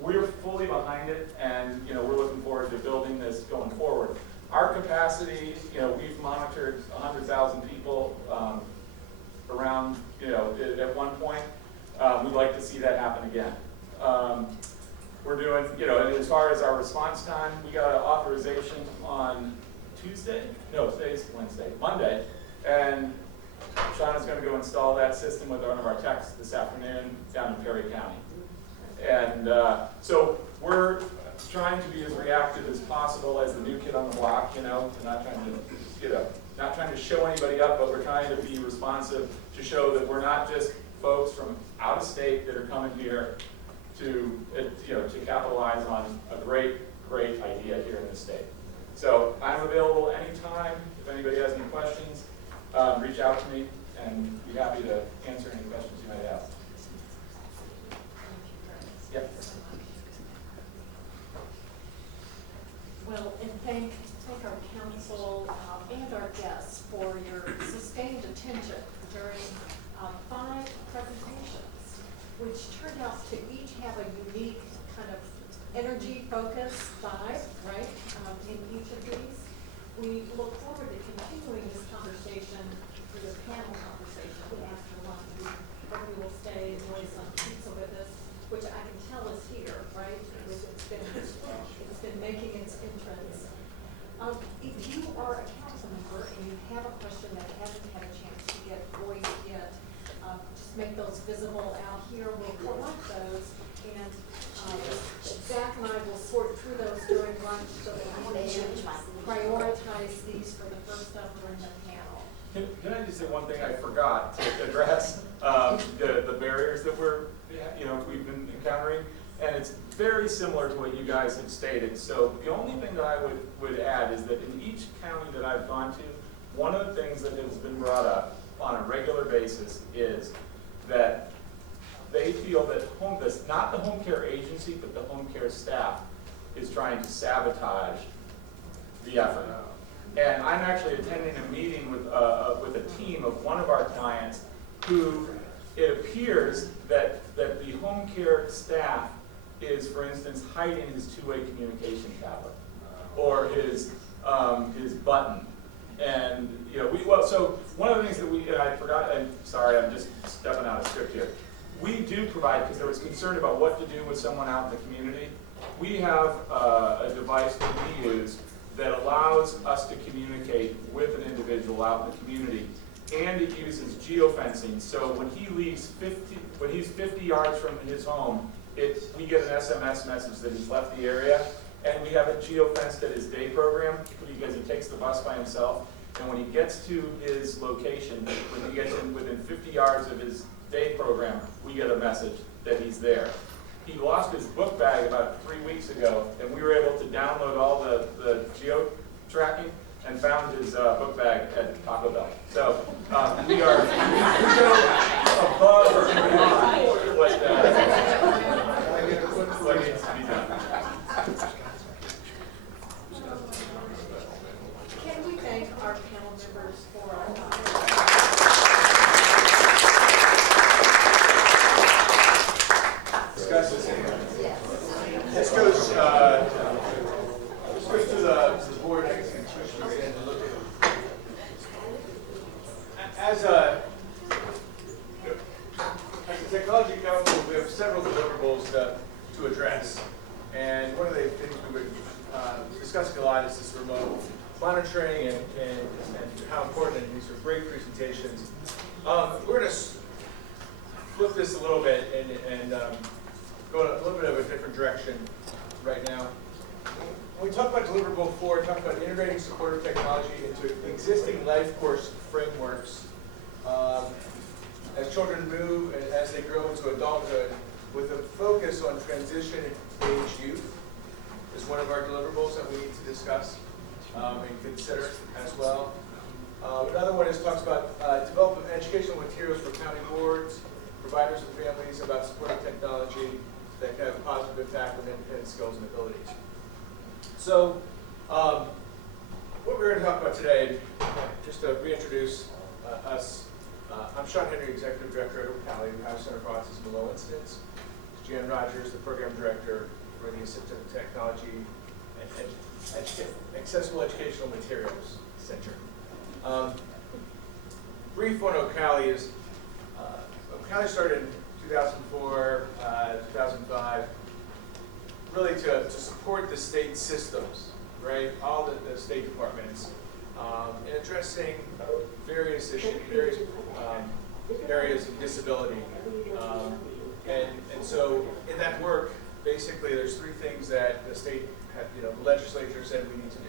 We're fully behind it, and we're looking forward to building this going forward. Our capacity, we've monitored 100,000 people around, at one point. We'd like to see that happen again. We're doing, and as far as our response time, we got an authorization on Tuesday? No, today's Wednesday, Monday, and Shauna's going to go install that system with one of our techs this afternoon down in Perry County. And so we're trying to be as reactive as possible as the new kid on the block, We're not trying to show anybody up, but we're trying to be responsive to show that we're not just folks from out of state that are coming here to capitalize on a great idea here in the state. So I'm available anytime. If anybody has any questions, reach out to me, and be happy to answer any questions you might have. Yep. Well, and thank our council and our guests for your sustained attention during 5 presentations, which turned out to each have a unique kind of energy-focused vibe, right, in each of these. We look forward to continuing this conversation through the panel conversation after lunch. We hope you will stay, enjoy some pizza with us, which I can tell is here, right? It's been making its entrance. If you are a council member and you have a question that hasn't had a chance to get voiced yet, just make those visible out here. We'll collect those, and Zach and I will sort through those during lunch so that we can prioritize these for the first up during the panel. Can I just say one thing I forgot to address? The barriers that we've been encountering, and it's very similar to what you guys have stated. So the only thing that I would add is that in each county that I've gone to, one of the things that has been brought up on a regular basis is that they feel that not the home care agency, but the home care staff is trying to sabotage the effort. And I'm actually attending a meeting with a team of one of our clients who it appears that the home care staff is, for instance, hiding his two-way communication tablet or his button. And so one of the things that I forgot, and sorry, I'm just stepping out of script here. We do provide, because there was concern about what to do with someone out in the community. We have a device that we use that allows us to communicate with an individual out in the community, and it uses geofencing. So when he's 50 yards from his home, we get an SMS message that he's left the area, and we have it geofenced at his day program because he takes the bus by himself. And when he gets to his location, when he gets in within 50 yards of his day program, we get a message that he's there. He lost his book bag about 3 weeks ago, and we were able to download all the geo-tracking and found his book bag at Taco Bell. So we are above or beyond what needs to be done. Can we thank our panel members for discuss this? This goes to the board. As a technology council, we have several deliverables to address. And one of the things we've been discussing a lot is this remote monitoring and how important, and these are great presentations. We're going to flip this a little bit and go in a little bit of a different direction right now. when we talk about deliverable 4, we talk about integrating supportive technology into existing life course frameworks. As children move and as they grow into adulthood, with a focus on transition age youth is one of our deliverables that we need to discuss and consider as well. Another one talks about developing educational materials for county boards, providers and families about supportive technology that can have a positive impact on independent skills and abilities. So, what we're going to talk about today, just to reintroduce us, I'm Sean Henry, Executive Director at Ocali, the Ohio Center for Autism and Low Incidence. Jan Rogers, the Program Director for the Assistive Technology and Accessible Educational Materials Center. Brief on Ocali is, Ocali started in 2004, 2005, really to support the state systems, right? All the state departments in addressing various issues, various areas of disability. And so in that work, basically there's 3 things that the state, the legislature said we need to do.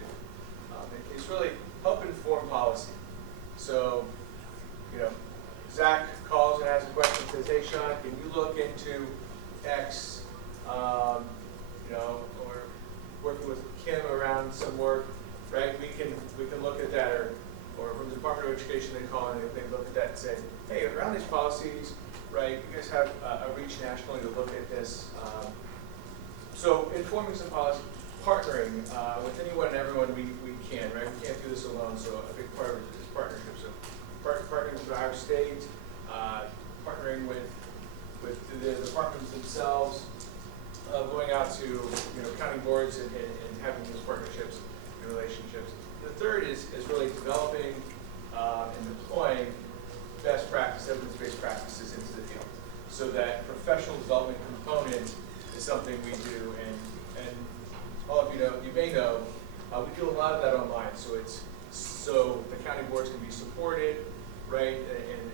It's really help inform policy. So, Zach calls and has a question, says, hey Sean, can you look into X, or working with Kim around some work, right? We can look at that, or from the Department of Education they call and they look at that and say, hey, around these policies, right, you guys have a reach nationally to look at this. So informing some policy, partnering with anyone and everyone we can, right? We can't do this alone, so a big part of it is partnership. So partnering with our state, partnering with the departments themselves, going out to county boards and having those partnerships and relationships. The third is really developing and deploying best practice, evidence-based practices into the field, so that professional development component is something we do. And all of you may know, we do a lot of that online, so the county boards can be supported, right,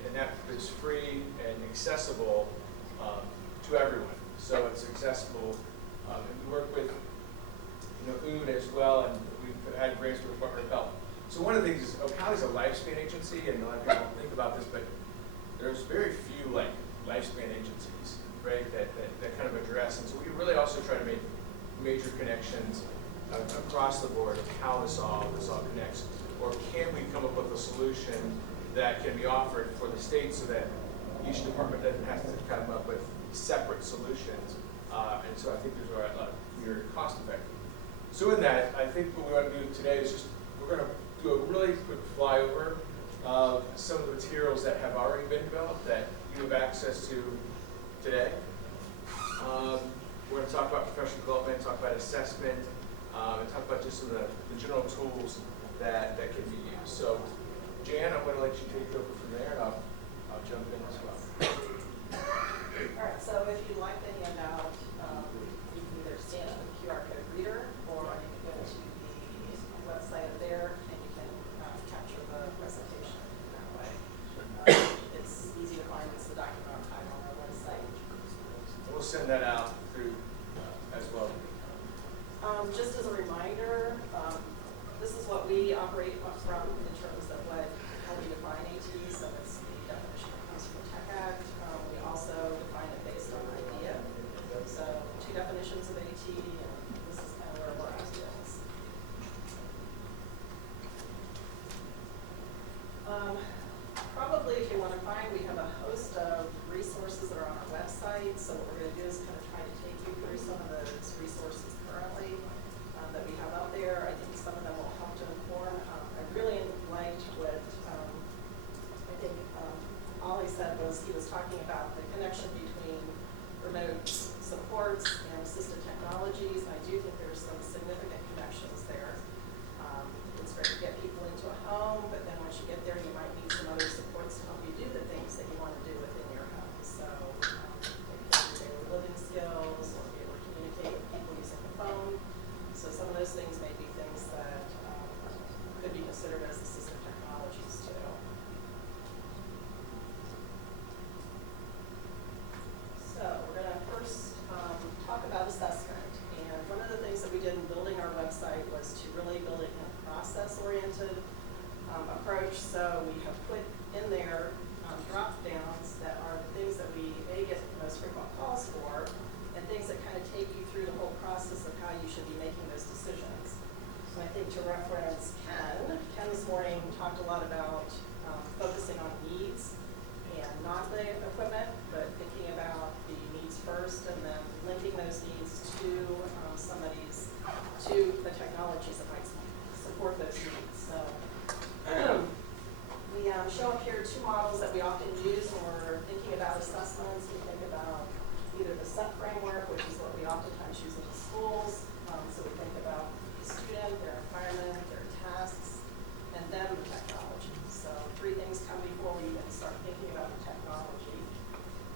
and that is free and accessible to everyone. So it's accessible, and we work with UD as well, and we've had grants with the Department of Health. So one of the things is Ocali's a lifespan agency, and a lot of people don't think about this, but there's very few lifespan agencies, right, that kind of address. And so we really also try to make major connections across the board of how this all connects, or can we come up with a solution that can be offered for the state so that each department doesn't have to come up with separate solutions. And so I think these are a lot more cost effective. So in that, I think what we want to do today is we're going to do a really quick flyover of some of the materials that have already been developed that you have access to today. We're going to talk about professional development, talk about assessment, and talk about just some of the general tools that can be used. So, Jan, I'm going to let you take over from there, and I'll jump in as well. All right, so if you'd like the handout, you can either scan the QR code reader, or you can go to the website there, and you can capture the presentation that way. It's easy to find. It's the document archive on our website. We'll send that out through as well. Just as a reminder, this is what we operate from in terms of how we define AT. So it's the definition that comes from the Tech Act. We also define it based on IDEA. So 2 definitions of AT, and this is kind of where we're at with this. Probably if you want to find, we have a host of resources that are on our website. So what we're going to do is kind of try to take you through some of those resources currently that we have out there. I think some of them will help to inform. I really liked what I think Ollie said was he was talking about the connection between remote supports and assistive technologies. I do think there's some significant connections there. It's great to get people into a home, but then once you get there, you might need some other supports to help you do the things that you want to do within your home. So maybe daily living skills, or be able to communicate with people using the phone. So some of those things may be things that could be considered as assistive technologies too. So we're going to first talk about assessment. And one of the things that we did in building our website so we have put in there drop downs that are the things that we get the most frequent calls for, and things that kind of take you through the whole process of how you should be making those decisions. So I think to reference Ken this morning talked a lot about focusing on needs and not the equipment, but thinking about the needs first and then linking those needs to the technologies that might support those needs. So we show up here two models that we often use when we're thinking about assessments. We think about either the SET framework, which is what we oftentimes use in the schools. So we think about the student, their environment, their tasks, and then the technology. So three things come before we even start thinking about the technology.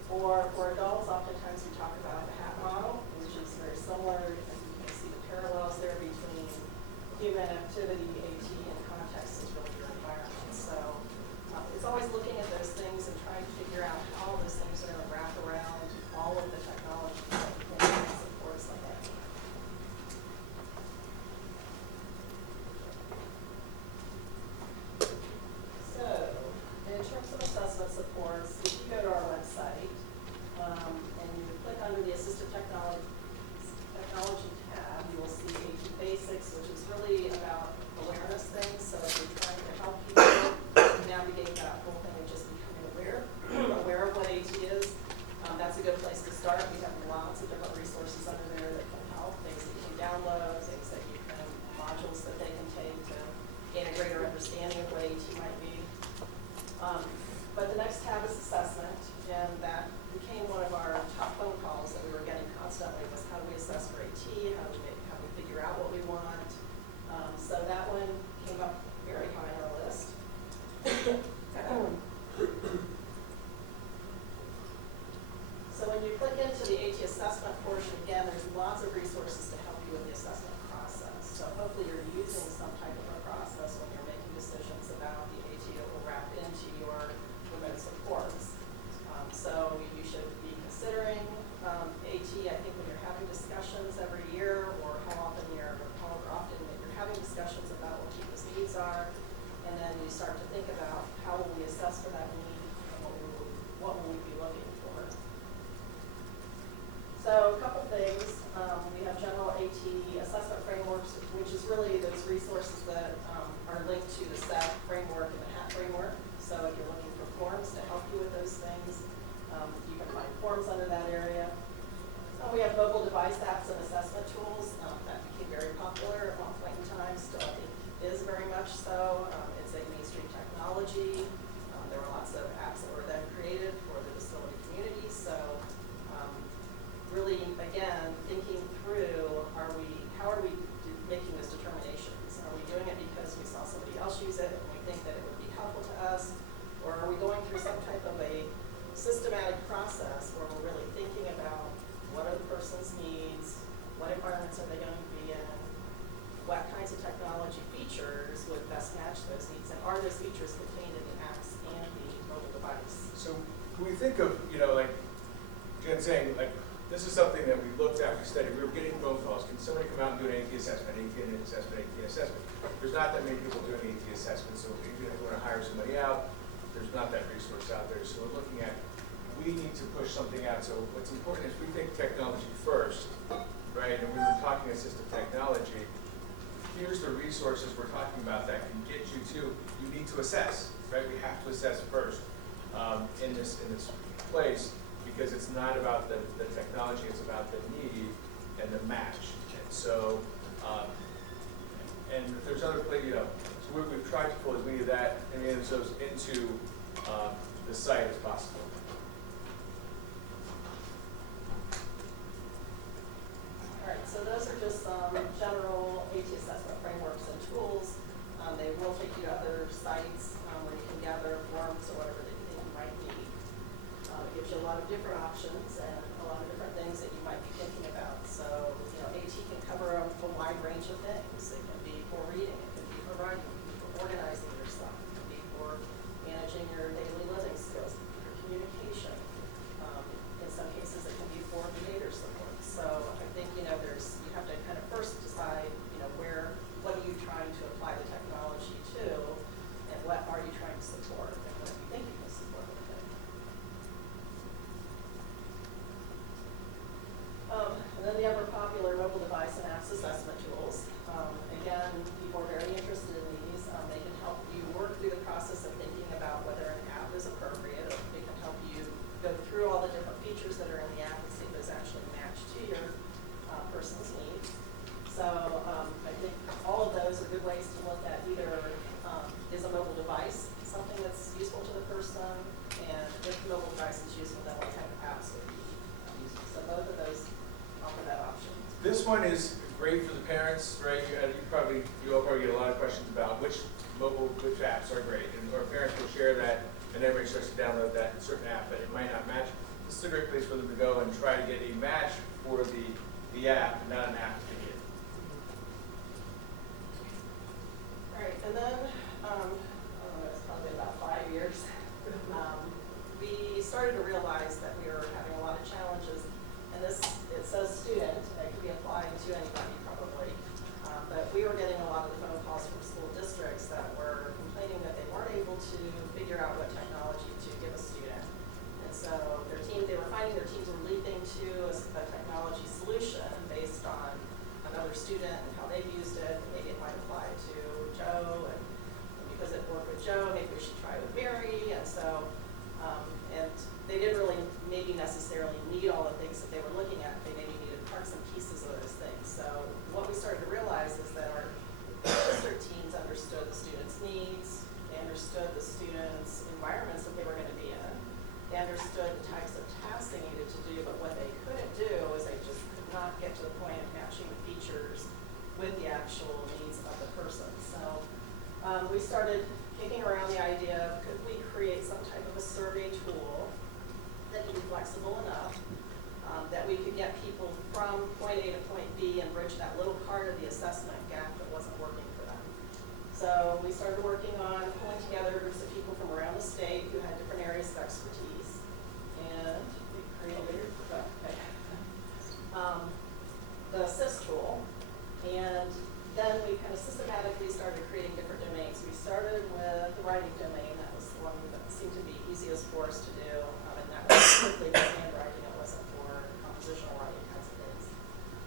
Or for adults, oftentimes we talk about the HAT model, which is very similar. And you can see the parallels there between human activity, AT, and context is really your environment. So it's always looking at those things and trying to figure out how those things are going to wrap around all of the technology that we think can support something. So, in terms of assessment supports, if you go to our website and you click under the assistive technology tab, you will see AT Basics, which is really about awareness things. So if you're trying to help people navigate that whole thing of just becoming aware of what AT is, that's a good place to start. We have lots of different resources under there that can help, things that you can download, things that you can, modules that they can take to gain a greater understanding of what AT might be. But the next tab is assessment, and that became one of our top phone calls that we were getting constantly was how do we assess for AT, how do we figure out what we want. So that one came up very high on our list. So when you click into the AT assessment portion, again, there's lots of resources to help you with the assessment process. So hopefully you're using some type of a process when you're making decisions about the AT that will wrap into your remote supports. So you should be considering AT, I think when you're having discussions every year, or how often you're having discussions about what people's needs are, and then you start to think about how will we assess for that need and what will we be looking for. So a couple things. We have general AT assessment frameworks, which is really those resources that are linked to the SET framework and the HAT framework. So if you're looking for forms to help you with those things, you can find forms under that area. We have mobile device apps and assessment tools. That became very popular at one point in time, still I think is very much so. It's a mainstream technology. There were lots of apps that were then created for the disability community. So really, again, thinking through, how are we making those determinations? Are we doing it because we saw somebody else use it and we think that it would be helpful to us? Or are we going through some type of a systematic process where we're really thinking about what are the person's needs, what environments are they going to be in, what kinds of technology features would best match those needs, and are those features contained in the apps and the mobile device? So when we think of, like Jen saying, like, this is something that we looked at, we studied, we were getting phone calls. Can somebody come out and do an AT assessment, AT assessment? There's not that many people doing AT assessment, so if you want to hire somebody out, there's not that resource out there. So we're looking at, we need to push something out. So what's important is we think technology first, right? And we were talking assistive technology. Here's the resources we're talking about that can get you to, you need to assess, right? We have to assess first in this place, because it's not about the technology, it's about the need and the match. And so, and there's other places, so what we've tried to pull as many of that and those into the site as possible. All right, so those are just some general AT assessment frameworks and tools. They will take you to other sites where you can gather forms or whatever that you think you might need. It gives you a lot of different options and a lot of different things that you might be thinking about. So, AT can cover a wide range of things. It can be for reading, it can be for writing, it can be for organizing yourself, it can be for managing your daily living skills, your communication performance assessment tools. Again, people are very interested in these. They can help you work through the process of thinking about whether an app is appropriate. It can help you go through all the different features that are in the app and see if it's actually matched to your person's needs. So I think all of those are good ways to look at either is a mobile device something that's useful to the person, and if the mobile device is useful, then what kind of apps would be useful. So both of those offer that option. This one is great for the parents, right? You'll probably get a lot of questions about which apps are great, and or parents will share that, and everybody starts to download that certain app, but it might not match. This is a great place for them to go and try to get a match for the app, not an app to get. All right, and then it's probably about 5 years. We started to realize that we were having a lot of challenges, and it says student, it could be applied to anybody probably, but we were getting a lot of the phone calls from school districts that were complaining that they weren't able to figure out what technology to give a student. And so they were finding their teams were leaping to a technology solution based on another student and how they've used it, and maybe it might apply to Joe, and because it worked with Joe, maybe we should try it with Mary, and so, and they didn't really maybe necessarily need all the things that they were looking at. They maybe needed parts and pieces of those things. So what we started to realize is that our district teams understood the students' needs, they understood the students' environments that they were going to be in, they understood the types of tasks they needed to do, but what they couldn't do is they just could not get to the point of matching the features with the actual needs of the person. So we started kicking around the idea of could we create some type of a survey tool that could be flexible enough that we could get people from point A to point B and bridge that little part of the assessment gap that wasn't working for them. So we started working on pulling together groups of people from around the state who had different areas of expertise, and we created the assist tool, and then we kind of systematically started creating different domains. We started with the writing domain. That was the one that seemed to be easiest for us to do, and that was strictly for handwriting. It wasn't for compositional writing kinds of things.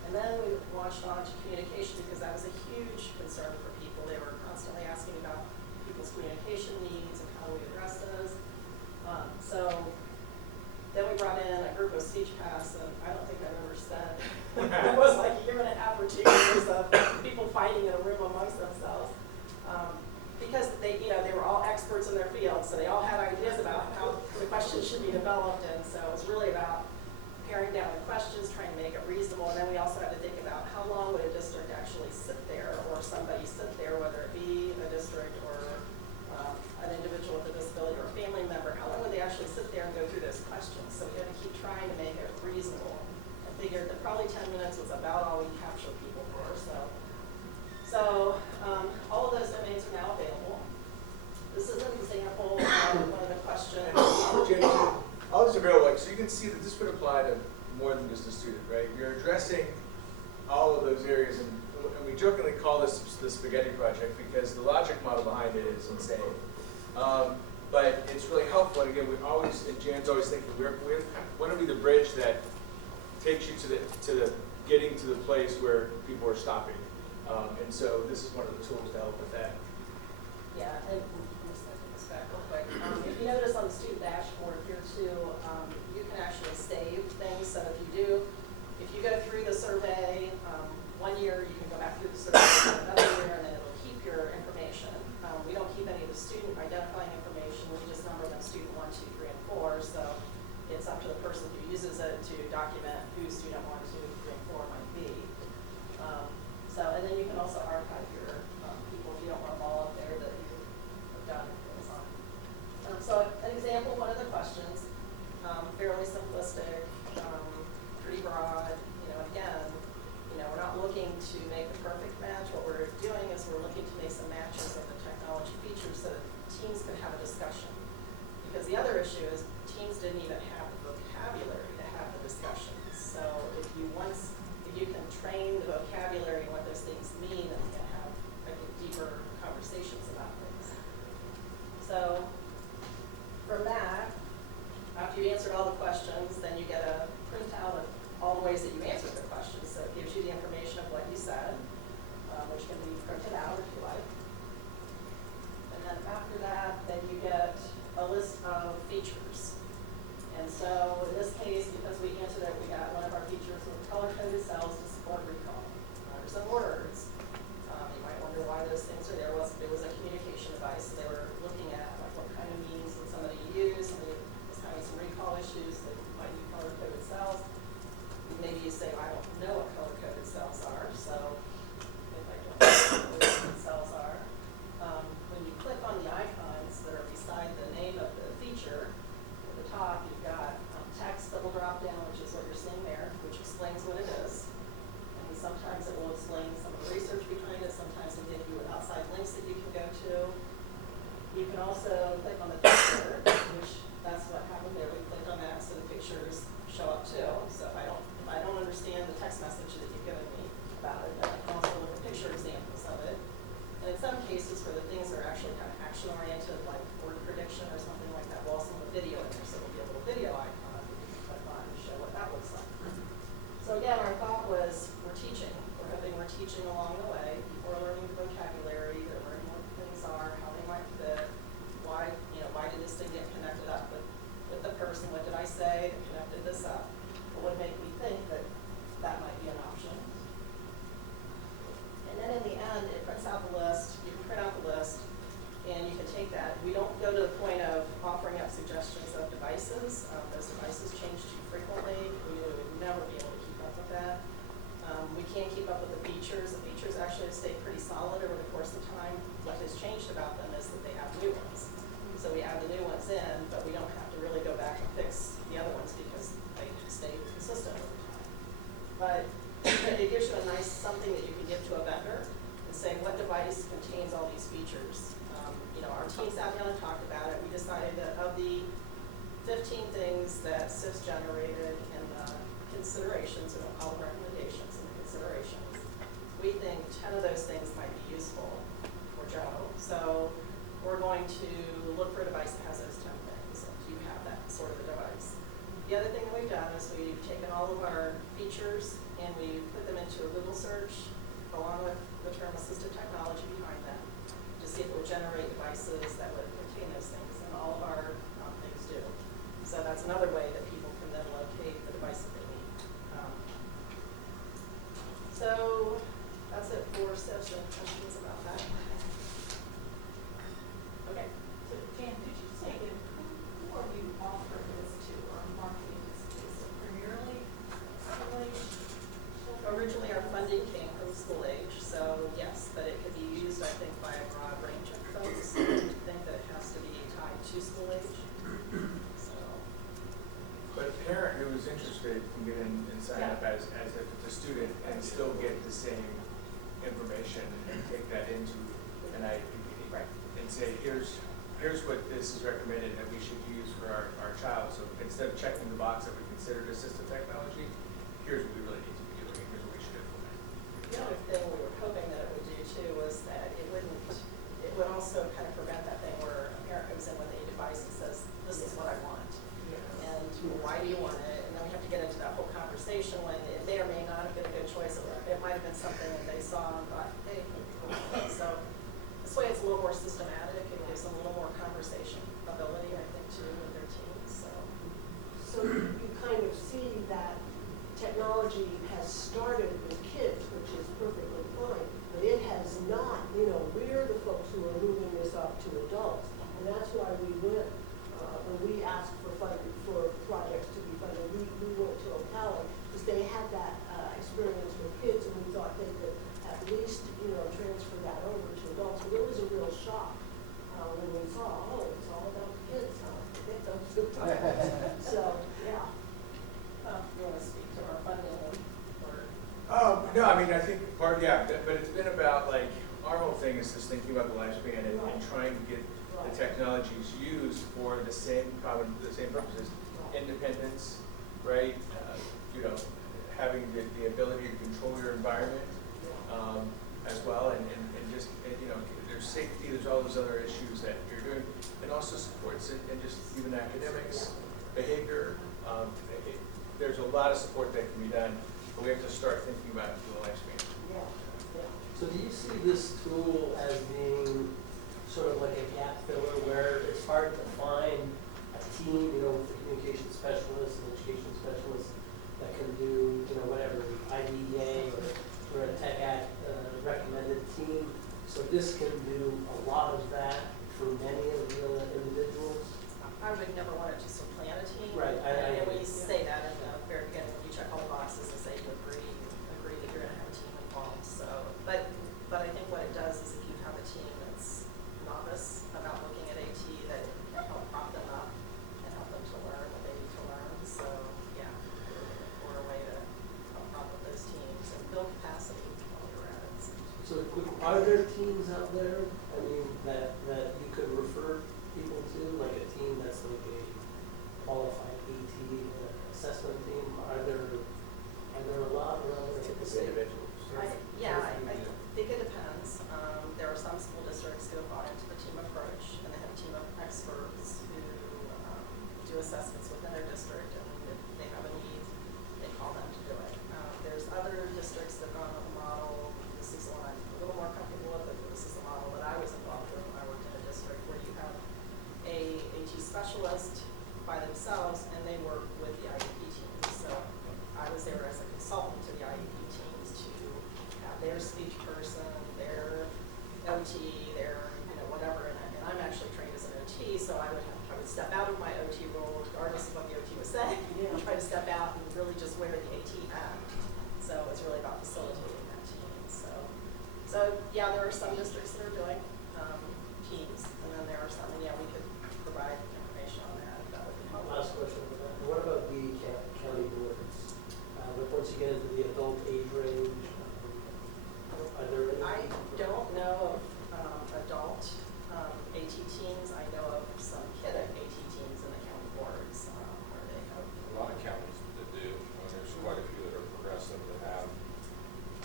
And then we launched on to communication because that was a huge concern for people. They were constantly asking about people's communication needs and how we address those. So then we brought in a group of speech paths, and I don't think I've ever said it was like a year and a half or 2 years of people fighting in a room amongst themselves. Because they were all experts in their field, so they all had ideas about how the questions should be developed, and so it was really about paring down the questions, trying to make it reasonable, and then we also had to think about how long would a district actually sit there, or somebody sit there, whether it be a district or an individual with a disability or a family member, how long would they actually sit there and go through those questions? So we had to keep trying to make it reasonable, and figured that probably 10 minutes was about all we capture people for. So all of those domains are now available. This is an example of one of the questions. Jenny, all this available, so you can see that this would apply to more than just a student, right? You're addressing all of those areas, and we jokingly call this the spaghetti project because the logic model behind it is insane. But it's really helpful, and again, we always, and Jan's always thinking, we want to be the bridge that takes you to the getting to the place where people are stopping. And so this is one of the tools to help with that. Yeah, and I'm just going to take this back real quick. If you notice on the student dashboard here too, you can actually save things. So if you go through the survey, 1 year you can go back through the survey for another year, and then it'll keep your information. We don't keep any of the student identifying information. We just number them student 1, 2, 3, and 4. So it's up to the person who uses it to document who student 1, 2, 3, and 4 might be. And then you can also archive your people if you don't want them all up there that you have done things on. So an example, one of the questions, fairly simplistic, pretty broad. Again, we're not looking to make the perfect match. What we're doing is we're looking to make some matches of the technology features so that teams could have a discussion. Because the other issue is teams didn't even have the vocabulary to have the discussion. So if you can train the vocabulary and what those things mean, then you can have deeper conversations about things. So from that, after you've answered all the questions, then you get a printout of all the ways that you answered the questions. So it gives you the information of what you said. then after that, then you get a list of features. And so in this case, because we answered it, we got one of our features with color-coded cells to support recall. There's some words. You might wonder why those things are there. It was a communication device, so they were looking at like what kind of means would somebody use. Somebody was having some recall issues, they might need color-coded cells. Maybe you say, I don't know what color-coded cells are, so if I don't know what color-coded cells are, when you click on the icons that are beside the name of the feature, at the top you've got text that will drop down, which is what you're seeing there, which explains what it is. And sometimes it will explain some of the research behind it, sometimes it'll give you outside links that you can go to. You can also click on the picture, which that's what happened there. We clicked on that so the pictures show up too. So if I don't understand the text message that you've given me about it, then I can also look at picture examples of it. And in some cases, for the things that are actually kind of action-oriented, like word prediction or something like that, we'll also have a video in there, so there'll be a little video icon that you can click on to show what that looks like. So again, our thought was we're teaching. We're hoping we're teaching along the way. People are learning the vocabulary, they're learning what things are, how they might fit, why did this thing get connected up with the person, what did I say that connected this up? What would make me think that that might be an option? And then in the end, it prints out the list. You can print out the list, and you can take that. We don't go to the point of offering up suggestions of devices. Those devices change too frequently. We would never be able to keep up with that. We can't keep up with the features. The features actually have stayed pretty solid over the course of time. What has changed about them is that they have new ones. So we add the new ones in, but we don't have to really go back and fix the other ones because they stay consistent over time. But it gives you a nice something that you can give to a vendor and say what device contains all these features. Our team sat down and talked about it. We decided that of the 15 things that SIFs generated in the considerations, and all the recommendations and the considerations, we think 10 of those things might be useful for Joe. So we're going to look for a device that has those 10 things. And you have that sort of a device. The other thing that we've done is we've taken all of our features and we put them into a Google search along with the term assistive technology behind them to see if it would generate devices that would contain those things, and all of our things do. So that's another way that people can then locate the device that they need. So that's it for SIFs. Any questions about that? Okay. So Jan, could you say again, who are you offering this to or marketing this to? Is it primarily school age? Originally, our funding came from school age, so yes, but it could be used, I think, by a broad range of folks. I don't think that it has to be tied to school age. So. But a parent who is interested can get in and sign up as if it's a student and still get the same information and take that into an IEP. Right. And say, here's what this is recommended that we should use for our child. So instead of checking the box that we considered assistive technology, here's what we really need to be doing, and here's what we should implement. The other thing we were hoping that it would do too was that it would also kind of prevent that thing where a parent comes in with a device and says, this is what I want. And why do you want it? And then we have to get into that whole conversation when it may or may not have been a good choice. It might have been something that they saw and thought, hey, so this way it's a little more systematic. It gives them a little more conversation ability, I think, too, with their teams. So you kind of see that technology has started with kids, which is perfectly fine, but it has not, we're the folks who are moving this up to adults. And that's why we went, when we asked for funding for projects to be funded, we went to Ocala because they had that experience with kids, and we thought they could at least, transfer that over to adults. But it was a real shock when we saw, it's all about the kids, forget those. So, yeah. You want to speak to our funding or? No, I mean, I think but it's been about our whole thing is just thinking about the lifespan and trying to get the technologies used for the same purposes. Independence, right? Having the ability to control your environment as well, and just there's safety, there's all those other issues that you're doing, and also supports and just even academics, behavior. There's a lot of support that can be done, but we have to start thinking about it for the lifespan. So do you see this tool as being sort of like a gap filler where it's hard to find a team, with the communication specialist and education specialist that can do, whatever, IDEA or a Tech Act recommended team. So this can do a lot of that for many of the individuals. I would never want it to supplant a team. Right, And when you say that in the very beginning, when you check all the boxes and say you agree that you're gonna have a team involved, so, but I think what it does is if you have a team that's novice about looking at AT, that it can help prop them up and help them to learn what they need to learn, so, yeah, or a way to help prop up those teams and build capacity while you're at it. So are there teams out there, that you could refer people to, like a team that's like a qualified AT assessment team? Are there a lot around there? I think it depends. There are some school districts who have bought into the team approach, and they have a team of experts who do assessments within their district, and if they have a need, they call them to do it. There's other districts that run on the model. This is the one I'm a little more comfortable with, but this is the model that I was involved with when I worked in a district where you have a AT specialist by themselves, and they work with the IEP teams. So I was there as a consultant to the IEP teams to have their speech person, their OT, their whatever, and I'm actually trained as an OT, so I would step out of my OT role regardless of what the OT was saying, try to step out and really just wear the AT hat. So it's really about facilitating that team. So yeah, there are some districts that are doing teams, and then there are some, and yeah, we could provide information on that if that would be helpful. Last question for that. What about the county boards? But once you get into the adult age range, are there any? I don't know of adult AT teams. I know of some kid AT teams in the county boards where they have. A lot of counties that do, there's quite a few that are progressive that have,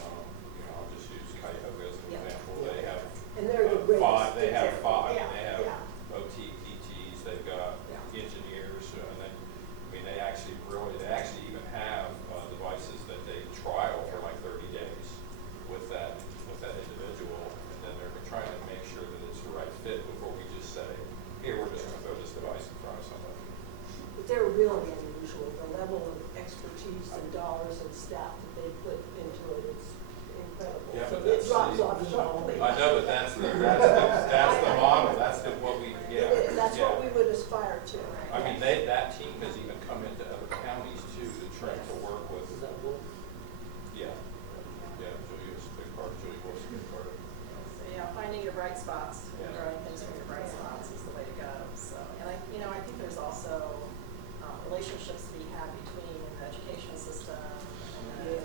I'll just use Cuyahoga as an example. They have And they're the greatest. five, they have five, Yeah, and they have yeah. OT, PTs, they've got engineers, and then, they actually even have devices that they trial for like 30 days with that individual, and then they're trying to make sure that it's the right fit before we just say, here, we're just gonna throw this device in front of somebody. But they're really unusual, the level of expertise and dollars and staff that they put into it is incredible. Yeah, but It that's drops off sharply. I know, but that's the model, that's what we, That's what we would aspire to. I mean, that team has even come into other counties too to try to work with. Is that cool? Yeah, Julie was a big part, Julie was a big part of it. So yeah, finding your bright spots and growing things from your bright spots is the way to go. So, and I think there's also relationships to be had between the education system and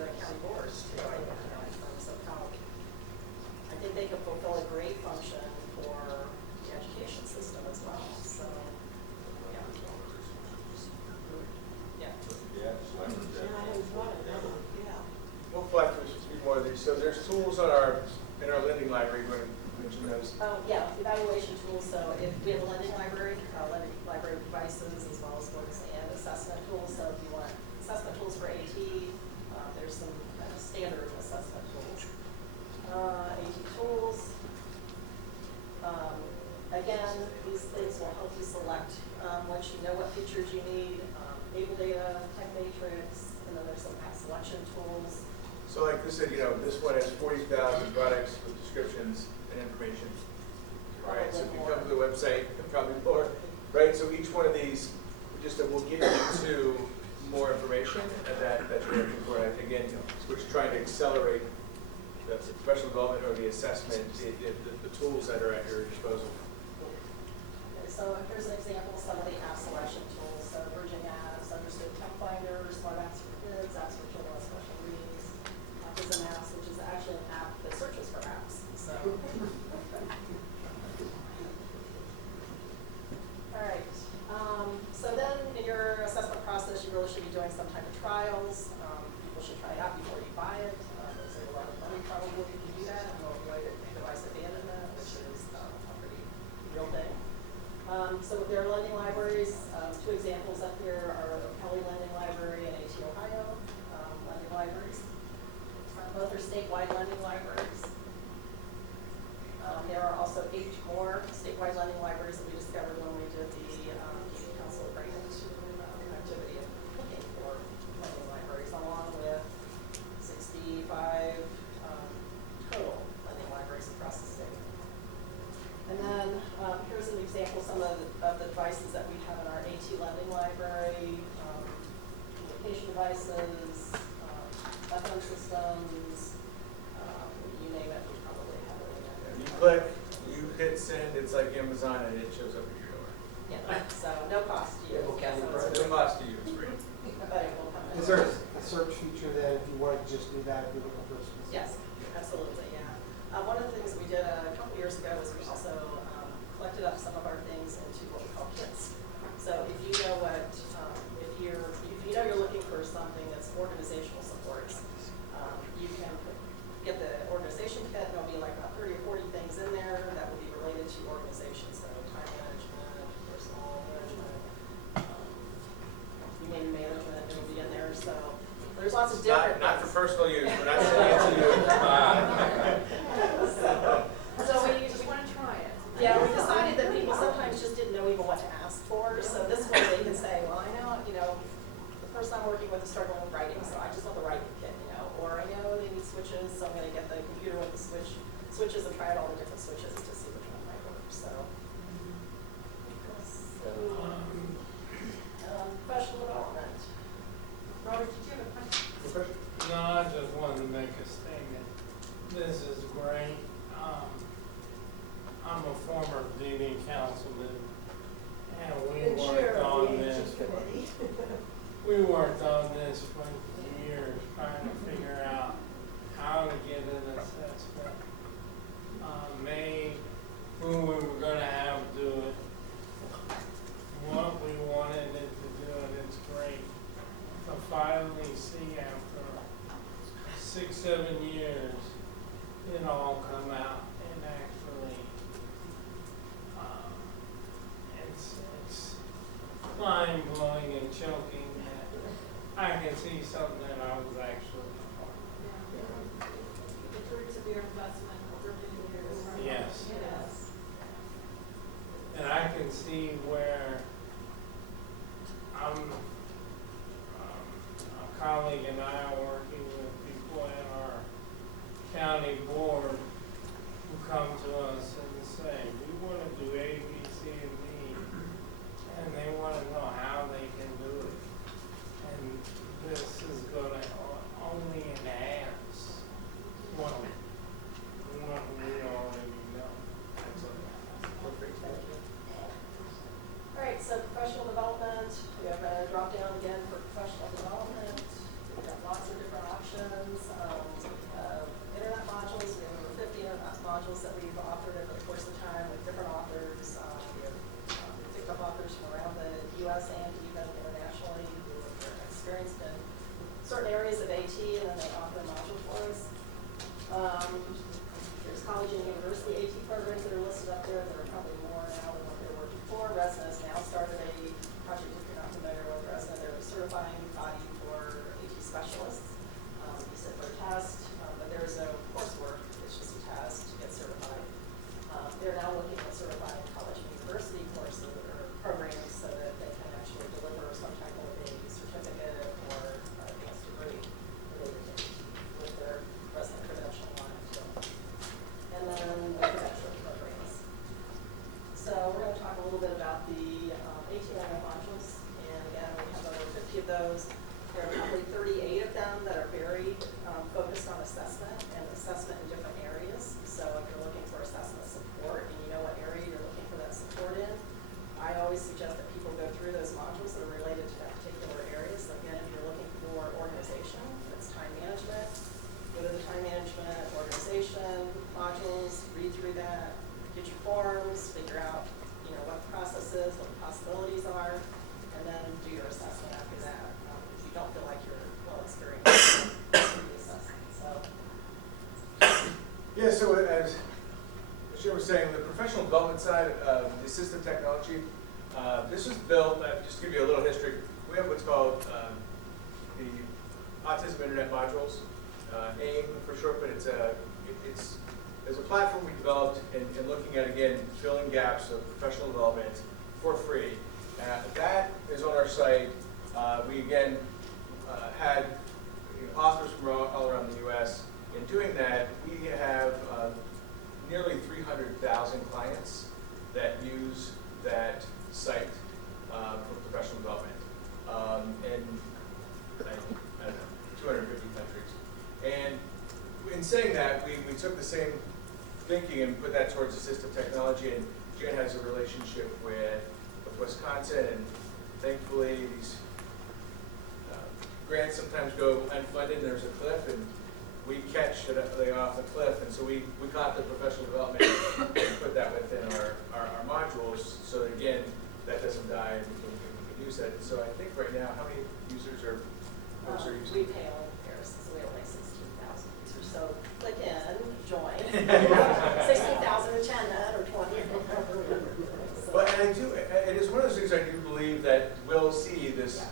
the county boards too. I think, in terms of how I think they can fulfill a great function for the education system as well. So, yeah. Yeah, just like We'll fly through a few more of these. So there's tools in our lending library. You want to mention those? Yeah, evaluation tools. So if we have a lending library devices as well as books and assessment tools. So if you want assessment tools for AT, there's some kind of standard assessment tools. AT tools. Again, these things will help you select once you know what features you need. Able data, tech matrix, and then there's some app selection tools. So like this said, this one has 40,000 products with descriptions and information. All right, so if you come to the website, probably more, right? So each one of these, will get you to more information that you're looking for. And again, we're just trying to accelerate the professional development or the assessment, the tools that are at your disposal. Okay, so here's an example of some of the app selection tools. So Virgin Apps, Understood Temp Finder, Smart Apps for Kids, Apps for Children with Special Needs, Autism Apps, which is actually an app that searches for apps. So, all right. So then in your assessment process, you really should be doing some type of trials. People should try it out before you buy it. There's a lot of money probably if you do that, and we'll avoid device abandonment, which is a pretty real thing. So with their lending libraries, two examples up here are Kelly Lending Library and AT Ohio lending libraries. Both are statewide lending libraries. There are also 8 more statewide lending libraries that we discovered when we did the council agreement activity of looking for lending libraries, along with 65 total lending libraries across the state. And then here's an example of some of the devices that we have in our AT lending library, communication devices, FM systems, you name it, we probably have it in there. You click, you hit send, it's like Amazon, and it shows up at your door. Yeah, so no cost to you. Able County So Pro. it's No cost to you, it's free. But it will come in. Is there a search feature that if you wanted to just do that, if you're looking for a specific? Yes, absolutely, yeah. One of the things we did a couple years ago was we also collected up some of our things into what we call kits. So if you know what, if you know you're looking for something that's organizational supports, you can get the organization kit, and there'll be like about 30 or 40 things in there that will be related to organizations, so time management, personal management, human management, it'll be in there, so there's lots of different Not for things. personal use, we're not saying it to you. So we want to try it. Yeah, we decided that people sometimes just didn't know even what to ask for, so this way they can say, well, I know, the person I'm working with is struggling with writing, so I just want the writing kit, or I know they need switches, so I'm going to get the computer with the switches and try out all the different switches to see which one might work, so. Professional development. Robert, did you have a question? No, I just wanted to make a statement. This is great. I'm a former DD councilman, and we worked on this. We worked on this for years, trying to figure out how to get an assessment, made who we were going to have do it, what we wanted it to do, and it's great to finally see after 6-7 years it all come out and actually it's mind-blowing and choking that I can see something that I was actually a part of. The fruits of your investment over many years. Yes. Yes. And I can see where a colleague and I are working with people in our county board who come to us and say, we want to do A, B, C, and D, and they want to know how they can do it. And this is going to only enhance what we already know. All right, so professional development, we have a drop down again for professional development. We've got lots of different options. Internet modules, we have over 50 internet modules that we've offered over the course of time with different authors. We've picked up authors from around the U.S. and even internationally who are experienced in certain areas of AT, and then they offer a module for us. There's college and university AT programs that are listed up there that are probably more now than what they were before. RESNA has now started a project, if you're not familiar with RESNA, they're a certifying body for AT specialists. You sit for a test, but there is no coursework, it's just a test to get certified. They're now looking at certifying college and university courses or programs so that they can actually deliver some type of a certificate or advanced degree related to with their RESNA credential line. And then the credential programs. So we're going to talk a little bit about the AT modules, and again, we have over 50 of those. There are probably 38 of them that are very focused on assessment and assessment in different areas. So if you're looking for assessment support and you know what area you're looking for that support in, I always suggest that people go through those modules that are related to that particular area. So again, if you're looking for organization, that's time management, go to the time management, organization, modules, read through that, get your forms, figure out what the process is, what the possibilities are, and then do your assessment after that. If you don't feel like you're well experienced in the assessment. Yeah, so as Jim was saying, the professional development side of the assistive technology, this was built, just to give you a little history, we have what's called the Autism Internet Modules, AIM for short, but it's there's a platform we developed in looking at, again, filling gaps of professional development for free. That is on our site. We, again, had authors from all around the U.S. In doing that, we have nearly 300,000 clients that use that site for professional development in, I don't know, 250 countries. And in saying that, we took the same thinking and put that towards assistive technology, and Jen has a relationship with Wisconsin, and thankfully these grants sometimes go unfunded, and there's a cliff, and we catch it off the cliff, and so we caught the professional development and put that within our modules, so that, again, that doesn't die, and we can use that. So I think right now, how many users are folks are using? We pay all the pairs, so we have like 16,000 users. So click in, join. 16,000 or 10 or 20. But and I do, it is one of those things I do believe that we'll see this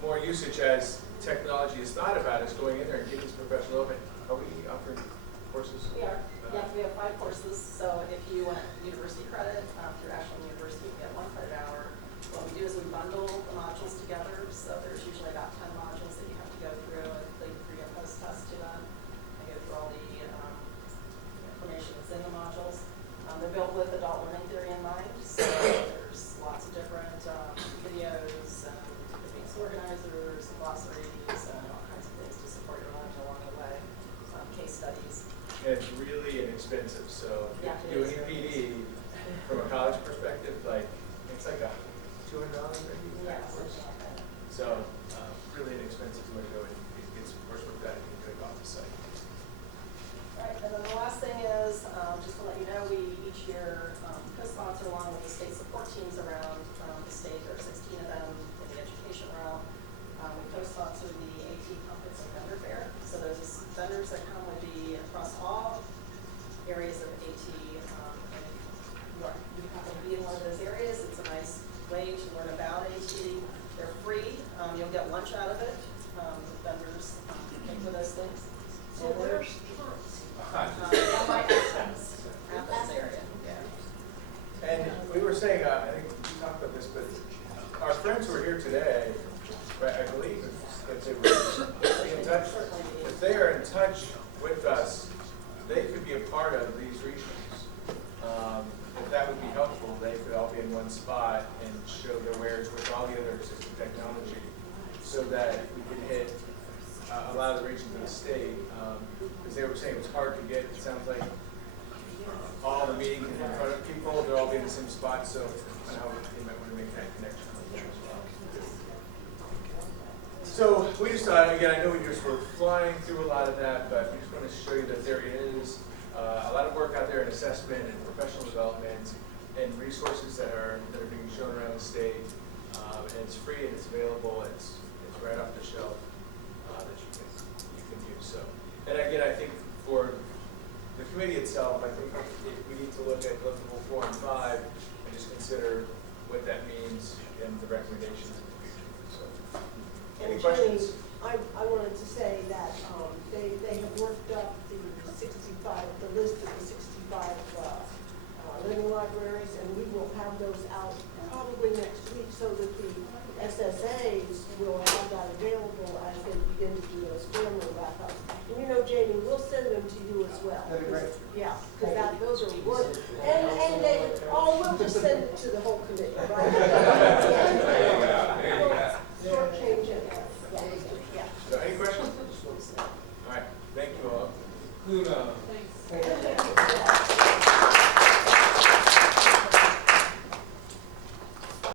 more usage as technology is thought about, is going in there and getting this professional development. Are we offering courses? We are. Yeah, we have 5 courses. So if you want university credit through Ashland University, you get 1 credit hour. What we do is we bundle the modules together. So there's usually about 10 modules that you have to go through, and they pre and post test to them. I go through all the information that's in the modules. They're built with adult learning theory in mind. So there's lots of different videos and advanced organizers and glossaries and all kinds of things to support your learning along the way. Case studies. And it's really inexpensive. So if you do an EPD from a college perspective, like it's like $200 maybe. Yeah. So really inexpensive way to go and get some coursework done and get it off the site. Right, and then the last thing is, just to let you know, we each year co-sponsor along with the state support teams around the state. There are 16 of them in the education realm. We co-sponsor the AT Conference and Vendor Fair. So those vendors that come would be across all areas of AT. And if you happen to be in one of those areas, it's a nice way to learn about AT. They're free. You'll get lunch out of it. Vendors pay for those things. So there's lots. Athens area, yeah. And we were saying, I think we talked about this, but our friends who are here today, right, I believe if they were in touch, if they are in touch with us, they could be a part of these regions. If that would be helpful, they could all be in one spot and show their wares with all the other assistive technology, so that we can hit a lot of the regions of the state, because they were saying it was hard to get. It sounds like all the meetings in front of people, they'll all be in the same spot, so I know you might want to make that connection as well. So we just thought, again, I know we just were flying through a lot of that, but we just want to show you that there is a lot of work out there in assessment and professional development and resources that are being shown around the state. And it's free and it's available. It's right off the shelf. That you can use. So, and again, I think for the committee itself, I think we need to look at Deliverables 4 and 5 and just consider what that means and the recommendations in the future. So, any questions? I wanted to say that they have worked up the list of the 65 living libraries, and we will have those out probably next week, so that the SSAs will have that available as they begin to do those family wrap-ups. And you know, Jamie, we'll send them to you as well. That'd be great. Yeah, because those are work. And they, we'll just send it to the whole committee, right? Short change it. So any questions? All right, thank you all. Good,